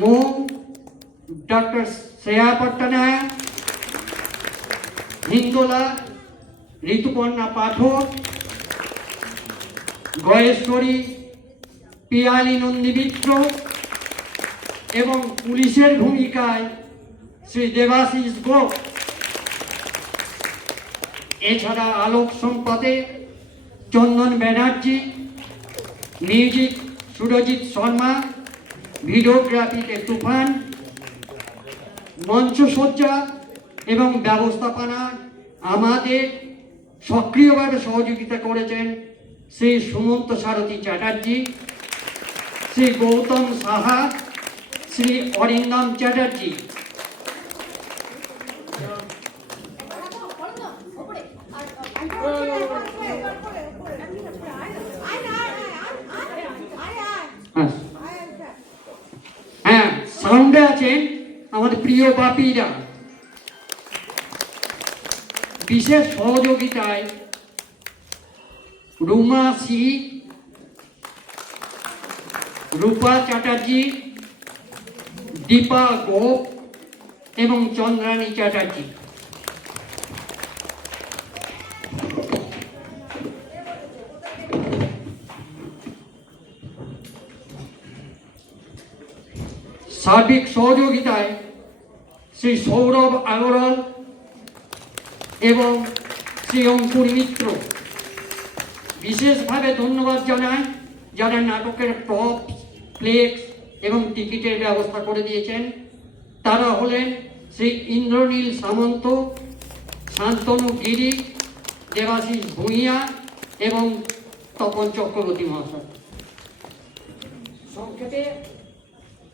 মোম ডক্টর শ্রেয়া পট্টনায়ক, হিন্দোলা ঋতুপর্ণা পাঠক, গয়েশ্বরী পিয়ালি নন্দী মিত্র এবং পুলিশের ভূমিকায় শ্রী দেবাশিস গোপ। এছাড়া আলোক সম্পাদে চন্দন ব্যানার্জি, মিউজিক সুরজিৎ শর্মা, ভিডিওগ্রাফিতে তুফান, মঞ্চসজ্জা এবং ব্যবস্থাপনা আমাদের সক্রিয়ভাবে সহযোগিতা করেছেন শ্রী সুমন্ত সারথী চ্যাটার্জি, শ্রী গৌতম সাহা, শ্রী অরিন্দম চ্যাটার্জি। হ্যাঁ, সাউন্ডে আছেন আমাদের প্রিয় বাপিরা। বিশেষ সহযোগিতায় রুমা সি, রূপা চ্যাটার্জি, দীপা গোপ এবং চন্দ্রানী চ্যাটার্জি। সার্বিক সহযোগিতায় শ্রী সৌরভ আগরওয়াল এবং শ্রী অঙ্কুর মিত্র। বিশেষভাবে ধন্যবাদ জানাই যারা নাটকের প্রপ, ফ্লেক্স এবং টিকিটের ব্যবস্থা করে দিয়েছেন। তারা হলেন শ্রী ইন্দ্রনীল সামন্ত, শান্তনু গিরি, দেবাশিস ভূঁইয়া এবং তপন চক্রবর্তী মহাশয়। সংক্ষেপে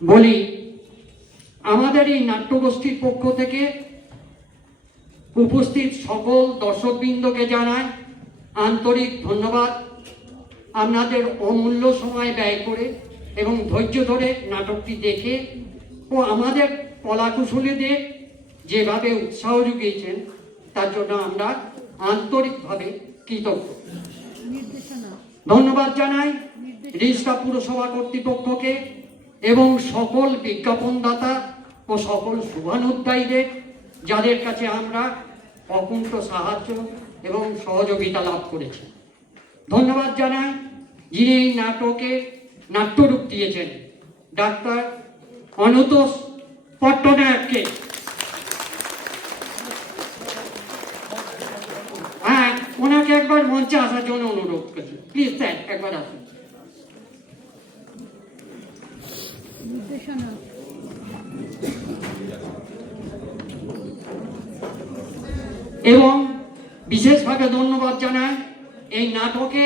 বলি, আমাদের এই নাট্যগোষ্ঠীর পক্ষ থেকে উপস্থিত সকল দর্শকবৃন্দকে জানাই আন্তরিক ধন্যবাদ। আপনাদের অমূল্য সময় ব্যয় করে এবং ধৈর্য ধরে নাটকটি দেখে ও আমাদের কলাকুশলীদের যেভাবে উৎসাহ জুগিয়েছেন তার জন্য আমরা আন্তরিকভাবে কৃতজ্ঞ। ধন্যবাদ জানাই রিষ্টা পুরসভা কর্তৃপক্ষকে এবং সকল বিজ্ঞাপনদাতা ও সকল শুভানুধ্যায়ীদের, যাদের কাছে আমরা অকুণ্ঠ সাহায্য এবং সহযোগিতা লাভ করেছি। ধন্যবাদ জানাই যিনি এই নাটকে নাট্যরূপ দিয়েছেন, ডাক্তার অনুতোষ পট্টনায়ককে। হ্যাঁ, ওনাকে একবার মঞ্চে আসার জন্য অনুরোধ করছি। প্লিজ স্যার, একবার আসুন। এবং বিশেষভাবে ধন্যবাদ জানাই এই নাটকে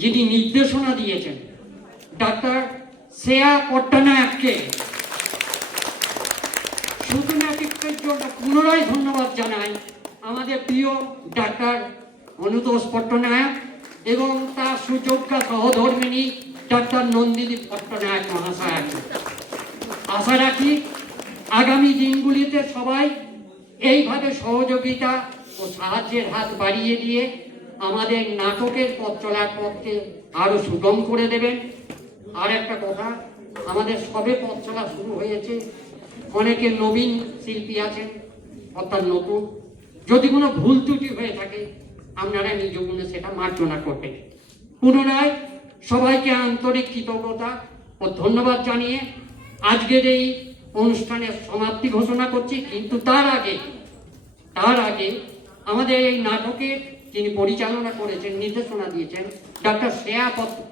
যিনি নির্দেশনা দিয়েছেন, ডাক্তার শ্রেয়া পট্টনায়ককে। শুধু নাটকের জন্য পুনরায় ধন্যবাদ জানাই আমাদের প্রিয় ডাক্তার অনুতোষ পট্টনায়ক এবং তার সুযোগ্যা সহধর্মিনী ডাক্তার নন্দিনী পট্টনায়ক মহাশয়। আশা রাখি আগামী দিনগুলিতে সবাই এইভাবে সহযোগিতা ও সাহায্যের হাত বাড়িয়ে দিয়ে আমাদের নাটকের পথ চলার পথকে আরো সুগম করে দেবেন। আর একটা কথা, আমাদের সবে পথ চলা শুরু হয়েছে, অনেকে নবীন শিল্পী আছেন, অর্থাৎ নতুন। যদি কোনো ভুল ত্রুটি হয়ে থাকে আপনারা নিজ গুণে সেটা মার্জনা করবেন। পুনরায় সবাইকে আন্তরিক কৃতজ্ঞতা ও ধন্যবাদ জানিয়ে আজকের এই অনুষ্ঠানের সমাপ্তি ঘোষণা করছি। কিন্তু তার আগে আমাদের এই নাটকে যিনি পরিচালনা করেছেন, নির্দেশনা দিয়েছেন, ডাক্তার শ্রেয়া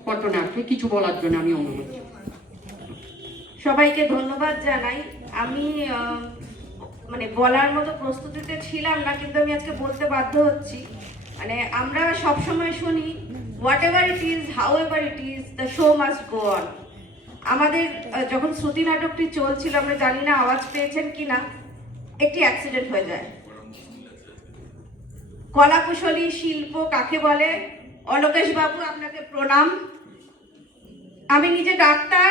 পট্টনায়ককে কিছু বলার জন্য আমি অনুরোধ করছি। সবাইকে ধন্যবাদ জানাই। আমি মানে বলার মতো প্রস্তুতিতে ছিলাম না, কিন্তু আমি আজকে বলতে বাধ্য হচ্ছি। মানে আমরা সবসময় শুনি what ever it is, how ever it is, the show must go on. আমাদের যখন শ্রুতি নাটকটি চলছিল, আমরা জানি না আওয়াজ পেয়েছেন কিনা, একটি অ্যাক্সিডেন্ট হয়ে যায়। কলাকুশলী শিল্প কাকে বলে? অলোকেশ বাবু, আপনাকে প্রণাম। আমি নিজে ডাক্তার,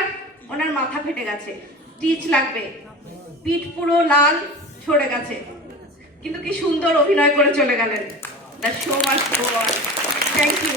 ওনার মাথা ফেটে গেছে, স্টিচ লাগবে, পিঠ পুরো লাল ছড়ে গেছে, কিন্তু কি সুন্দর অভিনয় করে চলে গেলেন। The show must go on. Thank you.